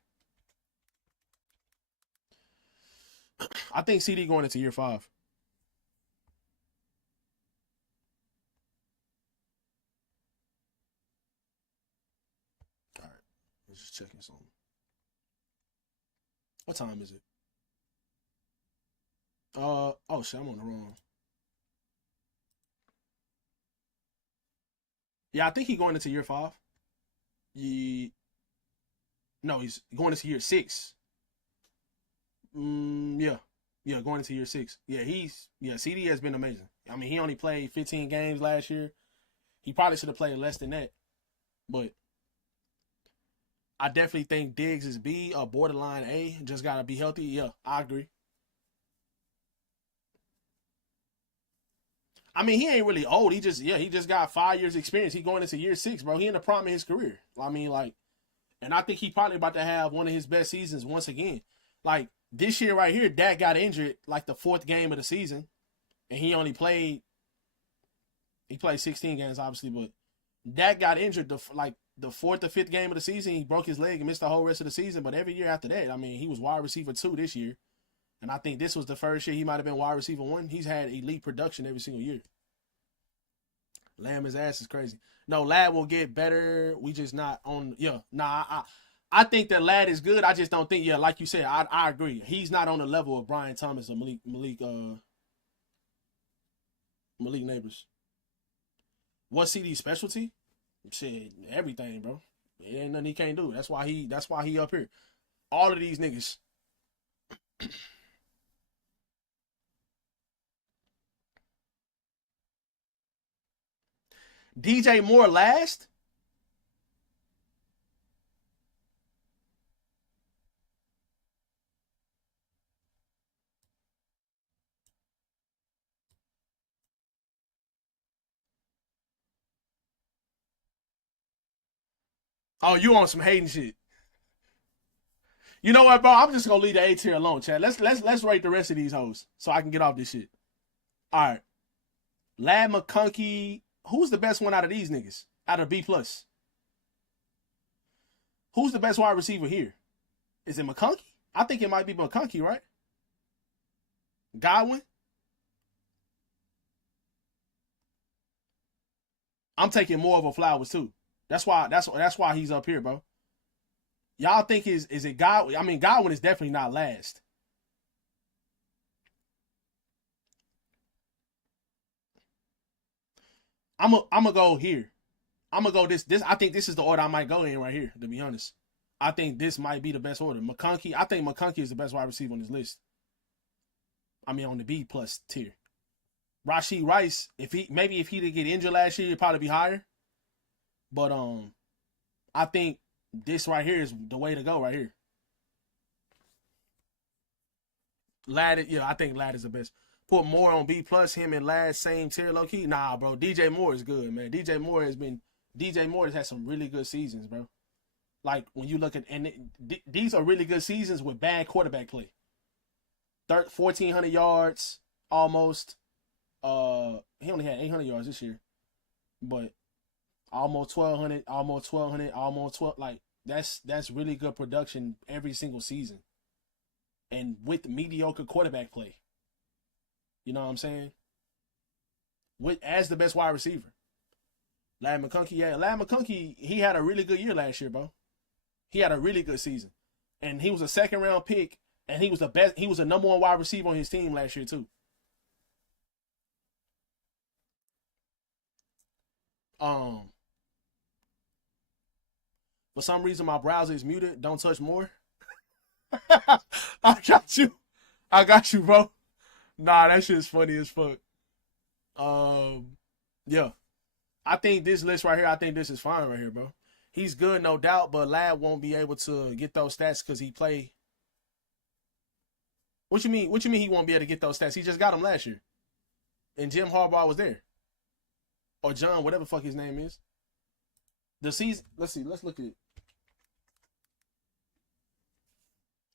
I think CD going into year 5. All right, let's just checking something. What time is it? Oh shit, I'm on the wrong. Yeah, I think he's going into year 5. No, he's going into year 6. Yeah, going into year 6. Yeah, CD has been amazing. I mean, he only played 15 games last year. He probably should have played less than that, but I definitely think Diggs is B or borderline A. Just gotta be healthy. Yeah, I agree. I mean, he ain't really old. He just got 5 years experience. He going into year 6, bro. He in the prime of his career. I mean, like, and I think he probably about to have one of his best seasons once again. Like this year right here, Dak got injured like the 4th game of the season, and he played 16 games obviously, but Dak got injured the 4th or 5th game of the season. He broke his leg and missed the whole rest of the season. But every year after that, I mean, he was wide receiver 2 this year. And I think this was the first year he might have been wide receiver 1. He's had elite production every single year. Lamb his ass is crazy. No, Lad will get better. We just not on. Yeah, nah. I think that Lad is good. I just don't think. Yeah, like you said, I agree. He's not on the level of Brian Thomas or Malik Neighbors. What's CD's specialty? Shit, everything, bro. It ain't nothing he can't do. That's why he up here. All of these niggas. DJ Moore last? Oh, you on some hating shit. You know what, bro? I'm just gonna leave the A tier alone, Chad. Let's rate the rest of these hoes so I can get off this shit. All right. Lad McConkey. Who's the best one out of these niggas? Out of B+? Who's the best wide receiver here? Is it McConkey? I think it might be McConkey, right? Godwin? I'm taking more of a Flowers too. That's why he's up here, bro. Y'all think is it Godwin? I mean, Godwin is definitely not last. I'm gonna go here. I'm gonna go this. I think this is the order I might go in right here, to be honest. I think this might be the best order. McConkey, I think McConkey is the best wide receiver on this list. I mean, on the B+ tier. Rashee Rice, if he didn't get injured last year, he'd probably be higher. But I think this right here is the way to go right here. Lad, yeah, I think Lad is the best. Put Moore on B+, him and Lad same tier, low key. Nah, bro. DJ Moore is good, man. DJ Moore has had some really good seasons, bro. Like when you look at, and these are really good seasons with bad quarterback play. 1,400 yards almost. He only had 800 yards this year, but almost 1,200, almost 1,200, almost 12. Like that's really good production every single season, and with mediocre quarterback play. You know what I'm saying? As the best wide receiver. Lad McConkey, he had a really good year last year, bro. He had a really good season. And he was a 2nd round pick, and he was the best. He was a number 1 wide receiver on his team last year, too. For some reason, my browser is muted. Don't touch more. I got you, bro. Nah, that shit's funny as fuck. Yeah. I think this list right here, I think this is fine right here, bro. He's good, no doubt, but Lad won't be able to get those stats because he play What you mean? What you mean he won't be able to get those stats? He just got them last year, and Jim Harbaugh was there, or John, whatever the fuck his name is. The season. Let's see. Let's look at.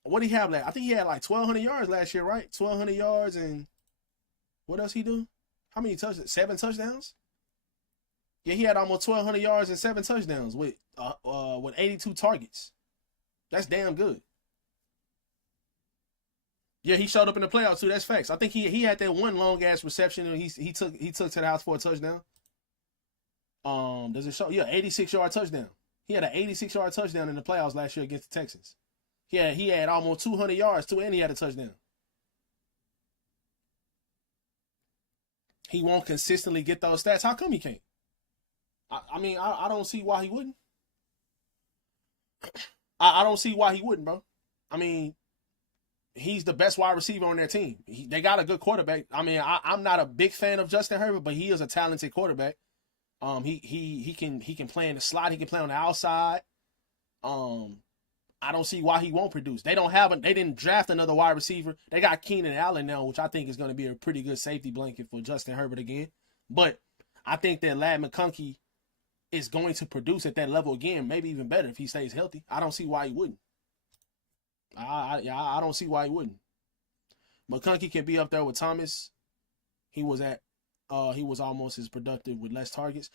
What did he have last? I think he had like 1,200 yards last year, right? 1,200 yards, and what else he do? How many touchdowns? 7 touchdowns? Yeah, he had almost 1,200 yards and 7 touchdowns with 82 targets. That's damn good. Yeah, he showed up in the playoffs too. That's facts. I think he had that one long ass reception and he took to the house for a touchdown. Does it show? Yeah, 86-yard touchdown. He had an 86-yard touchdown in the playoffs last year against the Texans. He had almost 200 yards too, and he had a touchdown. He won't consistently get those stats. How come he can't? I mean, I don't see why he wouldn't. I don't see why he wouldn't, bro. I mean, he's the best wide receiver on their team. They got a good quarterback. I mean, I'm not a big fan of Justin Herbert, but he is a talented quarterback. He can play in the slot. He can play on the outside. I don't see why he won't produce. They didn't draft another wide receiver. They got Keenan Allen now, which I think is going to be a pretty good safety blanket for Justin Herbert again. But I think that Ladd McConkey is going to produce at that level again, maybe even better if he stays healthy. I don't see why he wouldn't. I don't see why he wouldn't. McConkey can be up there with Thomas. He was almost as productive with less targets.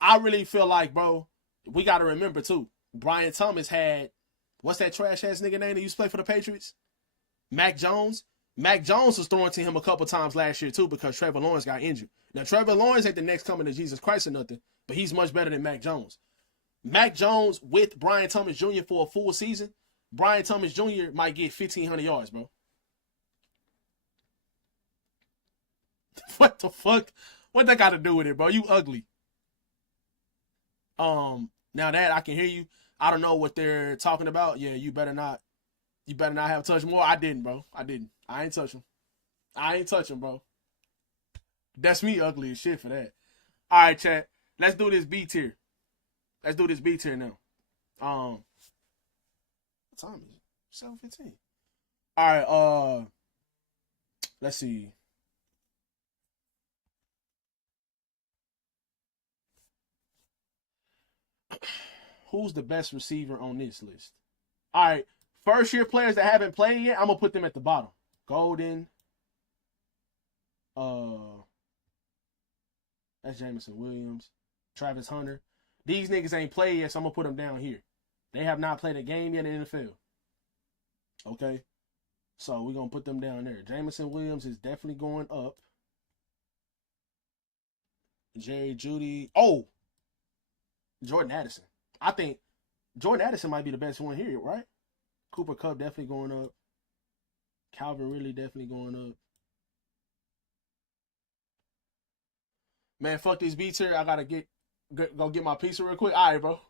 I really feel like, bro, we got to remember too, Brian Thomas had, what's that trash ass nigga name that used to play for the Patriots? Mac Jones. Mac Jones was throwing to him a couple times last year too because Trevor Lawrence got injured. Now Trevor Lawrence ain't the next coming to Jesus Christ or nothing, but he's much better than Mac Jones. Mac Jones with Brian Thomas Jr. for a full season, Brian Thomas Jr. might get 1,500 yards, bro. What the fuck? What that got to do with it, bro? You ugly. Now that I can hear you, I don't know what they're talking about. Yeah, you better not have touched more. I didn't, bro. I ain't touch him. I ain't touch him, bro. That's me ugly as shit for that. All right, chat. Let's do this B tier. Let's do this B tier now. What time is it? 7:15. All right, let's see. Who's the best receiver on this list? All right, first year players that haven't played yet, I'm gonna put them at the bottom. Golden. That's Jameson Williams, Travis Hunter. These niggas ain't played yet, so I'm gonna put them down here. They have not played a game yet in the NFL. Okay, so we're gonna put them down there. Jameson Williams is definitely going up. Jerry Jeudy. Oh, Jordan Addison. I think Jordan Addison might be the best one here, right? Cooper Kupp definitely going up. Calvin Ridley definitely going up. Man, fuck these beats here. I gotta go get my pizza real quick. All right, bro.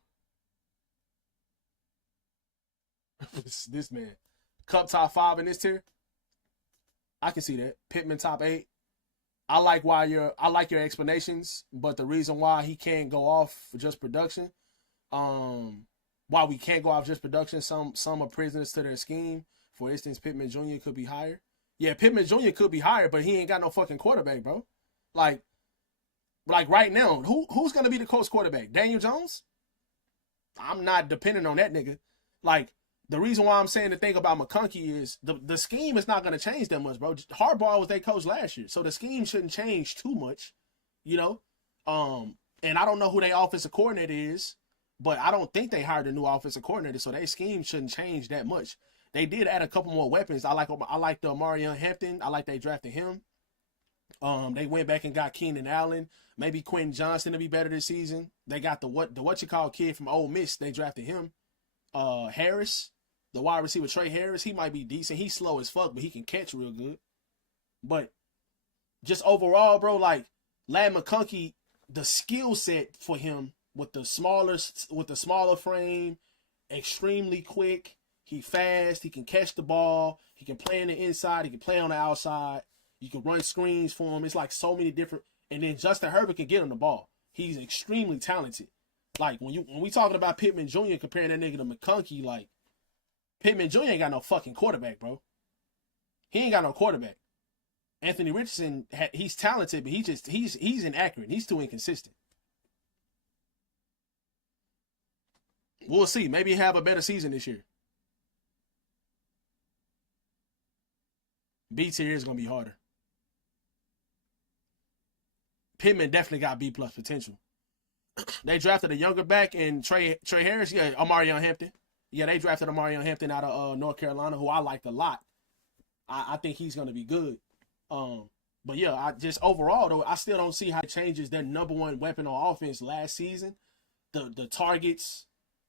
This man. Kupp top 5 in this tier. I can see that. Pittman top 8. I like your explanations, but the reason why he can't go off for just production, why we can't go off just production, some are prisoners to their scheme. For instance, Pittman Jr. could be higher. Yeah, Pittman Jr. could be higher, but he ain't got no fucking quarterback, bro. Like right now, who's gonna be the Colts quarterback? Daniel Jones? I'm not dependent on that nigga. Like, the reason why I'm saying the thing about McConkey is the scheme is not going to change that much, bro. Harbaugh was their coach last year, so the scheme shouldn't change too much, you know? And I don't know who their offensive coordinator is, but I don't think they hired a new offensive coordinator, so their scheme shouldn't change that much. They did add a couple more weapons. I like the Marion Hampton. I like they drafted him. They went back and got Keenan Allen. Maybe Quentin Johnston to be better this season. They got the what you call kid from Ole Miss. They drafted him. Harris. The wide receiver, Trey Harris, he might be decent. He's slow as fuck, but he can catch real good. But just overall, bro, like Ladd McConkey, the skill set for him with the smaller frame, extremely quick. He fast. He can catch the ball. He can play on the inside. He can play on the outside. You can run screens for him. It's like so many different. And then Justin Herbert can get him the ball. He's extremely talented. Like when we talking about Pittman Jr. comparing that nigga to McConkey, like. Pittman Jr. ain't got no fucking quarterback, bro. He ain't got no quarterback. Anthony Richardson, he's talented, but he's inaccurate. He's too inconsistent. We'll see. Maybe he'll have a better season this year. B tier is gonna be harder. Pittman definitely got B plus potential. They drafted a younger back in Trey Harris. Yeah, Omarion Hampton. Yeah, they drafted Omarion Hampton out of North Carolina, who I liked a lot. I think he's gonna be good. But yeah, I just overall though, I still don't see how it changes their number one weapon on offense last season. The targets,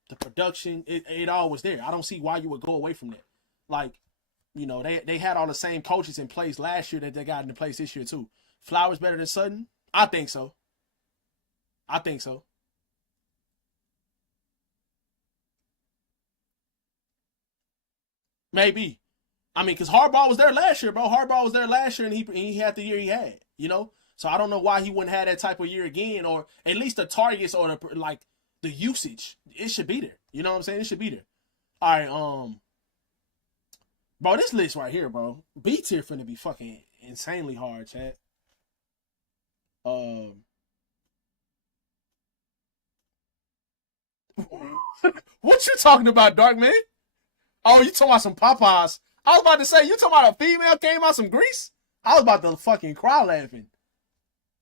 the production, it all was there. I don't see why you would go away from that. Like, you know, they had all the same coaches in place last year that they got into place this year too. Flowers better than Sutton? I think so. Maybe. I mean, because Harbaugh was there last year, bro. Harbaugh was there last year, and he had the year he had, you know? So I don't know why he wouldn't have that type of year again, or at least the targets or the usage. It should be there. You know what I'm saying? It should be there. All right, bro, this list right here, bro. B tier finna be fucking insanely hard, chat. What you talking about, Dark Man? Oh, you talking about some Popeyes? I was about to say, you talking about a female came out some grease? I was about to fucking cry laughing.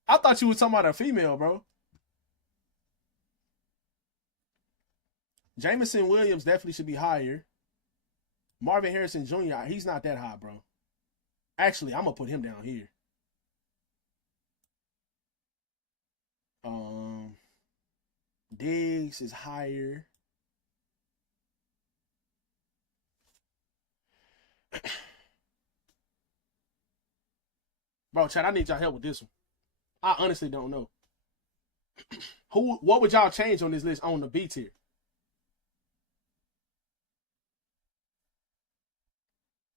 I thought you was talking about a female, bro. Jameson Williams definitely should be higher. Marvin Harrison Jr., he's not that high, bro. Actually, I'm going to put him down here. Diggs is higher. Bro, Chad, I need y'all help with this one. I honestly don't know. What would y'all change on this list on the B tier?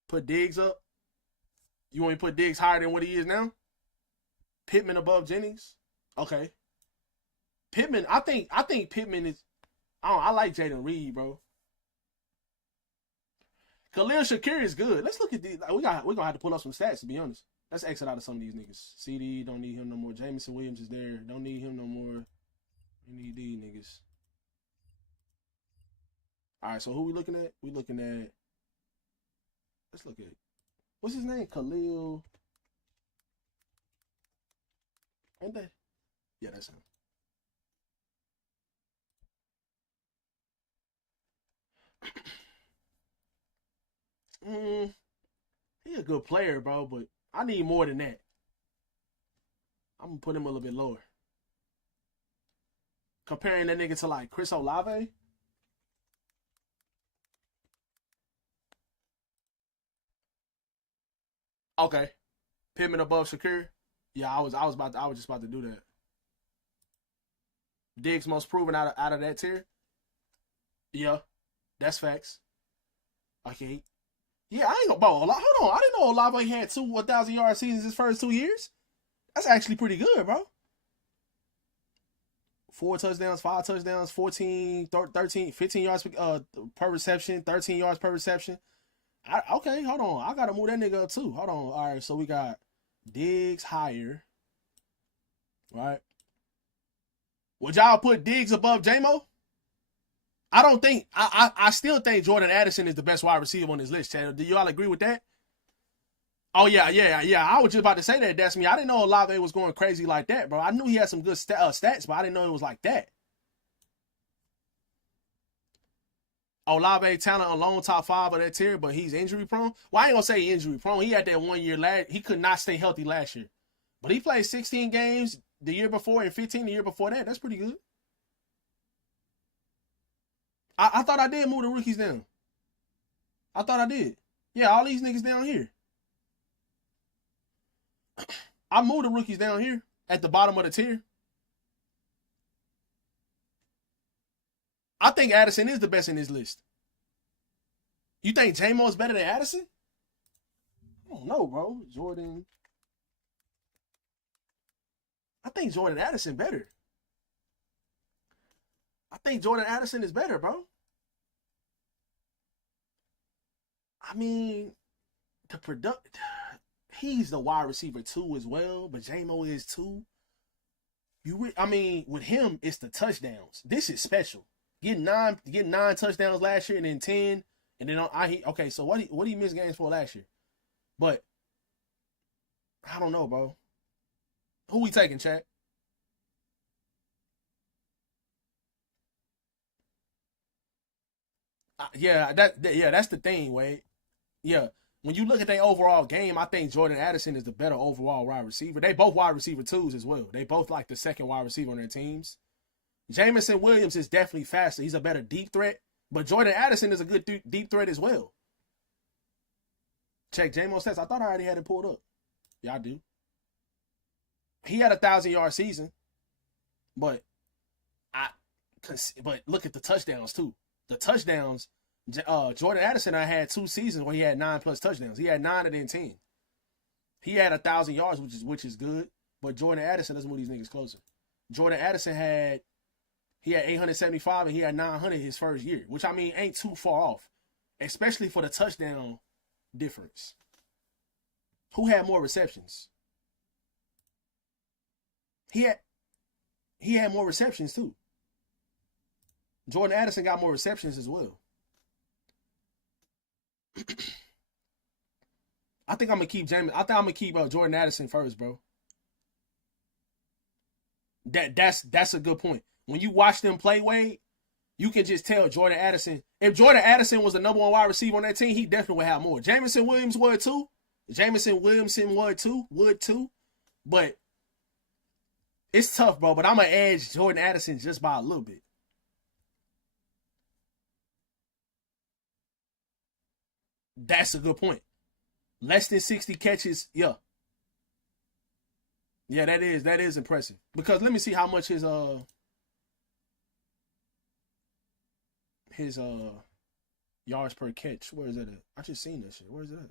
Put Diggs up? You want me to put Diggs higher than what he is now? Pittman above Jennings? Okay. Pittman, I think Pittman is. I like Jaden Reed, bro. Khalil Shakir is good. Let's look at these. We're gonna have to pull up some stats, to be honest. Let's exit out of some of these niggas. CD, don't need him no more. Jameson Williams is there. Don't need him no more. We need these niggas. All right, so who we looking at? We looking at. Let's look at. What's his name? Khalil. Ain't that? Yeah, that's him. He a good player, bro, but I need more than that. I'm gonna put him a little bit lower. Comparing that nigga to like Chris Olave. Okay. Pittman above Shakir. Yeah, I was just about to do that. Diggs most proven out of that tier. Yeah, that's facts. Okay. Yeah, I ain't gonna, bro. Hold on, I didn't know Olave had 2 1,000-yard seasons his first 2 years. That's actually pretty good, bro. 4 touchdowns, 5 touchdowns, 14, 13, 15 yards per reception, 13 yards per reception. Okay, hold on. I gotta move that nigga up too. Hold on. All right, so we got Diggs higher. Right? Would y'all put Diggs above J-Mo? I don't think. I still think Jordan Addison is the best wide receiver on this list, Chad. Do y'all agree with that? Oh, yeah. I was just about to say that. That's me. I didn't know Olave was going crazy like that, bro. I knew he had some good stats, but I didn't know it was like that. Olave talent alone top 5 of that tier, but he's injury prone. Well, I ain't gonna say injury prone. He had that 1 year he could not stay healthy last year. But he played 16 games the year before and 15 the year before that. That's pretty good. I thought I did move the rookies down. I thought I did. Yeah, all these niggas down here. I moved the rookies down here at the bottom of the tier. I think Addison is the best in this list. You think J-Mo is better than Addison? I don't know, bro. Jordan. I think Jordan Addison better. I think Jordan Addison is better, bro. I mean, the product. He's the wide receiver 2 as well, but J-Mo is too. I mean, with him, it's the touchdowns. This is special. Getting nine touchdowns last year and then 10, and then okay. So what he missed games for last year? But I don't know, bro. Who we taking, chat? That's the thing, Wade. Yeah. When you look at their overall game, I think Jordan Addison is the better overall wide receiver. They both wide receiver 2s as well. They both like the second wide receiver on their teams. Jamison Williams is definitely faster. He's a better deep threat. But Jordan Addison is a good deep threat as well. Check J-Mo stats. I thought I already had it pulled up. Yeah, I do. He had a 1,000-yard season. But look at the touchdowns too. The touchdowns, Jordan Addison, I had 2 seasons where he had 9+ touchdowns. He had 9 and then 10. He had 1,000 yards, which is good. But Jordan Addison doesn't move these niggas closer. Jordan Addison had 875 and he had 900 his first year, which I mean ain't too far off, especially for the touchdown difference. Who had more receptions? He had more receptions too. Jordan Addison got more receptions as well. I think I'm gonna keep Jordan Addison first, bro. That's a good point. When you watch them play, Wade, you can just tell Jordan Addison. If Jordan Addison was the number 1 wide receiver on that team, he definitely would have more. Jamison Williams would too. Would too. But it's tough, bro. But I'm gonna edge Jordan Addison just by a little bit. That's a good point. Less than 60 catches, yeah. Yeah, that is impressive. Because let me see how much his yards per catch. Where is that at? I just seen that shit. Where is it at?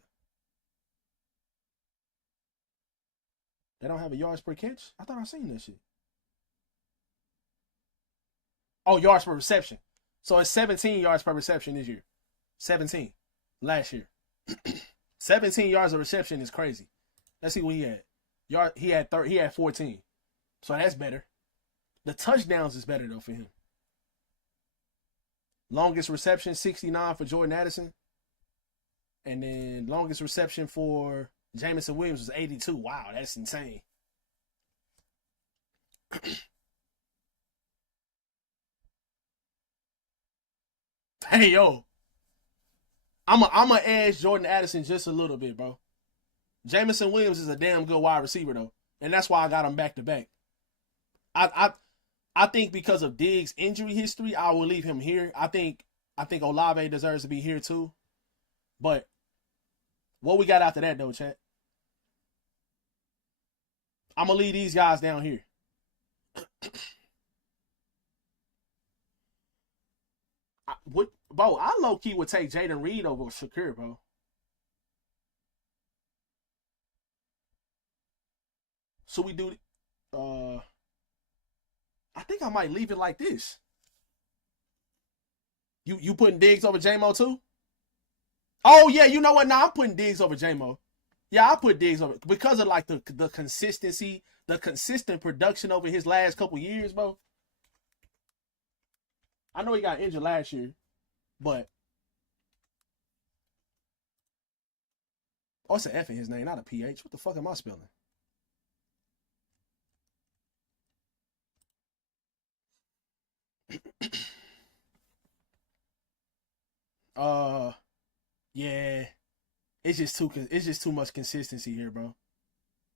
They don't have a yards per catch? I thought I seen that shit. Oh, yards per reception. So it's 17 yards per reception this year. 17 last year. 17 yards of reception is crazy. Let's see what he had. He had 14. So that's better. The touchdowns is better though for him. Longest reception 69 for Jordan Addison. And then longest reception for Jamison Williams was 82. Wow, that's insane. Hey yo. I'm a edge Jordan Addison just a little bit, bro. Jamison Williams is a damn good wide receiver though, and that's why I got him back to back. I think because of Diggs' injury history, I will leave him here. I think Olave deserves to be here too. But what we got after that though, chat? I'm gonna leave these guys down here. I low-key would take Jaden Reed over Shakur, bro. So we do I think I might leave it like this. You putting Diggs over J-Mo too? Oh yeah, you know what? Nah, I'm putting Diggs over J-Mo. Yeah, I put Diggs over because of like the consistency, the consistent production over his last couple years, bro. I know he got injured last year, but it's an F in his name, not a PH. What the fuck am I spelling? Yeah. It's just too much consistency here, bro.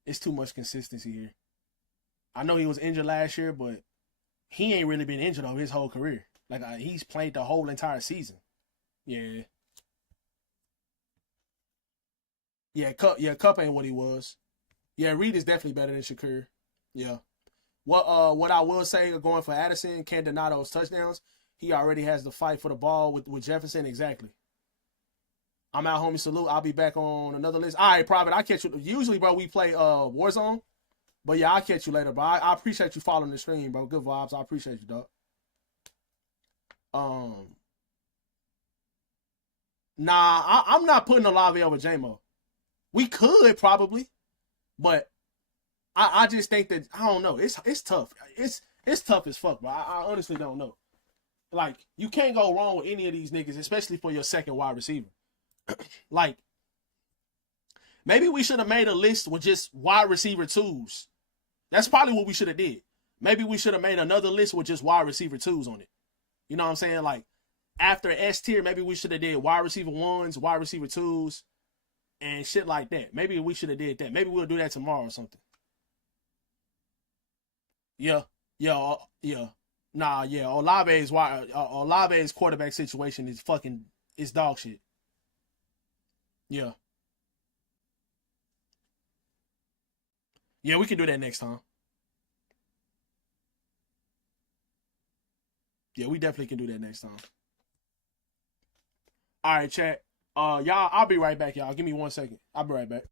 It's too much consistency here. I know he was injured last year, but he ain't really been injured over his whole career. Like he's played the whole entire season. Yeah. Yeah, Cup ain't what he was. Yeah, Reed is definitely better than Shakur. Yeah. What I will say going for Addison, can't deny those touchdowns. He already has the fight for the ball with Jefferson. Exactly. I'm out, homie. Salute. I'll be back on another list. All right, Private. I'll catch you. Usually, bro, we play Warzone. But yeah, I'll catch you later, bro. I appreciate you following the stream, bro. Good vibes. I appreciate you, dog. Nah, I'm not putting Olave over J-Mo. We could probably, but I just think that I don't know. It's tough. It's tough as fuck, bro. I honestly don't know. Like, you can't go wrong with any of these niggas, especially for your second wide receiver. Like, maybe we should have made a list with just wide receiver twos. That's probably what we should have did. Maybe we should have made another list with just wide receiver twos on it. You know what I'm saying? Like, after S tier, maybe we should have did wide receiver ones, wide receiver twos, and shit like that. Maybe we should have did that. Maybe we'll do that tomorrow or something. Yeah. Nah, yeah. Olave's quarterback situation is dog shit. Yeah. Yeah, we can do that next time. Yeah, we definitely can do that next time. All right, chat. Y'all, I'll be right back, y'all. Give me 1 second. I'll be right back.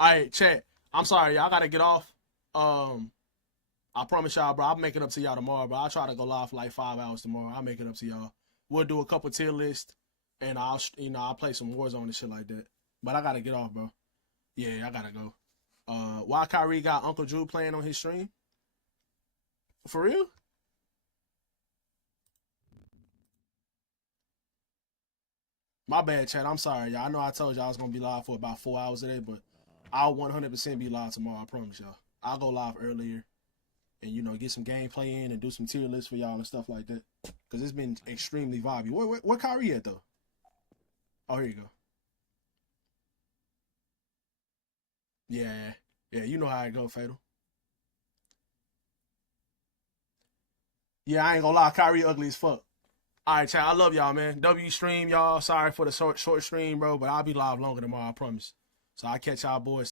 All right, chat. I'm sorry, y'all. I gotta get off. I promise y'all, bro. I'll make it up to y'all tomorrow, bro. I'll try to go live for like 5 hours tomorrow. I'll make it up to y'all. We'll do a couple tier lists, and I'll play some Warzone and shit like that. But I gotta get off, bro. Yeah, I gotta go. Why Kyrie got Uncle Drew playing on his stream? For real? My bad, chat. I'm sorry, y'all. I know I told y'all I was gonna be live for about 4 hours today, but I'll 100% be live tomorrow. I promise y'all. I'll go live earlier and get some gameplay in and do some tier lists for y'all and stuff like that. Cause it's been extremely vibey. Where Kyrie at though? Oh, here you go. Yeah, you know how it go, Fatal. Yeah, I ain't gonna lie, Kyrie ugly as fuck. All right, chat. I love y'all, man. W stream, y'all. Sorry for the short stream, bro, but I'll be live longer tomorrow, I promise. So I'll catch y'all boys.